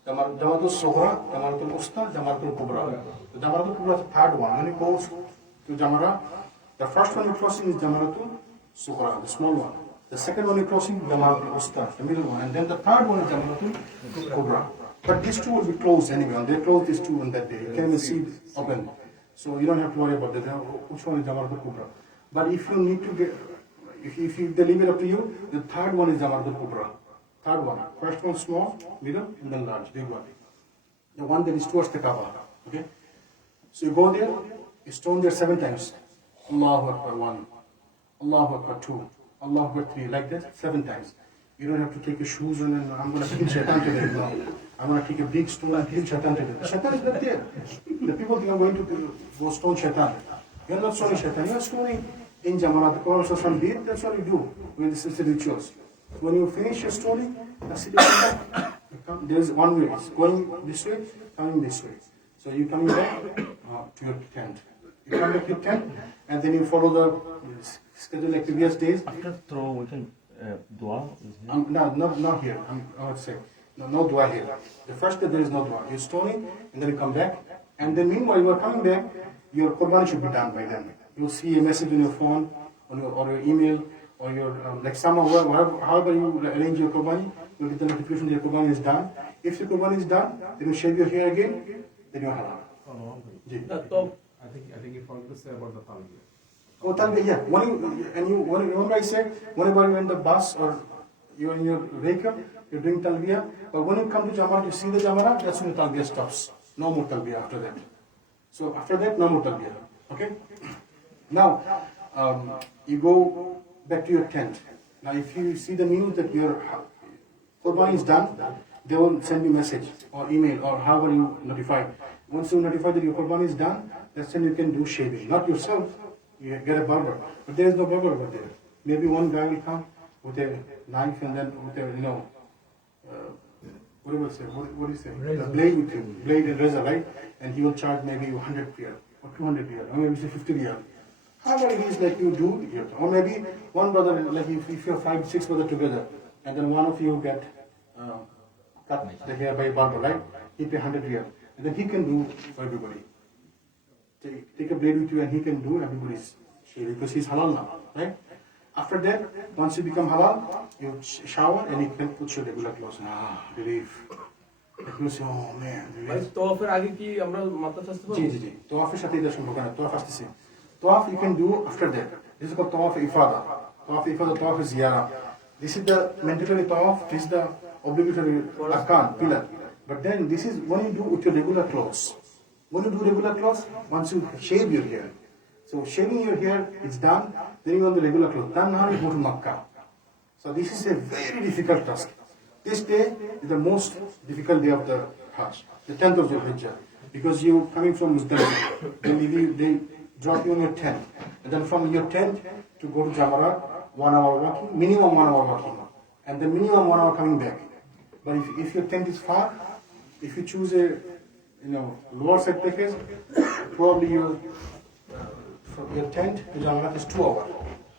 Jamaratul Sohra, Jamaratul Usta, Jamaratul Kubra. The Jamaratul Kubra is the 3rd one. When you go to Jamara, the first one you're crossing is Jamaratul Sohra, the small one. The second one you're crossing, Jamaratul Usta, the middle one. And then the 3rd one is Jamaratul Kubra. But these 2 will be closed anyway. They close these 2 on that day. You can't even see it open. So you don't have to worry about that. Which one is Jamaratul Kubra? But if you need to get, if they leave it up to you, the 3rd one is Jamaratul Kubra. 3rd one. First one small, middle, and then large, big one. The one that is towards the Kaaba. Okay? So you go there, you stone there 7 times. Allahu Akbar 1, Allahu Akbar 2, Allahu Akbar 3, like that, 7 times. You don't have to take your shoes on and I'm going to kill Shaitan today. No. I'm going to take a big stone and kill Shaitan today. Shaitan is not there. The people think I'm going to go stone Shaitan. You're not stoning Shaitan. You're stoning in Jamarat, the Prophet did, that's what you do with the rituals. When you finish your story, that's it. There's one way, it's going this way, coming this way. So you coming back to your tent. You come back to your tent, and then you follow the schedule like previous days. After throw, we can dua. No, not here. I would say no dua here. The first day there is no dua. You stoning, and then you come back, and then meanwhile you are coming back, your Qurban should be done by then. You'll see a message on your phone, or your email, or your like however you arrange your Qurban, you'll get the notification that your Qurban is done. If your Qurban is done, then you shave your hair again, then you're halal. I think you forgot to say about the talbiyah. Oh, talbiyah, yeah. Remember I said, whenever you're in the bus or you're in your vehicle, you're doing talbiyah. But when you come to Jamarat, you see the Jamarat, that's when the talbiyah stops. No more talbiyah after that. So after that, no more talbiyah. Okay? Now, you go back to your tent. Now, if you see the news that your Qurban is done, they will send you a message or email or however you notify. Once you notify that your Qurban is done, that's when you can do shaving. Not yourself, you get a barber. But there is no barber over there. Maybe one guy will come with a knife and then with a, what do you say? What do you say? A blade with him, blade and razor, right? And he will charge maybe 100 riyal or 200 riyal or maybe say 50 riyal. However it is like you do here. Or maybe one brother, like if you're 5, 6 brothers together, and then one of you get cut the hair by a barber, right? He pay 100 riyal. And then he can do for everybody. Take a blade with you and he can do everybody's shave because he's halal now, right? After that, once you become halal, you shower and you can put your regular clothes. Relief. You say, oh man. তওয়াফের আগে কি আমরা মাথা চাষতে পারবো? জি তওয়াফের সাথে এটা সম্পর্ক না তওয়াফ আসতেছে tawaf you can do after that. This is called tawaf ifada. Tawaf is ziyarah. This is the mandatory tawaf, this is the obligatory arkan, pillar. But then this is when you do with your regular clothes. When you do regular clothes, once you shave your hair. So shaving your hair is done, then you on the regular clothes. Then now you go to Makkah. So this is a very difficult task. This day is the most difficult day of the Hajj, the 10th of Hajj, because you coming from Muzdalifah, they drop you in your tent, and then from your tent to go to Jamarat, 1 hour walking, minimum 1 hour walking, and then minimum 1 hour coming back. But if your tent is far, if you choose a lower side package, probably from your tent to Jamarat is 2 hours,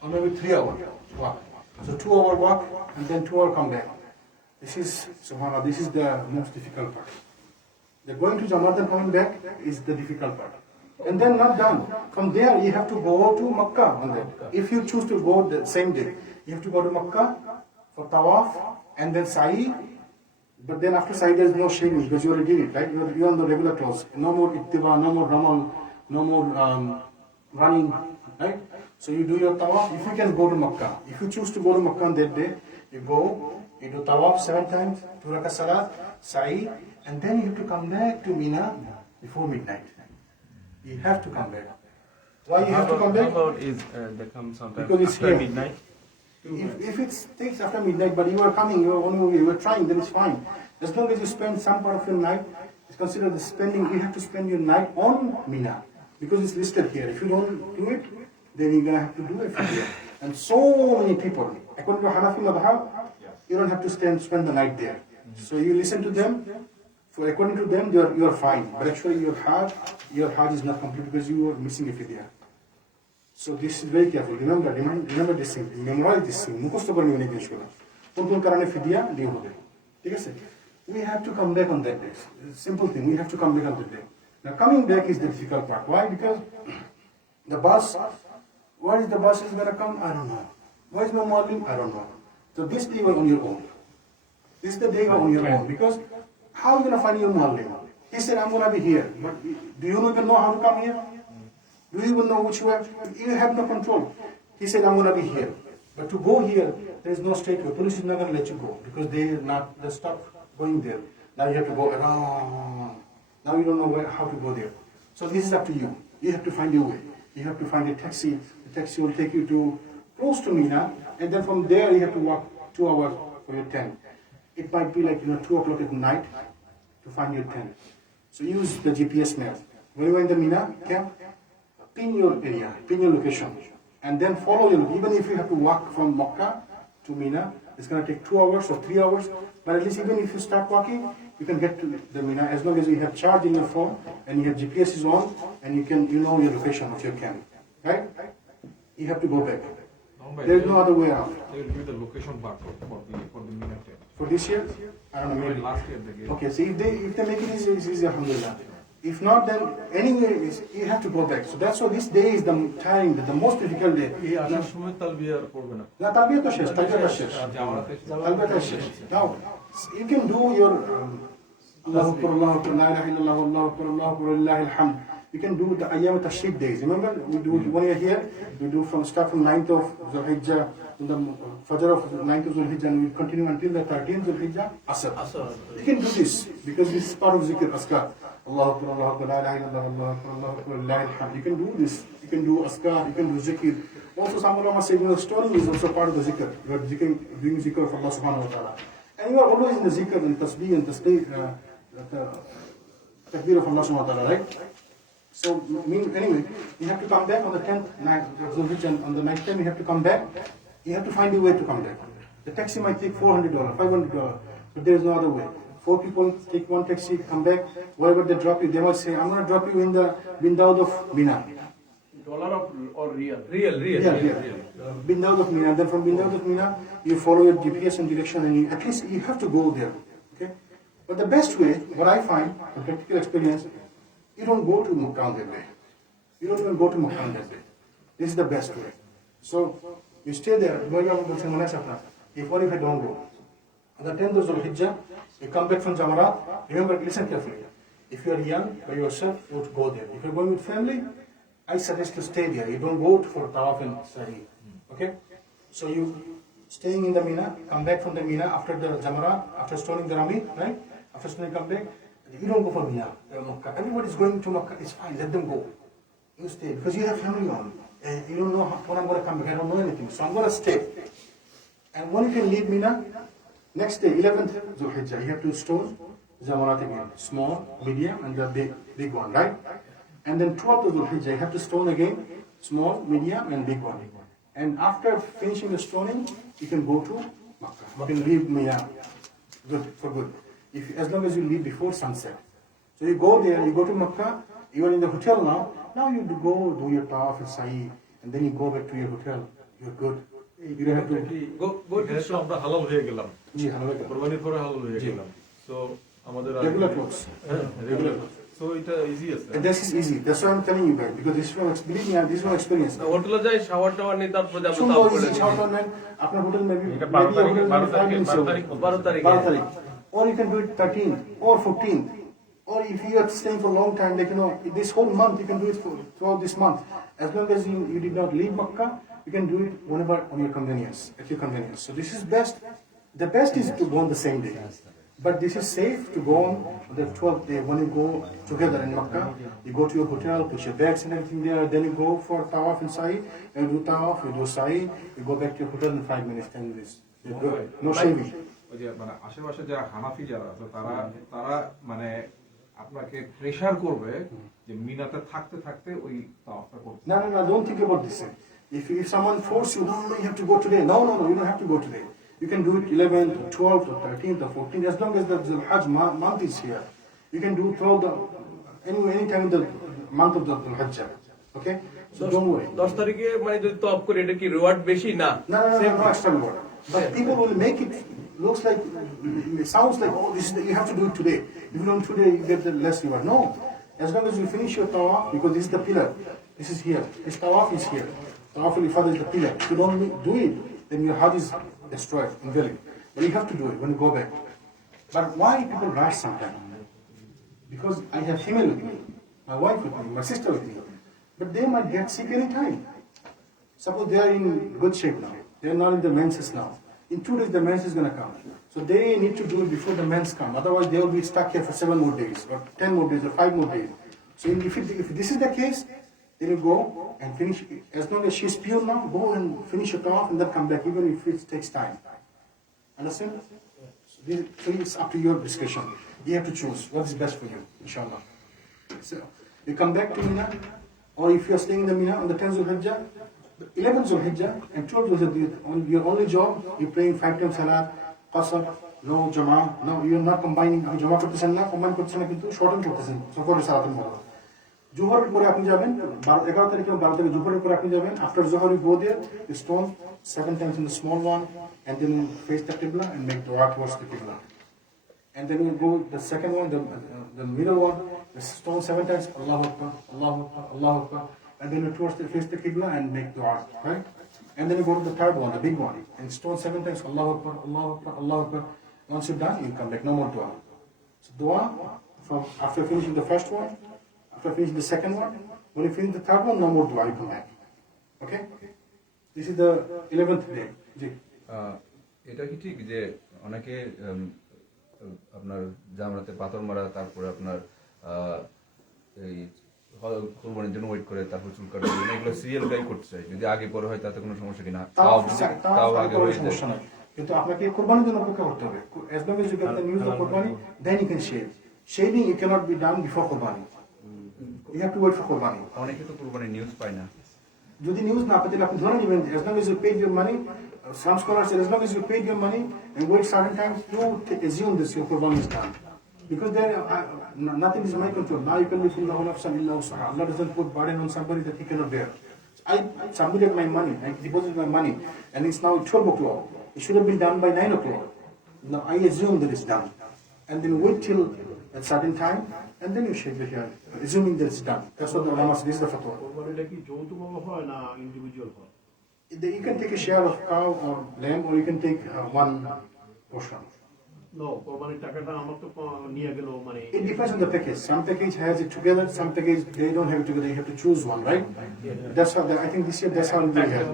or maybe 3 hours walk. So 2 hour walk and then 2 hour come back. This is, subhanAllah, this is the most difficult part. The going to Jamarat and coming back is the difficult part. And then not done. From there you have to go to Makkah on that. If you choose to go the same day, you have to go to Makkah for tawaf and then sa'i. But then after sa'i there is no shaving because you already did it, right? You're on the regular clothes. No more ittiba, no more ramal, no more running, right? So you do your tawaf. If you can go to Makkah, if you choose to go to Makkah on that day, you go, you do tawaf 7 times, 2 rakat salat, sa'i, and then you have to come back to Mina before midnight. You have to come back. Why you have to come back? How about is they come sometime Because it's after here. midnight? If it takes after midnight, but you are coming, you are on your way, you are trying, then it's fine. As long as you spend some part of your night, it's considered the spending. You have to spend your night on Mina because it's listed here. If you don't do it, then you're gonna have to do it from here. And so many people, according to Hanafi madhab, you don't have to spend the night there. So you listen to them. For according to them, you are fine. But actually, your heart is not complete because you are missing a fidya. So this is very careful. Remember this thing. Memorize this thing. মুখস্থ করে নিবেন এই জিনিসগুলো। কোন কারণে ফিদিয়া দিয়ে হবে। ঠিক আছে? We have to come back on that day. Simple thing. We have to come back on that day. Now coming back is the difficult part. Why? Because the bus. Where is the bus is gonna come? I don't know. Where is my morning? I don't know. So this day you are on your own. This is the day you are on your own because how are you gonna find your muallim? He said, I'm gonna be here. But do you even know how to come here? Do you even know which way? You have no control. He said, I'm gonna be here. But to go here, there is no straight way. Police is not gonna let you go because they stop going there. Now you have to go around. Now you don't know how to go there. So this is up to you. You have to find your way. You have to find a taxi. The taxi will take you to close to Mina, and then from there you have to walk 2 hours for your tent. It might be like 2 o'clock at night to find your tent. So use the GPS map. When you are in the Mina camp, pin your area, pin your location. and then follow your, even if you have to walk from Makkah to Mina, it's going to take 2 hours or 3 hours, but at least even if you start walking, you can get to the Mina as long as you have charge in your phone and your GPS is on and you know your location of your camp, right? You have to go back. There is no other way out. They will give the location bar for the Mina tent. For this year, I don't know, maybe. Last year they gave. Okay, so if they make it easy, it's easy, alhamdulillah. If not, then anyway, you have to go back. So that's why this day is the time, the most difficult day. এই আসার সময় তালবিয়া পড়বে না না তালবিয়া তো শেষ, তালবিয়া শেষ। জামাতে তালবিয়া শেষ। Now, you can do your Allahu Akbar, Allahu Akbar, la ilaha illallah, Allahu Akbar, Allahu Akbar, lillahi alhamd. You can do the Ayyam Tashriq days. Remember, we do when you're here, we do start from 9th of Zulhijjah, the Fajr of 9th of Zulhijjah, and we continue until the 13th Zulhijjah, Asr. You can do this because this is part of Zikr, Askar. Allahu Akbar, Allahu Akbar, la ilaha illallah, Allahu Akbar, Allahu Akbar, lillahi alhamd. You can do this. You can do Askar, you can do Zikr. Also, some ulama say, stoning is also part of the Zikr. You are doing Zikr of Allah subhanahu wa ta'ala. And you are always in the Zikr and Tasbih and Takbir of Allah subhanahu wa ta'ala, right? So, anyway, you have to come back on the 10th night of Zulhijjah, on the night time you have to come back. You have to find a way to come back. The taxi might take $400, $500, but there is no other way. 4 people take one taxi, come back, wherever they drop you, they might say, I'm going to drop you in the Bindaud of Mina. dollar or real? Real. Bindaud of Mina. Then from Bindaud of Mina, you follow your GPS and direction, and at least you have to go there. Okay? But the best way, what I find, from practical experience, you don't go to Makkah that day. You don't even go to Makkah that day. This is the best way. So, you stay there. If what if I don't go? On the 10th of Zulhijjah, you come back from Jamarat. Remember, listen carefully. If you are young, by yourself, you would go there. If you're going with family, I suggest to stay there. You don't go for Tawaf and Sa'i. Okay? So you staying in the Mina, come back from the Mina after the Jamarat, after stoning the Rami, right? After stoning, come back. You don't go for Mina, Makkah. Everybody is going to Makkah. It's fine. Let them go. You stay because you have family on. And you don't know when I'm going to come back. I don't know anything. So I'm going to stay. And when you can leave Mina, next day, 11th Zulhijjah, you have to stone Jamarat again. Small, medium, and the big one, right? And then 12th of Zulhijjah, you have to stone again. Small, medium, and big one. And after finishing the stoning, you can go to Makkah. You can leave Mina for good. As long as you leave before sunset. So you go there, you go to Makkah, you are in the hotel now. Now you go do your tawaf and sa'i, and then you go back to your hotel. You're good. You don't have to আমরা হালাল হয়ে গেলাম জি হালাল কুরবানির পরে হালাল হয়ে গেলাম সো আমাদের regular clothes. রেগুলার সো এটা ইজি আছে And this is easy. That's why I'm telling you guys, because this is believe me, this is my experience. হোটেলে যাই শাওয়ার টাওয়ার নিয়ে তারপরে যাবো সুন্দর তারপরে easy shower man, আপনার হোটেল maybe এটা 12 তারিখে 12 তারিখে 12 তারিখ. Or you can do it 13th or 14th. Or if you are staying for a long time, like this whole month, you can do it throughout this month. As long as you did not leave Makkah, you can do it whenever on your convenience, at your convenience. So this is best. The best is to go on the same day. But this is safe to go on the 12th day. When you go together in Makkah, you go to your hotel, put your bags and everything there, then you go for Tawaf and Sa'i, you do Tawaf, you do Sa'i, you go back to your hotel in 5 minutes, 10 minutes. You're good. No shaving. ওই যে মানে আশেপাশে যারা হানাফি যারা আছে তারা মানে আপনাকে প্রেসার করবে যে মিনাতে থাকতে থাকতে ওই তাওয়াফটা করতে No, don't think about this. If someone force you, no, you have to go today. No, you don't have to go today. You can do it 11th, or 12th, or 13th, or 14th, as long as the Hajj month is here. You can do it throughout any time in the month of the Hajj. Okay? So don't worry. 10 তারিখে মানে যদি তওয়াফ করে এটা কি reward বেশি না No, extra reward. But people will make it looks like, it sounds like, oh, you have to do it today. If you don't today, you get the less reward. No. As long as you finish your tawaf, because this is the pillar. This is here. This tawaf is here. Tawaf al-Ifadah is the pillar. If you don't do it, then your Hajj is destroyed, invalid. But you have to do it when you go back. But why people rush sometimes? Because I have female with me, my wife with me, my sister with me. But they might get sick any time. Suppose they are in good shape now. They are not in the menses now. In 2 days the mens is going to come. So they need to do it before the mens come. Otherwise they will be stuck here for 7 more days, or 10 more days, or 5 more days. So if this is the case, then you go and finish. As long as she's pure now, go and finish it off and then come back, even if it takes time. Understand? So it's up to your discretion. You have to choose what is best for you, inshallah. So you come back to Mina, or if you are staying in the Mina on the 10th of Hajj, The 11th Zulhijjah and 12th Zulhijjah, your only job, you're praying 5 times salat, qasr, no jama'ah, no, you're not combining, jama'ah করতেছেন না, combine করতেছেন না, কিন্তু shorten করতেছেন, সফরের সালাতের মতো। জোহরের পরে আপনি যাবেন, 11 তারিখে 12 তারিখে জোহরের পরে আপনি যাবেন, after Zohar you go there, you stone 7 times in the small one, and then you face the Qibla and make dua towards the Qibla. And then you go the second one, the middle one, you stone 7 times, Allahu Akbar, Allahu Akbar, Allahu Akbar, and then you face the Qibla and make dua, right? And then you go to the third one, the big one, and stone 7 times, Allahu Akbar, Allahu Akbar, Allahu Akbar. Once you're done, you come back, no more dua. So dua, after finishing the first one, after finishing the second one, when you finish the third one, no more dua, you come back. Okay? This is the 11th day. Ji. এটা কি ঠিক যে অনেকে আপনার জামরাতে পাথর মারা, তারপরে আপনার এই কোরবানির জন্য ওয়েট করে, তারপর চুল কাটা, এগুলো সিরিয়াল গাই করতে চাই, যদি আগে পরে হয় তাতে কোনো সমস্যা কিনা? তাও আগে হয়ে যায়, কিন্তু আপনাকে কোরবানির জন্য অপেক্ষা করতে হবে। As long as you get the news of Qurbani, then you can shave. Shaving it cannot be done before Qurbani. You have to wait for Qurbani. অনেকে তো কোরবানির নিউজ পায় না। যদি নিউজ না পেতে আপনি ধরে নেবেন, as long as you paid your money, some scholars say as long as you paid your money and wait certain times, you assume this your Qurbani is done. Because there, nothing is in my control. Now you can be full of nafsan illa usaha. Allah doesn't put burden on somebody that he cannot bear. I submitted my money, I deposited my money, and it's now 12 o'clock. It should have been done by 9 o'clock. Now I assume that it's done. And then wait till a certain time, and then you shave the hair, assuming that it's done. That's what the ulama says, this is the fatwa. You can take a share of cow or lamb, or you can take one portion. No, কোরবানির টাকাটা আমার তো নিয়ে গেল মানে It depends on the package. Some package has it together, some package they don't have it together. You have to choose one, right? That's how I think this year that's how they have.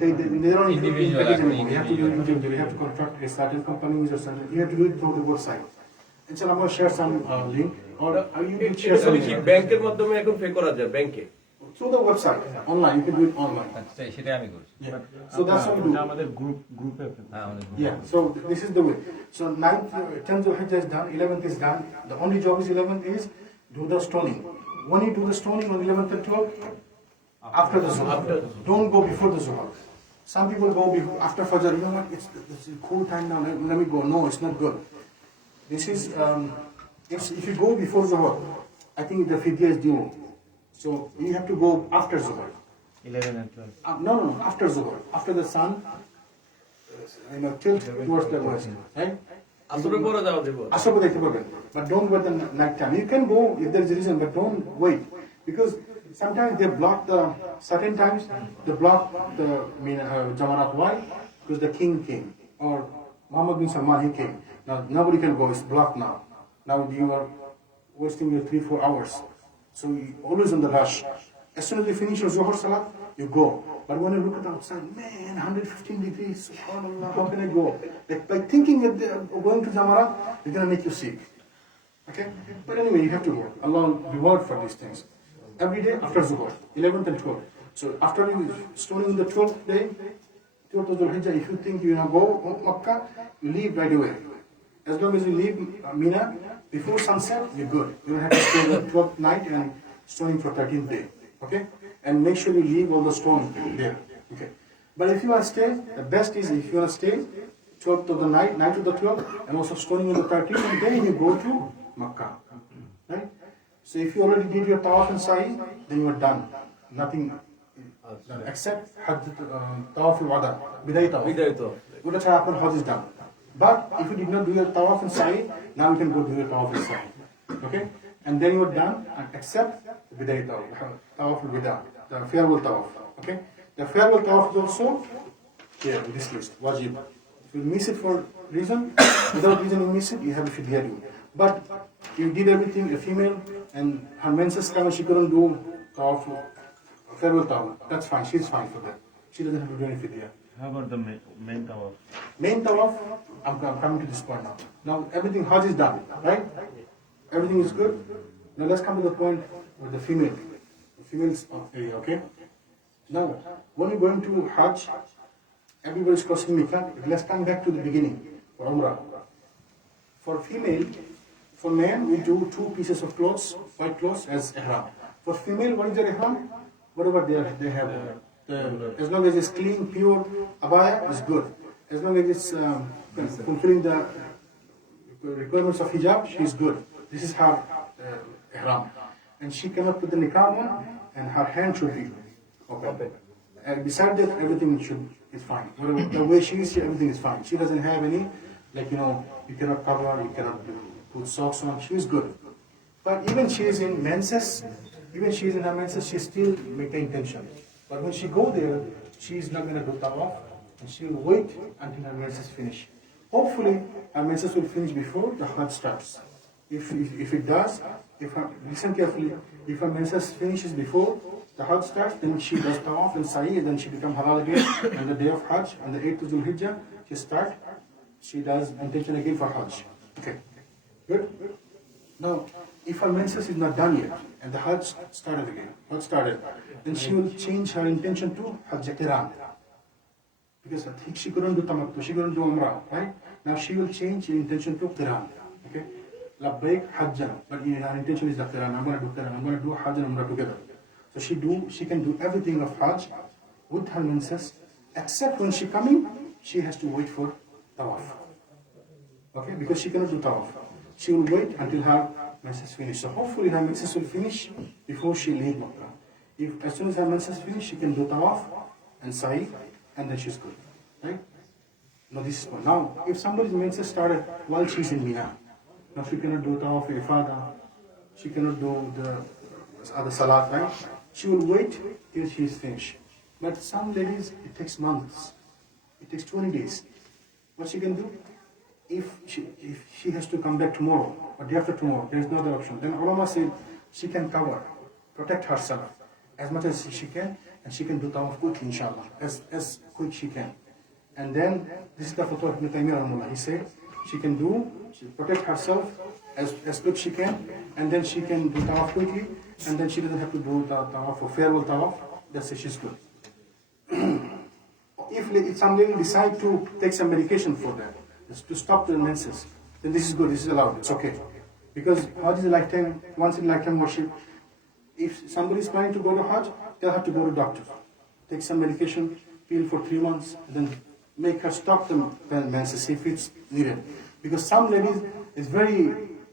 They don't individual package anymore. You have to do it individually. You have to contract a certain companies or certain. You have to do it through the website. And so I'm going to share some link, or you can share some. ব্যাংকের মাধ্যমে এখন pay করা যায় ব্যাংকে? Through the website, online. You can do it online. সেটা আমি করছি। So that's what we do. আমাদের গ্রুপে Yeah, so this is the way. So 9th, 10th Hajj is done, 11th is done. The only job is 11th is do the stoning. When you do the stoning on 11th and 12th, after the Zuhur. Don't go before the Zuhur. Some people go after Fajr. You know what? It's a cool time now. Let me go. No, it's not good. This is if you go before Zuhur, I think the fidya is due. So you have to go after Zuhur. 11 and 12. No, after Zuhur, after the sun, tilt towards the west, right? আসরে পরে যাওয়া দেব। Asr ko dekhte parben, but don't go at the night time. You can go if there is a reason, but don't wait, because sometimes they block the certain times. They block the Jamarat. Why? Because the king came, or Muhammad bin Salman he came. Now nobody can go. It's blocked now. Now you are wasting your 3-4 hours. So you always in the rush. As soon as you finish your Zuhur Salah, you go. But when you look at outside, man, 115 degrees, subhanAllah, how can I go? Like, by thinking that going to Jamarat, it's going to make you sick. Okay? But anyway, you have to go. Allah will reward for these things. Every day after Zuhur, 11th and 12th. So after you stoning in the 12th day, 12th of Dhul Hijjah, if you think you're going to go Makkah, you leave right away. As long as you leave Mina before sunset, you're good. You don't have to stay the 12th night and stoning for 13th day. Okay? And make sure you leave all the stone there. Okay. But if you want to stay, the best is if you want to stay 12th of the night, night of the 12th, and also stoning on the 13th, and then you go to Makkah. Right? So if you already did your tawaf and sa'i, then you are done. Nothing done except tawaf al-wada, bidai tawaf. What happened, Hajj is done. But if you did not do your tawaf and sa'i, now you can go do your tawaf and sa'i. Okay? And then you are done, except bidai tawaf, tawaf al-wida, the farewell tawaf. Okay? The farewell tawaf is also here in this list, wajib. If you miss it for reason, without reason you miss it, you have a fidya due. But you did everything, a female, and her menses come and she couldn't do tawaf, farewell tawaf. That's fine, she's fine for that. She doesn't have to do any fidya. How about the main tawaf? Main tawaf, I'm coming to this point now. Now everything, Hajj is done, right? Everything is good. Now let's come to the point with the female. The female's area, okay? Now, when you're going to Hajj, everybody's crossing Miqat. Let's come back to the beginning for Umrah. For female, for man, we do 2 pieces of clothes, white clothes as ihram. For female, what is their ihram? Whatever they have. As long as it's clean, pure, abaya is good. As long as it's fulfilling the requirements of hijab, she is good. This is her ihram. And she cannot put the niqab on, and her hand should be open. And beside that, everything is fine. The way she is, everything is fine. She doesn't have any, you cannot cover, you cannot put socks on. She is good. But even she is in menses, she still make the intention. But when she go there, she is not going to do tawaf, and she will wait until her menses finish. Hopefully, her menses will finish before the Hajj starts. If it does, listen carefully, if her menses finishes before the Hajj starts, then she does tawaf and sa'i, and then she becomes halal again. On the day of Hajj, on the 8th of Dhul Hijjah, she does intention again for Hajj. Okay, good? Now, if her menses is not done yet, and the Hajj started, then she will change her intention to Hajj Qiran. Because I think she couldn't do tamattu, she couldn't do umrah, right? Now she will change her intention to Qiran. Okay? Labbaik Hajjan, but her intention is the Qiran. I'm going to do Qiran, I'm going to do Hajj and Umrah together. So she can do everything of Hajj with her menses, except when she coming, she has to wait for tawaf. Okay? Because she cannot do tawaf. She will wait until her menses finish. So hopefully her menses will finish before she leave Makkah. As soon as her menses finish, she can do tawaf and sa'i, and then she's good. Right? Now this is one. Now, if somebody's menses started while she's in Mina, now she cannot do tawaf ifada, she cannot do the other salat, right? She will wait till she's finished. But some ladies, it takes months. It takes 20 days. What she can do? If she has to come back tomorrow or day after tomorrow, there is no other option. Then ulama said she can cover, protect herself as much as she can, and she can do tawaf quickly, inshallah, as quick she can. And then this is the fatwa of Ibn Taymiyyah. He said she protect herself as quick she can, and then she can do tawaf quickly, and then she doesn't have to do the tawaf or farewell tawaf. That's it, she's good. If some lady decide to take some medication for that, to stop the menses, then this is good, this is allowed, it's okay. Because Hajj is a lifetime, once in a lifetime worship. If somebody is planning to go to Hajj, they'll have to go to doctor. Take some medication, pill for 3 months, and then make her stop the menses if it's needed. Because some ladies,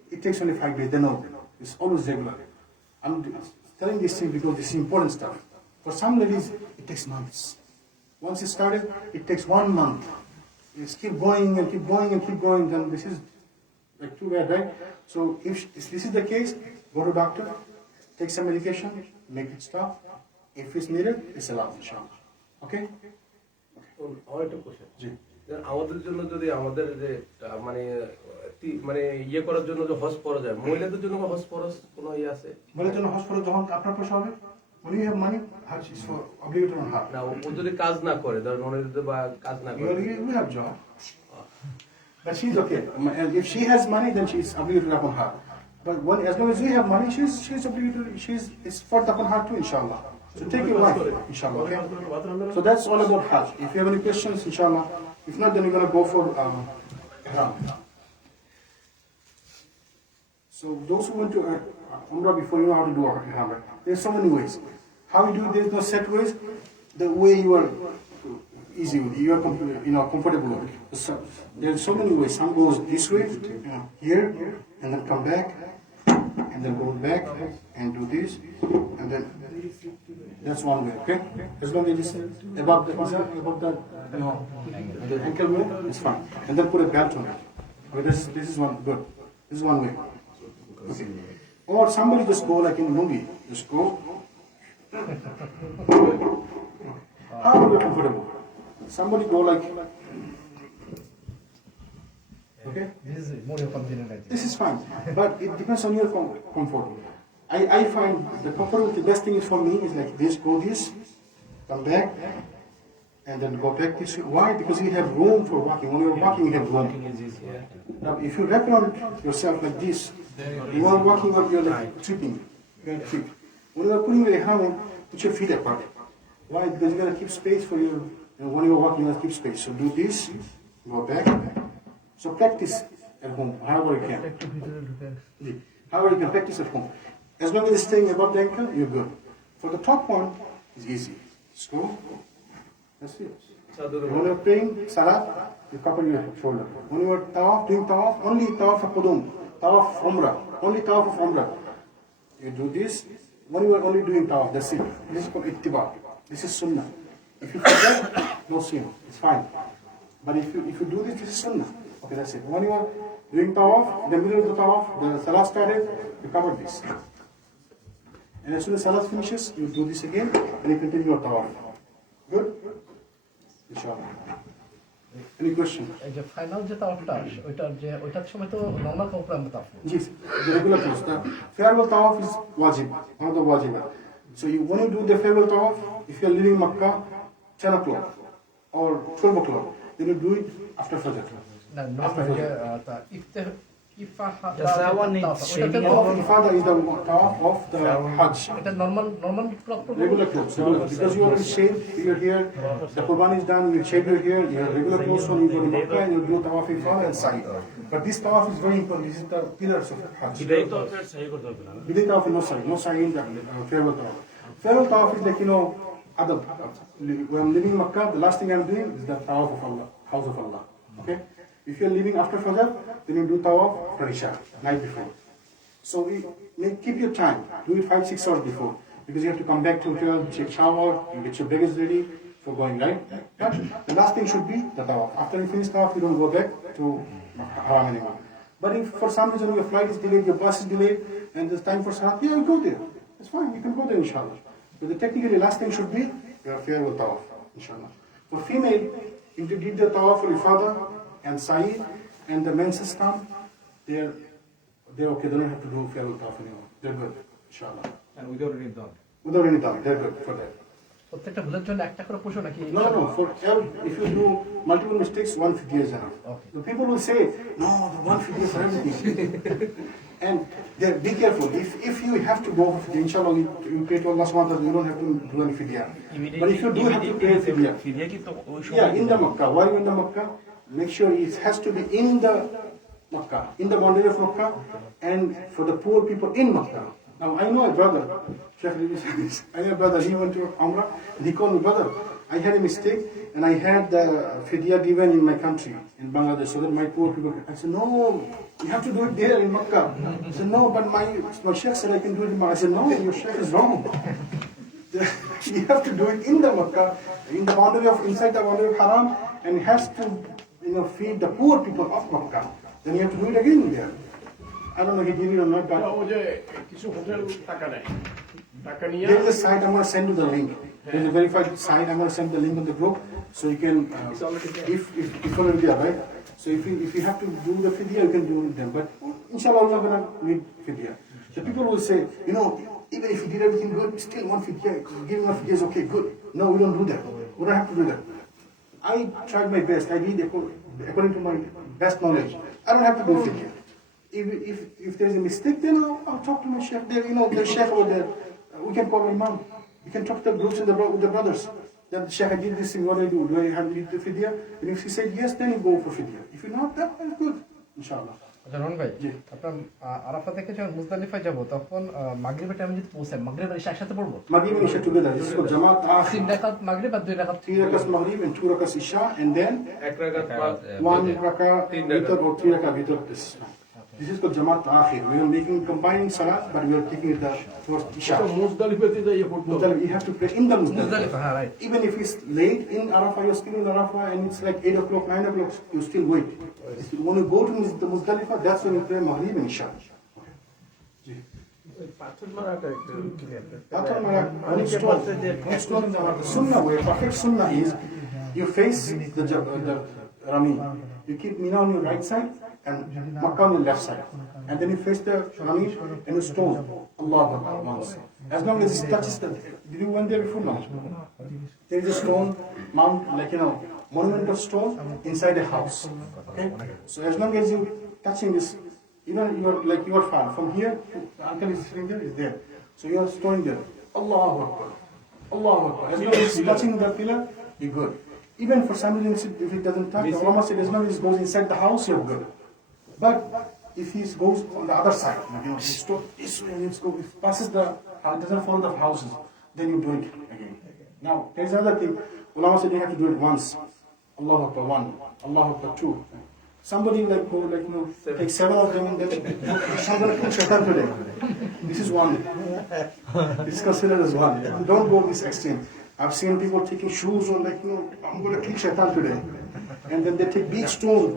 it takes only 5 days, they know. It's always regular. I'm telling this thing because this is important stuff. For some ladies, it takes months. Once it started, it takes 1 month. It's keep going and keep going and keep going, then this is like too bad, right? So if this is the case, go to doctor, take some medication, make it stop. If it's needed, it's allowed, inshallah. Okay? আমার একটা question, আমাদের জন্য যদি আমাদের যে মানে ইয়ে করার জন্য যে হজ ফরজ হয়, মহিলাদের জন্য হজ ফরজ কোনো ইয়ে আছে? মহিলাদের জন্য হজ ফরজ যখন আপনার পয়সা হবে, when you have money, Hajj is for obligatory on her. না, ও যদি কাজ না করে, ধরুন বা কাজ না করে, you have job. But she's okay. If she has money, then she's obligatory upon her. But as long as you have money, she's obligatory. It's for upon her too, inshallah. So take your wife, inshallah. Okay. So that's all about Hajj. If you have any questions, inshallah. If not, then we're gonna go for ihram. So those who want to umrah before, you know how to do ihram. There's so many ways. How you do it? There's no set ways. The way you are easy with, you are comfortable with. So there's so many ways. Some goes this way, here, and then come back, and then go back and do this, and then that's one way. Okay, as long as it's above the ankle way, it's fine. And then put a belt on it. Okay, this is one good. This is one way. Okay. Or somebody just go like in a movie, just go. How are you comfortable? Somebody go like. Okay? This is more convenient, I think. This is fine, but it depends on your comfort. I find the comfort, the best thing is for me is like this, go this, come back, and then go back this. Why? Because you have room for walking. When you're walking, you have room. Now, if you wrap around yourself like this, you are walking up, you're like tripping. You're going to trip. When you are putting your ihram on, put your feet apart. Why? Because you're going to keep space for your, when you're walking, you're going to keep space. So do this, go back. So practice at home, however you can. However you can practice at home. As long as it's staying above the ankle, you're good. For the top one, it's easy. Screw. That's it. When you're praying salah, you cover your shoulder. When you are tawaf, doing tawaf, only tawaf of qudum, tawaf of umrah, only tawaf of umrah. You do this when you are only doing tawaf, that's it. This is called ittiba. This is sunnah. If you forget, no sin, it's fine. But if you do this, this is sunnah. Okay, that's it. When you are doing tawaf, in the middle of the tawaf, the salah started, you cover this. And as soon as salah finishes, you do this again, and you continue your tawaf. Good? Inshallah. Any question? এই যে final যে তাওয়াফটা ওইটার সময় তো normal কাপড় আমরা তাওয়াফ করি। Ji, the regular clothes. The farewell tawaf is wajib, one of the wajib. So when you do the farewell tawaf, if you are leaving Makkah 10 o'clock or 12 o'clock, then you do it after Fajr. না normal যে Tawaf ifada is the tawaf of the Hajj. এটা normal Regular clothes, because you already shaved your hair, the Qurban is done, you shave your hair, you have regular clothes on, you go to Makkah and you do tawaf ifada and sa'i. But this tawaf is very important, this is the pillars of Hajj. Bidai tawaf is no sa'i in the farewell tawaf. Farewell tawaf is like, adab. When I'm leaving Makkah, the last thing I'm doing is the tawaf of Allah, house of Allah. Okay? If you're leaving after Fajr, then you do tawaf after Isha, night before. So keep your time, do it 5-6 hours before, because you have to come back to hotel, take shower, you get your baggage ready for going, right? But the last thing should be the tawaf. After you finish tawaf, you don't go back to Haram anymore. But if for some reason your flight is delayed, your bus is delayed, and there's time for salat, yeah, you go there. It's fine, you can go there, inshallah. But technically, the last thing should be your farewell tawaf, inshallah. For female, if you did the tawaf for ifada and sa'i and the menses stamp, they're okay. They don't have to do farewell tawaf anymore. They're good, inshallah. And without any doubt. Without any doubt, they're good for that. প্রত্যেকটা ভুলের জন্য একটা করে পশু নাকি? No. If you do multiple mistakes, one fidya is enough. Okay. The people will say, no, the one fidya for everything. And be careful. If you have to go for fidya, inshallah, you pray to Allah subhanahu wa ta'ala, you don't have to do any fidya. But if you do have to pay fidya, in the Makkah, while you're in the Makkah, make sure it has to be in the Makkah, in the boundary of Makkah, and for the poor people in Makkah. Now, I know a brother, he went to Umrah, and he called me, brother, I had a mistake, and I had the fidya given in my country, in Bangladesh, so that my poor people can. I said, no, you have to do it there in Makkah. I said, no, but my sheikh said I can do it in Makkah. I said, no, your sheikh is wrong. You have to do it in the Makkah, inside the boundary of Haram, and it has to, feed the poor people of Makkah. Then you have to do it again there. I don't know if he did it or not, but there is a site, I'm going to send you the link. There's a verified site, I'm going to send the link on the group, so you can, if already there, right? So if you have to do the fidya, you can do it then. But inshallah, we're not going to need fidya. The people will say, even if you did everything good, still one fidya, giving one fidya is okay, good. No, we don't do that. We don't have to do that. I tried my best. I did according to my best knowledge. I don't have to do fidya. If there's a mistake, then I'll talk to my sheikh. There, the sheikh over there. We can call imam. We can talk to the groups with the brothers. That the sheikh, I did this thing. What do I do? Do I have to do the fidya? And if he said yes, then you go for fidya. If you're not, that's good. Inshallah. আচ্ছা রন ভাই, আপনার আরাফা থেকে যখন মুজদালিফায় যাব তখন মাগরিবের টাইমে যদি পৌঁছাই, মাগরিব আর ইশা একসাথে পড়বো? Maghrib and Isha together. This is called Jamaat Akhir. 3 রাকাত মাগরিব আর 2 রাকাত 3 rakats Maghrib and 2 rakats Isha, and then 1 rakah Witr or 3 rakah Witr. This is called Jamaat Akhir. We are combining Salah, but we are taking it towards Isha. You have to pray in the Muzdalifah. right. Even if it's late in Arafah, you're still in Arafah, and it's like 8 o'clock, 9 o'clock, you still wait. When you go to the Muzdalifah, that's when you pray Maghrib and Isha. Pathar Mara, the Sunnah way, perfect Sunnah is, you face the Rami. You keep Mina on your right side, and Makkah on your left side. And then you face the Rami and you stone. Allah Akbar once. As long as it touches did you went there before? No. There is a stone, monument of stone inside a house. Okay? So as long as you touching this, you are far. From here, the uncle is sitting there, is there. So you are stoning there. Allahu Akbar. Allahu Akbar. As long as it's touching the pillar, you're good. Even for some reason, if it doesn't touch, the ulama said as long as it goes inside the house, you're good. But if he goes on the other side, he passes it doesn't follow the houses, then you do it again. Now, there's another thing. Ulama said you have to do it once. Allahu Akbar, one. Allahu Akbar, two. Somebody take 7 of them and then somebody put shaitan today. This is one. This is considered as one. Don't go this extreme. I've seen people taking shoes on I'm going to kill shaitan today. And then they take big stone.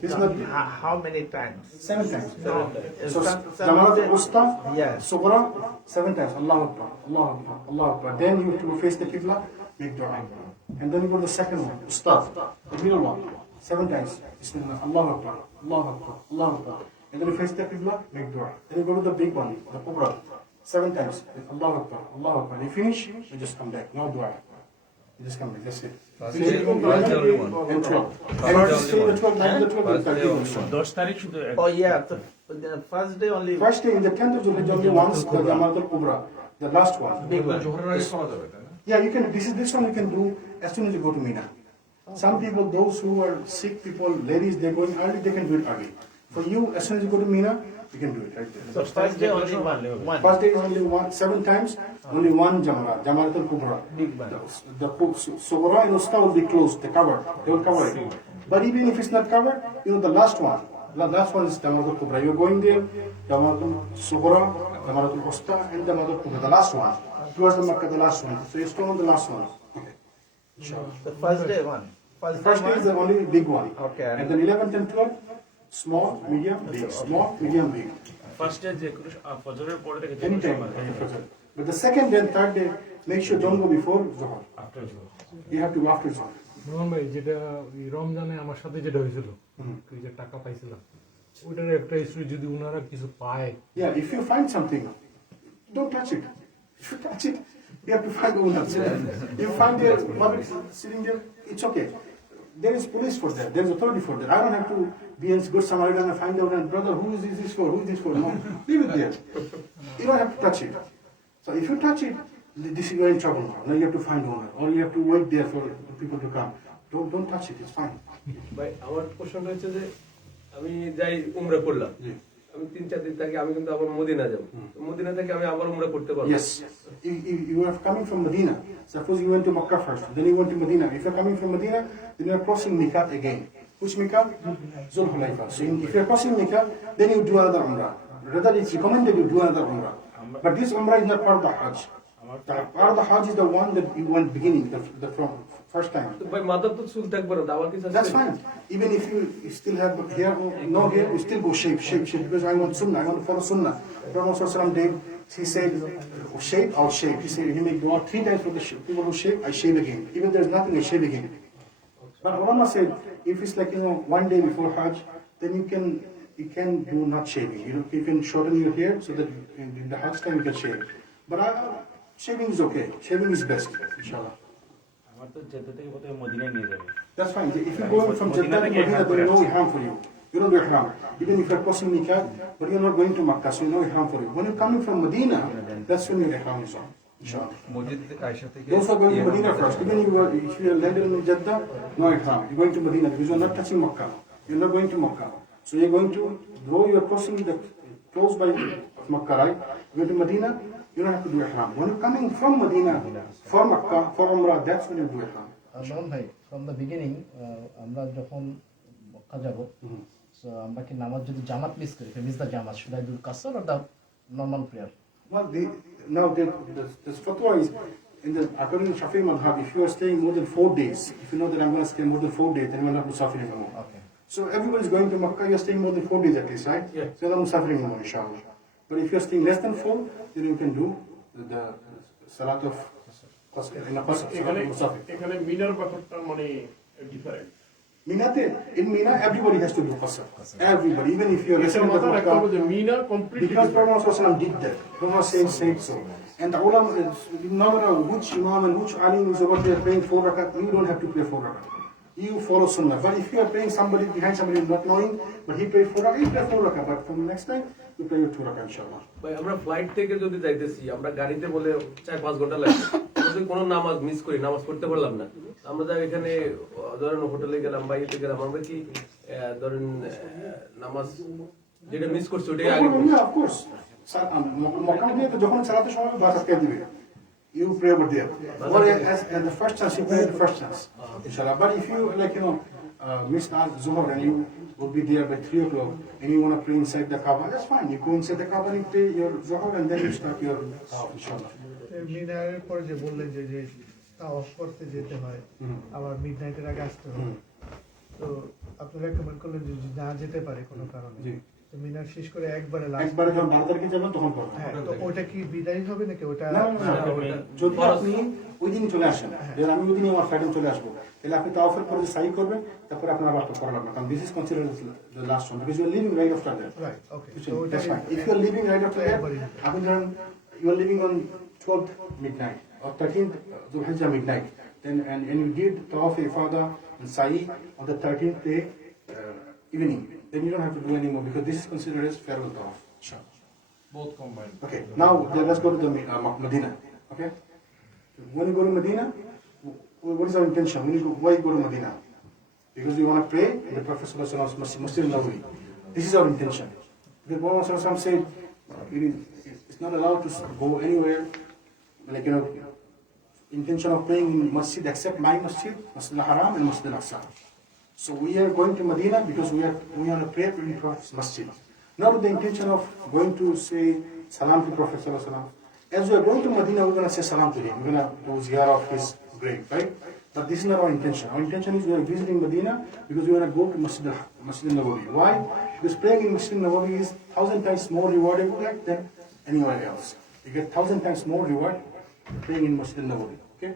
This is not How many times? 7 times. No. So, Jamarat al-Usta, Yes. Sughra, 7 times. Allahu Akbar, Allahu Akbar, Allahu Akbar. Then you have to face the Qibla, make dua. And then you go to the second one, Usta, the middle one, 7 times. Bismillah, Allahu Akbar, Allahu Akbar, Allahu Akbar. And then you face the Qibla, make dua. Then you go to the big one, the Kubra, 7 times. Allahu Akbar, Allahu Akbar. You finish, you just come back. No dua. You just come back, that's it. First day only one. And 12. And you stay the 12, like the 12, First day only one. 10 তারিখ শুধু Oh yeah, the first day only. First day in the 10th of July, only once, the Jamarat al-Kubra, the last one. Big one. জোহরের আগে করা যাবে তাই না? Yeah, you can. This one you can do as soon as you go to Mina. Some people, those who are sick people, ladies, they're going early. They can do it early. For you, as soon as you go to Mina, you can do it right there. So first day only one. First day is only one, 7 times, only one Jamarat al-Kubra. Big one. The Sughra and Usta will be closed, the cover. They will cover it. But even if it's not covered, the last one. The last one is Jamarat al-Kubra. You're going there, Jamarat al-Sughra, Jamarat al-Usta, and Jamarat al-Kubra, the last one. Towards the Makkah, the last one. So you're still on the last one. Okay. The first day one. The first day is the only big one. Okay. And then 11th and 12th, small, medium, big. Small, medium, big. First day যে ফজরের পরে থেকে Anytime. But the second and third day, make sure don't go before Zohar. After জোহর You have to go after Zohar. Mohan ভাই যেটা ওই রমজানে আমার সাথে যেটা হয়েছিল ওই যে টাকা পাইছিলাম ওইটার একটা ইস্যু যদি ওনারা কিছু পায় Yeah, if you find something, don't touch it. If you touch it, you have to find the owner. You find their mother sitting there, it's okay. There is police for that. There is authority for that. I don't have to be a good Samaritan and find out, and brother, who is this for? Who is this for? No, leave it there. You don't have to touch it. So if you touch it, this is you're in trouble now. Now you have to find owner, or you have to wait there for people to come. Don't touch it. It's fine. ভাই আমার question হচ্ছে যে আমি যাই উমরা করলাম, আমি 3-4 দিন থাকি, আমি কিন্তু আবার মদিনা যাব। মদিনা থেকে আমি আবার উমরা করতে পারবো? Yes. If you are coming from Medina, suppose you went to Makkah first, then you went to Medina. If you're coming from Medina, then you are crossing Mikat again. Which Mikat? Zul Hulayfa. So if you're crossing Mikat, then you do another Umrah. Rather, it's recommended you do another Umrah. But this Umrah is not part of the Hajj. Part of the Hajj is the one that you went beginning, the from first time. ভাই mother তো চুল থাকবে না, আমার কিছু That's fine. Even if you still have hair, no hair, you still go shave, because I want Sunnah, I want to follow Sunnah. Prophet ﷺ did, he said, shave, I'll shave. He said, he make dua 3 times for the people who shave, I shave again. Even there's nothing, I shave again. But ulama said, if it's like, 1 day before Hajj, then you can do not shaving. You can shorten your hair so that in the Hajj time you can shave. But shaving is okay. Shaving is best, inshallah. আমার তো Jeddah থেকে প্রথমে মদিনায় নিয়ে যাবে That's fine. If you're going from Jeddah to Medina, there is no ihram for you. You don't do ihram. Even if you're crossing Mikat, but you're not going to Makkah, so no ihram for you. When you're coming from Medina, that's when your ihram is on. Inshallah. মসজিদ আয়েশা থেকে Those who are going to Medina first, even if you are landed in Jeddah, no ihram. You're going to Medina because you're not touching Makkah. You're not going to Makkah. So you're going to, though you're crossing the close by Makkah, right? You're going to Medina, you don't have to do ihram. When you're coming from Medina, for Makkah, for Umrah, that's when you do ihram. মোহন ভাই from the beginning আমরা যখন মক্কা যাব so আমরা কি নামাজ যদি জামাত miss করি মিস দ্য জামাত শুড আই ডু কাসর or the normal prayer Well, now the fatwa is, according to Shafi'i madhab, if you are staying more than 4 days, if you know that I'm going to stay more than 4 days, then you're not musafir anymore. Okay. So everybody's going to Makkah, you're staying more than 4 days at least, right? Yeah. So you're not musafir anymore, inshallah. But if you're staying less than 4, then you can do the salat of in a qasr, salat of musafir. এখানে মিনার ব্যাপারটা মানে different In Mina, everybody has to do qasr. Everybody, even if you're এটা resident of মাথায় রাখতে হবে যে Makkah, Mina completely because Prophet ﷺ did that. Prophet said so. And the ulama, no matter which imam and which alim is about they are praying 4 rakat, you don't have to pray 4 rakat. You follow sunnah. But if you are praying somebody behind somebody not knowing, but he prayed 4 rakat, you pray 4 rakat. But from the next time, you pray your 2 rakat, inshallah. ভাই আমরা flight থেকে যদি যাইতেছি, আমরা গাড়িতে বলে 4-5 ঘন্টা লাগবে, যদি কোনো নামাজ মিস করি, নামাজ পড়তে পারলাম না, আমরা যা এখানে ধরেন হোটেলে গেলাম বা ইতে গেলাম, আমরা কি ধরেন নামাজ যেটা মিস করছি ওটাই আগে Yeah, of course. Makkah Medina যখন সালাতের সময় বাস আটকে দিবে। you pray over there. Or as the first chance, you pray the first chance, inshallah. But if you miss Zuhur and you will be there by 3 o'clock and you want to pray inside the Kaaba, that's fine. You go inside the Kaaba and you pray your Zuhur and then you start your Tawaf, inshallah. মিনারের পরে যে বললেন যে তাওয়াফ করতে যেতে হয় আবার মিডনাইটের আগে আসতে হয় তো আপনি রেকমেন্ড করলেন যে না যেতে পারে কোনো কারণে তো মিনার শেষ করে একবারে যখন 12 তারিখে যাবেন তখন করবেন। হ্যাঁ তো ওটা কি বিদায় হবে নাকি ওটা না যদি আপনি ওই দিন চলে আসেন, যেন আমি ওই দিনই আমার ফ্লাইটে চলে আসবো, তাহলে আপনি তাওয়াফের পরে সাই করবেন, তারপরে আপনার আবার তো করা লাগবে, কারণ this is considered the last one because you are living right after that. Right okay so that's fine. If you are living right after that, আপনি ধরেন you are living on 12th midnight or 13th Dhul Hijjah midnight, then and you did Tawaf Ifadah and Sa'i on the 13th day evening, then you don't have to do anymore because this is considered as farewell Tawaf. Both combined. Okay, now let's go to the Medina. Okay, when you go to Medina, what is our intention? Why you go to Medina? Because we want to pray in the Prophet Sallallahu Alaihi Wasallam's Masjid Nabawi. This is our intention. Because Muhammad Sallallahu Alaihi Wasallam said it's not allowed to go anywhere, intention of praying in masjid except my masjid, Masjid al-Haram and Masjid al-Aqsa. So we are going to Medina because we want to pray to the Prophet's masjid. Not with the intention of going to say salam to Prophet Sallallahu Alaihi Wasallam. As we are going to Medina, we're going to say salam to him. We're going to do ziyarah of his grave, right? But this is not our intention. Our intention is we are visiting Medina because we want to go to Masjid al-Nabawi. Why? Because praying in Masjid al-Nabawi is 1,000 times more rewarded than anywhere else. You get 1,000 times more reward praying in Masjid al-Nabawi. Okay?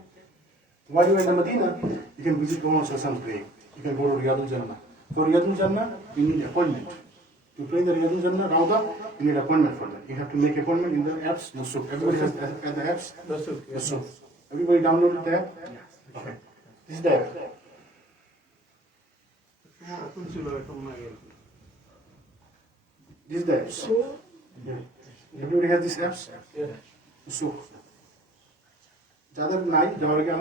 While you are in Medina, you can visit Muhammad Sallallahu Alaihi Wasallam's grave. You can go to Riyadul Jannah. For Riyadul Jannah, you need appointment. To pray the Riyadul Jannah, Rawda, you need appointment for that. You have to make appointment in the apps, Nusuk. Everybody has the apps? Nusuk. Everybody downloaded the app? Okay. This is the app. This is the apps. Yeah. Everybody has these apps? Nusuk. যাদের নাই যাওয়ার আগে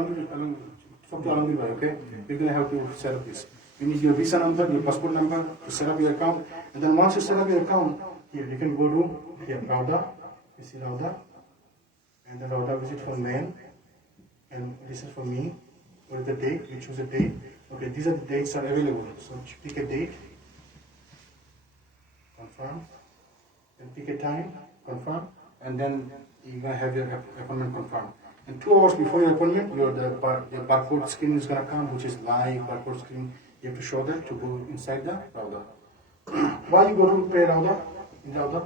সবচেয়ে আলমগীর ভাই, okay? We're going to have to set up this. You need your visa number, your passport number to set up your account. And then once you set up your account, here you can go to here, Rawda. You see Rawda. And then Rawda visit for men. And this is for me. What is the date? You choose a date. Okay, these are the dates are available. So pick a date. Confirm. And pick a time. Confirm. And then you're going to have your appointment confirmed. And 2 hours before your appointment, your barcode screen is going to come, which is live barcode screen. You have to show that to go inside the Rawda. Why you go to pray Rawda? In Rawda?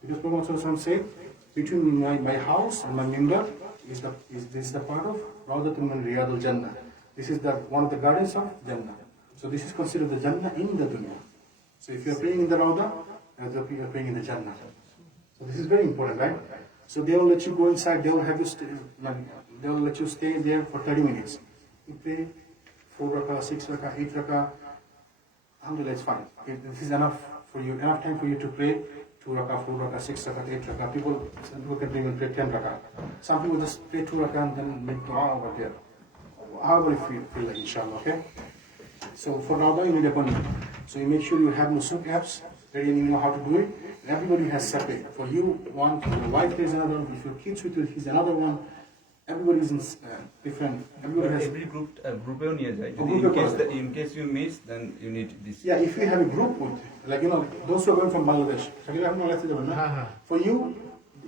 Because Prophet Sallallahu said, between my house and my member is the part of Rawda min Riyadul Jannah. This is one of the gardens of Jannah. So this is considered the Jannah in the dunya. So if you are praying in the Rawda, you are praying in the Jannah. So this is very important, right? So they will let you go inside. They will have you they will let you stay there for 30 minutes. You pray 4 rakah, 6 rakah, 8 rakah. Alhamdulillah, it's fine. This is enough for you. Enough time for you to pray 2 rakah, 4 rakah, 6 rakah, 8 rakah. Some people can even pray 10 rakah. Some people just pray 2 rakah and then make dua over there. However you feel like, inshallah, okay? So for Rawda, you need appointment. So you make sure you have Nusuk apps ready and you know how to do it. Everybody has separate. For you, one, for your wife, there's another one. If your kids with you, he's another one. Everybody is in different. Everybody has every group নিয়ে যায়. In case you miss, then you need this. Yeah, if you have a group with, those who are going from Bangladesh. For you,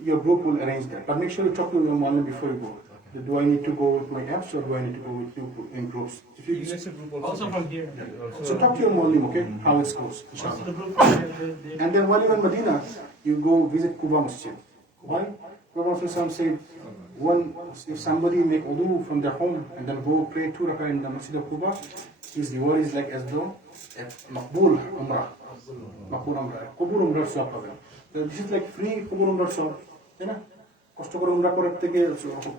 your group will arrange that. But make sure you talk to your mom before you go. Do I need to go with my apps or do I need to go with you in groups? If you use a group Also from here. Yeah. So talk to your Muslim, okay? How it goes. And then while you're in Medina, you go visit Quba Masjid. Why? Prophet said, if somebody make wudu from their home and then go pray 2 rakah in the Masjid of Quba, his reward is like as though a Maqbool Umrah. Maqbool Umrah. Qubur Umrah swap. This is like free Qubur Umrah swap. কষ্ট করে উমরা করার থেকে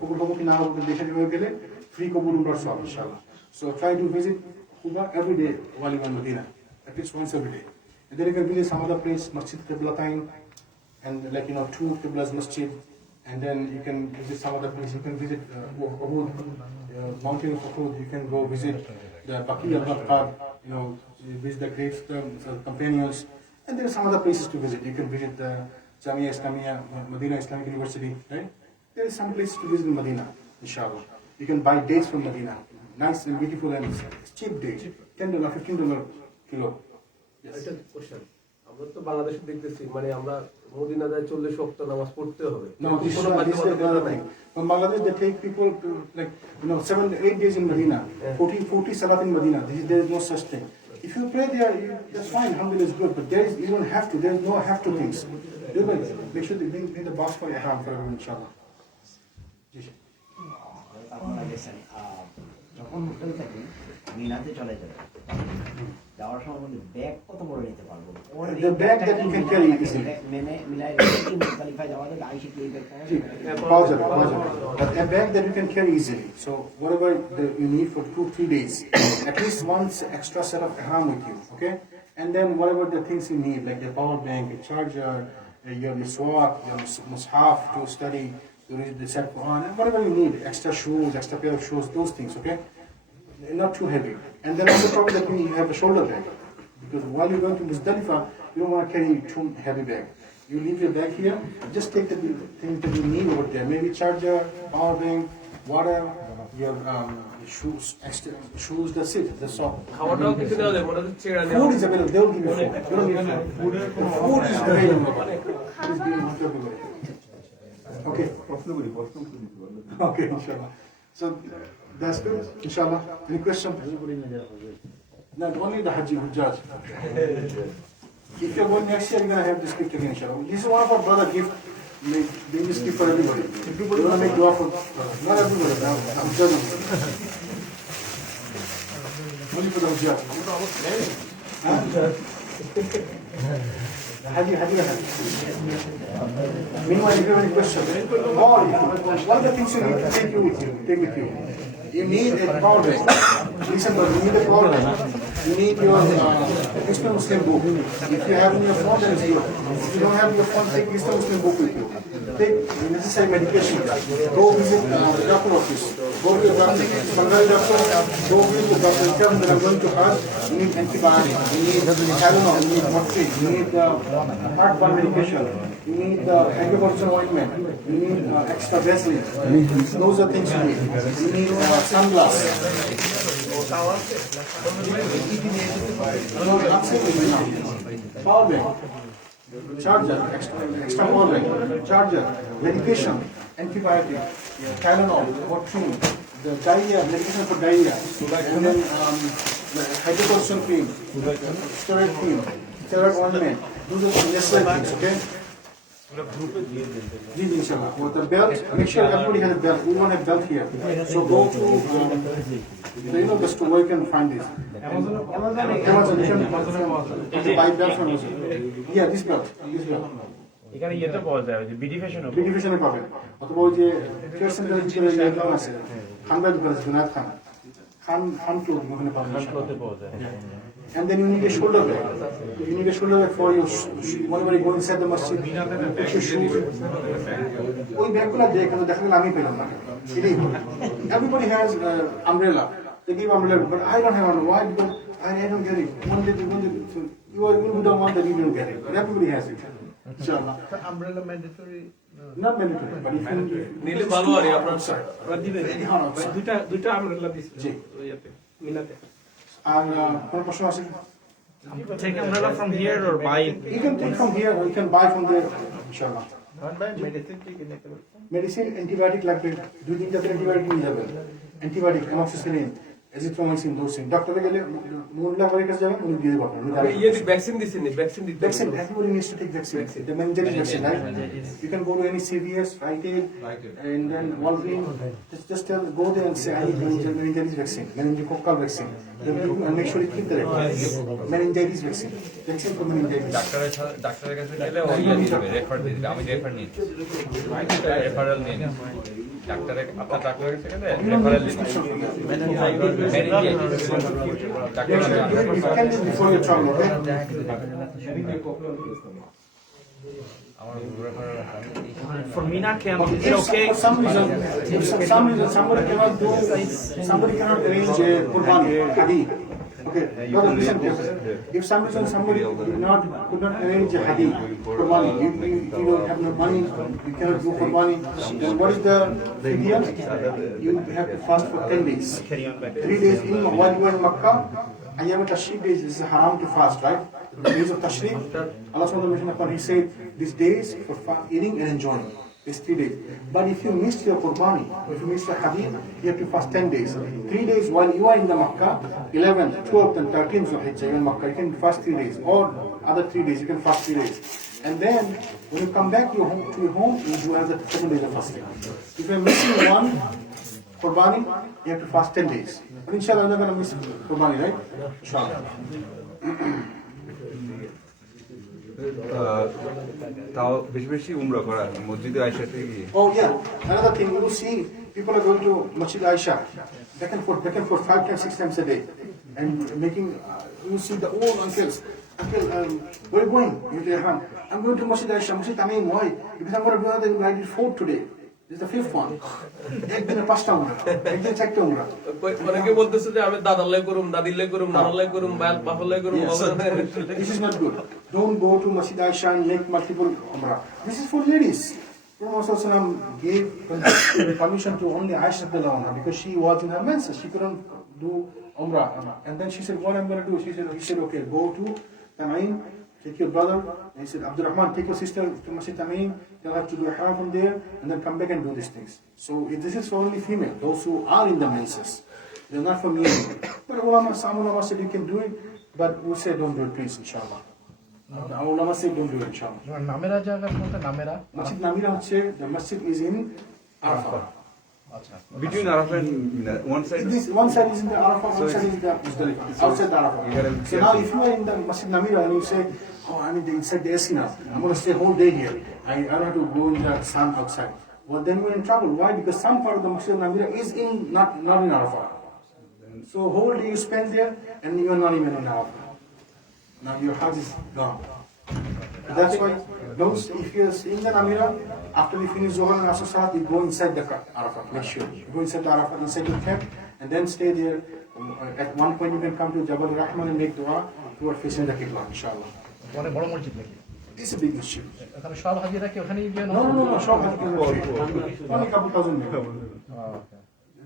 কবুল হবে কি না হবে দেখে দিবে গেলে ফ্রি কবুল উমরার সওয়াব ইনশাআল্লাহ so try to visit Quba every day while you are in Medina at least once every day and then you can visit some other place Masjid Qiblatain and 2 Qiblas Masjid and then you can visit some other place you can visit Uhud mountain of Uhud you can go visit the Baqi al-Gharqad you visit the graves the companions and there are some other places to visit you can visit the Jamia Islamia, Medina Islamic University, right? There is some place to visit in Medina, inshallah. You can buy dates from Medina. Nice and beautiful and cheap dates. $10, $15 kilo. Yes. একটা question, আমরা তো বাংলাদেশে দেখতেছি মানে আমরা Medina যায় 40 ওয়াক্ত নামাজ পড়তে হবে। No, this is another thing. From Bangladesh, they take people to 7-8 days in Medina, 40 salat in Medina. There is no such thing. If you pray there, that's fine. Alhamdulillah is good, but you don't have to. There is no have to things. Make sure they bring the box for ihram for everyone, inshallah. আপনারা গেছেন যখন hotel থেকে মিনাতে চলে যাবে যাওয়ার সময় bag কত বড় নিতে পারবো? The bag that you can carry easily. মিলাই মুজদালিফায় যাওয়া যাবে আইসি কি bag But a bag that you can carry easily. So whatever you need for 2-3 days, at least once extra set of ihram with you, okay? And then whatever the things you need, like the power bank, a charger, your miswak, your mushaf to study, to read the set Quran, and whatever you need, extra shoes, extra pair of shoes, those things, okay? Not too heavy. And then also probably that you have a shoulder bag. Because while you're going to Muzdalifah, you don't want to carry too heavy bag. You leave your bag here, just take the things that you need over there. Maybe charger, power bank, water, your shoes, extra shoes, that's it. That's all. খাওয়াটাও কিছু দেওয়া যায়, মনে হচ্ছে ছেড়া নেওয়া। Food is available. They will give you food. You don't need food. Food is available. Please be comfortable. Okay. Okay, inshallah. So that's good, inshallah. Any question? Not only the Hajj Hujjaj. If you're going next year, you're going to have this gift again, inshallah. This is one of our brother gift. Bring this gift for everybody. We're going to make dua for not everybody. Now, I'm judging. Only for the Hujjaj. Hadi. Meanwhile, if you have any question, one of the things you need to take with you. You need a power bank. Listen, but you need a power bank. You need your Islam Muslim book. If you have in your phone, then it's good. If you don't have your phone, take Islam Muslim book with you. Take necessary medication. Go visit the doctor office. Go to your doctor. Sometimes doctor, go visit the doctor. Tell him that I'm going to Hajj. You need antibiotic. You need Tylenol. You need morphine. You need heartburn medication. You need hydrocortisone ointment. You need extra Vaseline. Those are things you need. You need sunglasses. No, absolutely not. Power bank, charger, extra power bank, charger, medication, antibiotic, Tylenol, morphine, the diarrhea, medication for diarrhea, and then hydrocortisone cream, steroid cream, steroid ointment. Those are the necessary things, okay? With the belt, make sure everybody has a belt. We don't have belt here. So go to the store where you can find this. Amazon, you can buy belt from Amazon. Yeah, this belt. এখানে ইয়েতে পাওয়া যায় যে BD ফ্যাশনে পাবেন অথবা ওই যে ট্রেড সেন্টারের ভিতরে যে দোকান আছে খানবাই দোকান আছে জুনায়েদ খান ক্লোথিং ওখানে পাবেন পাওয়া যায়। And then you need a shoulder bag. You need a shoulder bag for your whenever you go inside the masjid. ওই ব্যাগগুলো যে এখানে দেখা গেল আমি পেলাম না। Everybody has umbrella. They give umbrella, but I don't have one. Why? Because I don't get it. One day you are going to the one that you don't get it. But everybody has it. Inshallah. Umbrella mandatory. Not mandatory, but if you নিলে ভালো আর আপনার দিবেন। দুইটা আমরেলা দিছি জি ইয়াতে মিনাতে। আর কোন প্রশ্ন আছে? Take umbrella from here or buy it? You can take from here or you can buy from there, inshallah. Medicine, antibiotic লাগবে, 2-3 জাতের antibiotic নিয়ে যাবেন। Antibiotic, amoxicillin, azithromycin, those things. Doctor গেলে মোল্লা করে কাছে যাবেন, উনি দিয়ে দেবেন। ইয়ে ভ্যাকসিন দিছেন, ভ্যাকসিন দিতে। Vaccine, everybody needs to take vaccine. The meningitis vaccine, right? You can go to any CVS, Rite Aid, and then Walgreens. Just go there and say, I need meningitis vaccine, meningococcal vaccine. And make sure you keep the record. Meningitis vaccine. Vaccine for meningitis. ডাক্তারের কাছে গেলে ও ইয়ে দিবে, refer দিয়ে দিবে। আমি refer নিই, referral নিই। ডাক্তারের আপনার ডাক্তারের কাছে গেলে রেফারেল নিই। You can do before your travel, okay? For Mina camp, is it okay? For some reason, somebody cannot arrange a Qurbani, Hadi. Okay, brother, listen carefully. If some reason somebody could not arrange a hadith for money, you don't have no money, you cannot do for money, then what is the fidya? You have to fast for 10 days. 3 days in while you are in Makkah, Ayyam Tashriq days is haram to fast, right? The days of Tashriq, Allah subhanahu wa ta'ala, He said, these days for eating and enjoying. It's 3 days. But if you missed your Qurbani, if you missed the Hadith, you have to fast 10 days. 3 days while you are in the Makkah, 11th, 12th and 13th of Hajj, in Makkah, you can fast 3 days. Or other 3 days, you can fast 3 days. And then, when you come back to your home, you do another 7 days of fasting. If you are missing one Qurbani, you have to fast 10 days. But inshallah, you're not going to miss Qurbani, right? Inshallah. তাও বেশি বেশি উমরা করা মসজিদে আয়েশাতে গিয়ে Oh yeah, another thing, you will see people are going to Masjid Aisha back and forth 5 times, 6 times a day, and making. You see the old uncles. Uncle, where are you going? I'm going to Masjid Aisha. Masjid Tamim, why? Because I'm going to do another. I did 4 today. This is the 5th one. একদিনে 5টা উমরা, একদিনে 4টা উমরা। অনেকে বলতেছে যে আমি দাদালাই করুম, দাদিলাই করুম, নানালাই করুম, বাপলাই করুম। This is not good. Don't go to Masjid Aisha and make multiple umrah. This is for ladies. Prophet gave permission to only Aisha because she was in her menses. She couldn't do umrah. And then she said, what I'm going to do? He said, okay, go to Tamim, take your brother. And he said, Abdul Rahman, take your sister to Masjid Tamim. They'll have to do a haram from there and then come back and do these things. So this is for only female, those who are in the menses. They're not for male. But some ulama said you can do it, but we say don't do it, please, inshallah. Ulama say don't do it, inshallah. নামেরা জায়গা কোনটা নামেরা? Masjid Namira হচ্ছে, the masjid is in Arafah. Between Arafah and Mina, one side. One side is in the Arafah, one side is in the Muzdalifah, outside the Arafah. So now if you are in the Masjid Namira and you say, oh, I'm inside the AC now, I'm going to stay whole day here. I don't have to go in the sun outside. Well, then you're in trouble. Why? Because some part of the Masjid Namira is not in Arafah. So whole day you spend there and you're not even in Arafah. Now your Hajj is gone. That's why those, if you're in the Namira, after we finish Zohar and Asr Salat, you go inside the Arafah. Make sure you go inside the Arafah, inside your camp, and then stay there. At one point, you can come to Jabal Rahman and make dua toward facing the Qibla, inshallah. অনেক বড় মসজিদ নাকি? It's a big issue. এখানে সব হাজিরা কি ওখানেই গিয়ে? No, সব হাজিরা only a couple thousand people.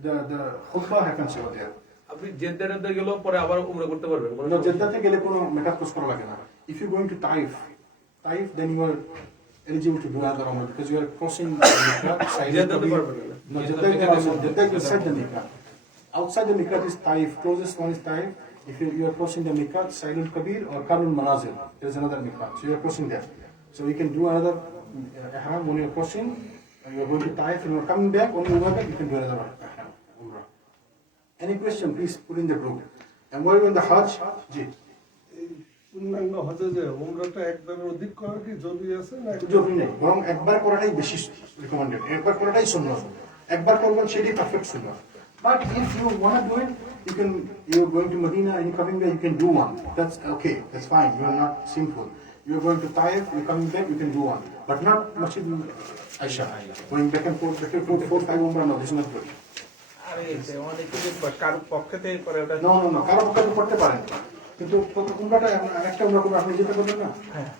The khutbah happens over there. আপনি জেদ্দাতে গেল পরে আবার উমরা করতে পারবেন? No, জেদ্দাতে গেলে কোনো মেকআপ কোর্স করা লাগে না. If you're going to Taif, then you are eligible to do another umrah because you are crossing the Miqat. No, Jeddah is inside the Miqat. Outside the Miqat is Taif. Closest one is Taif. If you are crossing the Miqat, Sailul Kabir or Karnul Manazil, there is another Miqat. So you are crossing there. So you can do another ihram when you are crossing. You are going to Taif and you are coming back. When you go back, you can do another ihram, umrah. Any question, please put in the group. And while you're on the Hajj, পূর্ণাঙ্গ হজে যে উমরাটা একবারের অধিক করা কি জরুরি আছে না? জরুরি নেই, বরং একবার করাটাই বেশি রিকমেন্ডেড। একবার করাটাই সুন্নাত। একবার করবেন সেটাই পারফেক্ট সুন্নাত। But if you want to do it, you're going to Medina and you're coming back, you can do one. That's okay, that's fine, you're not sinful. You're going to Taif, you're coming back, you can do one. But not Masjid Aisha. Going back and forth, 4-5 umrah, no, this is not good. কারো পক্ষে করে ওটা No, কারো পক্ষে করতে পারেন। কিন্তু উমরাটা একটা উমরা করবেন, আপনি যেতে করবেন না?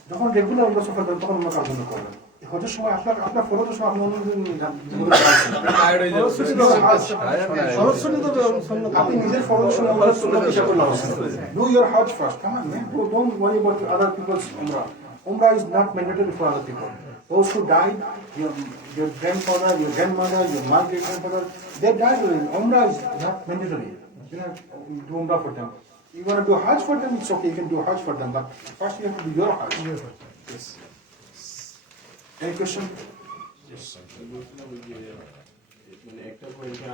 যখন রেগুলার উমরা সফর করেন তখন উমরা কার জন্য করবেন? হজের সময় আপনার ফরজের সময় আপনি আপনি নিজের ফরজের সময় do your Hajj first. Come on, man. Don't worry about other people's umrah. Umrah is not mandatory for other people. Those who died, your grandfather, your grandmother, your great-grandfather, they died already. Umrah is not mandatory. You know, do umrah for them. You want to do Hajj for them, it's okay, you can do Hajj for them, but first you have to do your Hajj. Yes. Any question? Yes. মানে একটা পয়েন্টে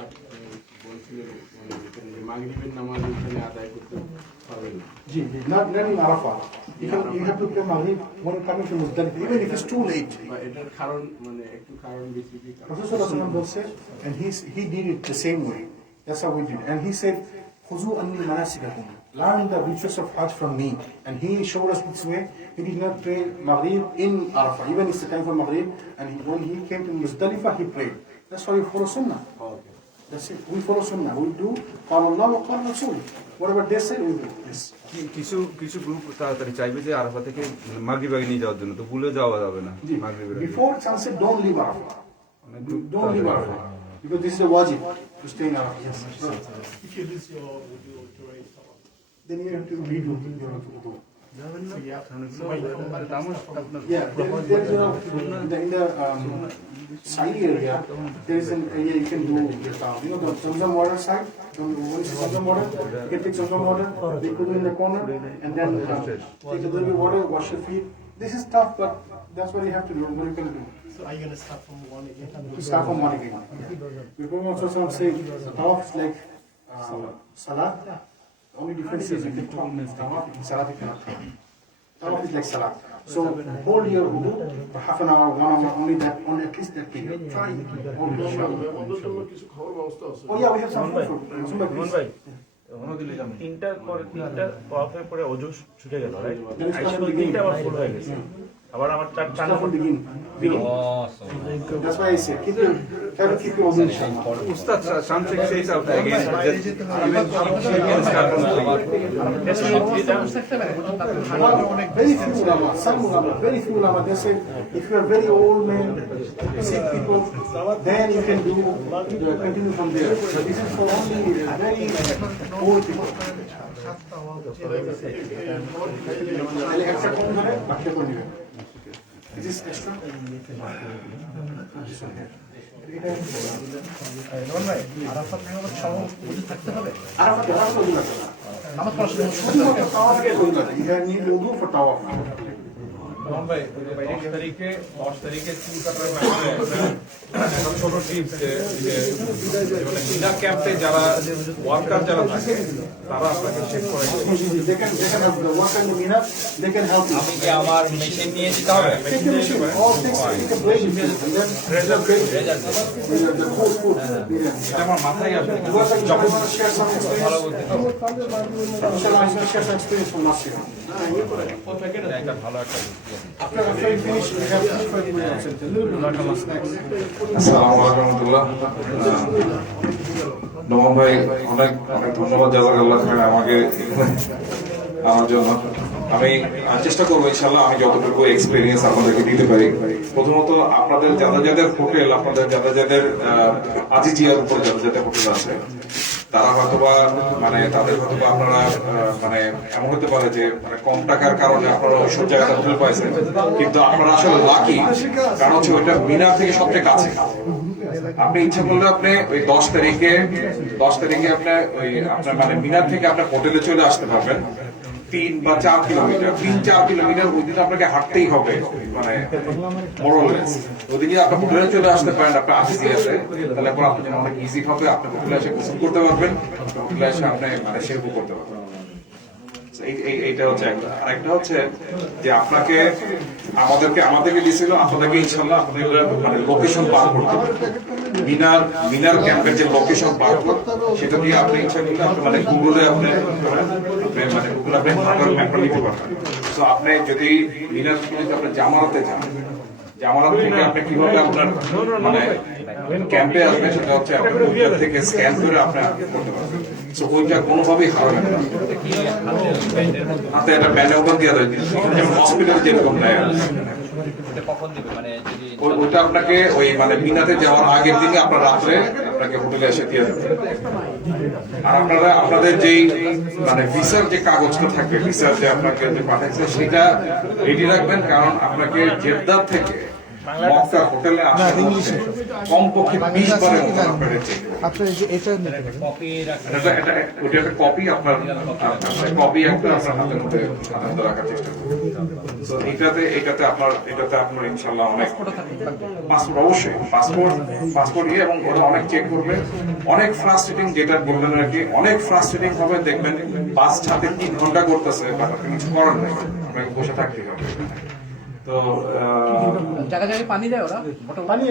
বলছিলেন মানে মাগরিবের নামাজ এখানে আদায় করতে পারবেন না। জি, not in Arafah. You have to pray Maghrib when coming to Muzdalifah, even if it's too late. এটার কারণ মানে একটু কারণ বিস্তৃত Rasulullah বলছে, and he did it the same way. That's how we did. And he said, "Khuzu anni manasikakum." Learn the rituals of Hajj from me. And he showed us this way. He did not pray Maghrib in Arafah, even it's the time for Maghrib. And when he came to Muzdalifah, he prayed. That's why you follow Sunnah. That's it. We follow Sunnah. We do Qala Allah wa Qala Rasul. Whatever they say, we do. Yes. কিছু কিছু group তাড়াতাড়ি চাইবে যে আরাফা থেকে মাগরিব আগে নিয়ে যাওয়ার জন্য, তো ভুলে যাওয়া যাবে না মাগরিবের আগে। Before sunset, don't leave Arafah. Don't leave Arafah. Because this is a wajib to stay in Arafah. Yes. If you lose your wudu during tawaf, Then you have to redo your wudu. Yeah, there's in the side area, there is an area you can do the Zamzam water side. Once Zamzam water, you can take Zamzam water, they put it in the corner, and then take a little bit of water, wash your feet. This is tough, but that's what you have to do. What you can do. so are you going to start from one again? Start from one again. Before also some say tawaf is like salat. The only difference is you can tawaf, in salat you cannot tawaf. Tawaf is like salat. So hold your wudu for half an hour, 1 hour, only at least that period. Try hold your Oh yeah, we have some food. তিনটার পরে পরে অজু ছুটে গেল, right? তিনটা আবার ফুল হয়ে গেছে, আবার আমার চার নম্বর begin. That's why I said try to keep your wudu inshallah. Ustad Shamsik says out again, Very few ulama, some ulama, very few ulama, they say if you are very old man, sick people, then you can do continue from there. But this is for only very old people. Is this extra? ভাই 10 তারিখে চুল কাটার একটা ছোট tips যে মিনা ক্যাম্পে যারা worker যারা থাকে তারা আপনাকে শেভ করে আমি কি আমার মেশিন নিয়ে যেতে হবে? এটা আমার মাথায় আসে যখন ভালো বলতে একটা ভালো একটা আসসালামু আলাইকুম রাহমাতুল্লাহ। নোমান ভাই অনেক অনেক ধন্যবাদ জাযাকাল্লাহ খাইর আমাকে আমার জন্য। আমি চেষ্টা করবো ইনশাআল্লাহ আমি যতটুকু এক্সপিরিয়েন্স আপনাদেরকে দিতে পারি। প্রথমত আপনাদের যাদের যাদের হোটেল, আপনাদের যাদের যাদের আজিজিয়ার উপর যাদের যাদের হোটেল আছে তারা হয়তোবা মানে তাদের হয়তোবা আপনারা মানে এমন হতে পারে যে মানে কম টাকার কারণে আপনারা ওইসব জায়গায় হোটেল পাইছেন, কিন্তু আপনারা আসলে লাকি, কারণ হচ্ছে ওইটা মিনার থেকে সবচেয়ে কাছে। আপনি ইচ্ছা করলে আপনি ওই 10 তারিখে আপনি ওই আপনার মানে মিনার থেকে আপনার হোটেলে চলে আসতে পারবেন 3 বা 4 কিলোমিটার, 3-4 কিলোমিটার ওই দিন আপনাকে হাঁটতেই হবে, মানে মোরলেস ওদিকে আপনি হোটেলে চলে আসতে পারেন আপনার আসিয়াতে, তাহলে পরে আপনার জন্য অনেক ইজি হবে। আপনি হোটেলে এসে গোসল করতে পারবেন, হোটেলে এসে আপনি মানে শেরবু করতে পারবেন। এইটা হচ্ছে একটা। আরেকটা হচ্ছে যে আপনাকে আমাদেরকে দিয়েছিল আপনাদেরকে ইনশাআল্লাহ আপনাদের মানে লোকেশন বার করতে হবে। মিনার ক্যাম্পের যে লোকেশন বার করতে সেটা দিয়ে আপনি ইচ্ছা করলে আপনি মানে গুগলে আপনি মানে গুগলে আপনি ম্যাপটা নিতে পারবেন। তো আপনি যদি মিনার থেকে আপনি জামারাতে যান, জামারাত থেকে আপনি কিভাবে আপনার মানে ক্যাম্পে আসবেন সেটা হচ্ছে আপনি গুগল থেকে স্ক্যান করে আপনি করতে পারবেন। তো ওইটা কোনোভাবেই হারাবেন না। হাতে একটা ব্যান্ড দিয়ে দেয়, যেমন হসপিটাল যেরকম দেয় ওইটা আপনাকে ওই মানে মিনাতে যাওয়ার আগের দিনে আপনার রাত্রে আপনাকে হোটেলে এসে দিয়ে দেবে। আর আপনারা আপনাদের যেই মানে ভিসার যে কাগজটা থাকবে, ভিসার যে আপনাকে যে পাঠাচ্ছে সেটা রেডি রাখবেন, কারণ আপনাকে জেদ্দার থেকে মক্কা হোটেলে আসার মধ্যে কমপক্ষে 20 বারের মতো আপনাকে চেক আপনার এটা ওটা একটা কপি আপনার কপি একটা আপনার হাতের মধ্যে রাখার চেষ্টা করবেন। তো এটাতে আপনার ইনশাআল্লাহ অনেক পাসপোর্ট, অবশ্যই পাসপোর্ট এবং ওরা অনেক চেক করবে। অনেক ফ্রাস্ট্রেটিং যেটা বললেন আর কি, অনেক ফ্রাস্ট্রেটিং হবে দেখবেন বাস ছাড়তে 3 ঘন্টা করতেছে, বাট আপনি কিছু করার নেই, আপনাকে বসে থাকতেই হবে। তো জায়গা জায়গায় পানি দেয় ওরা, পানি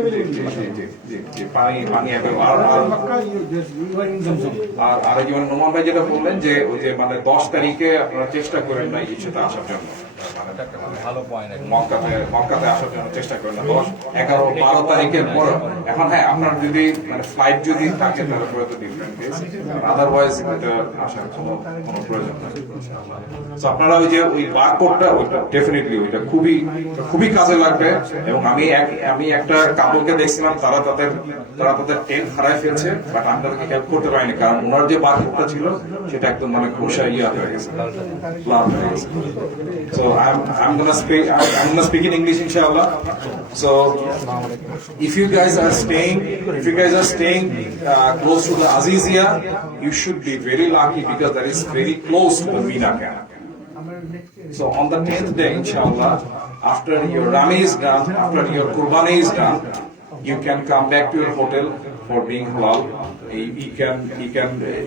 আর যেমন নোমান ভাই যেটা বললেন যে ওই যে মানে 10 তারিখে আপনারা চেষ্টা করেন না ইচ্ছাতে আসার জন্য, ভালো পয়েন্ট। মক্কাতে আসার জন্য চেষ্টা করেন না 10, 11, 12 তারিখের পর। এখন হ্যাঁ, আপনার যদি মানে ফ্লাইট যদি থাকে তাহলে তো ডিফারেন্ট কেস, আদারওয়াইজ এটা আসার কোনো প্রয়োজন নেই। তো আপনারা ওই যে ওই বারকোডটা, ওইটা ডেফিনেটলি ওইটা খুবই কাজে লাগবে। এবং আমি একটা কাপড়কে দেখছিলাম, তারা তাদের টেন্ট হারায় ফেলছে, বাট আমি তাদেরকে হেল্প করতে পারিনি, কারণ ওনার যে বারকোডটা ছিল সেটা একদম মানে ঘোষা হয়ে গেছে, ব্লার হয়ে গেছে। So I'm gonna speak in English, inshallah. So if you guys are staying close to the Azizia, you should be very lucky because that is very close to the Mina camp. So on the 10th day, inshallah, after your Rami is done, after your Qurbani is done, you can come back to your hotel for being halal.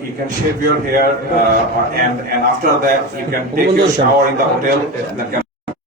You can shave your hair, and after that you can take your shower in the hotel. That can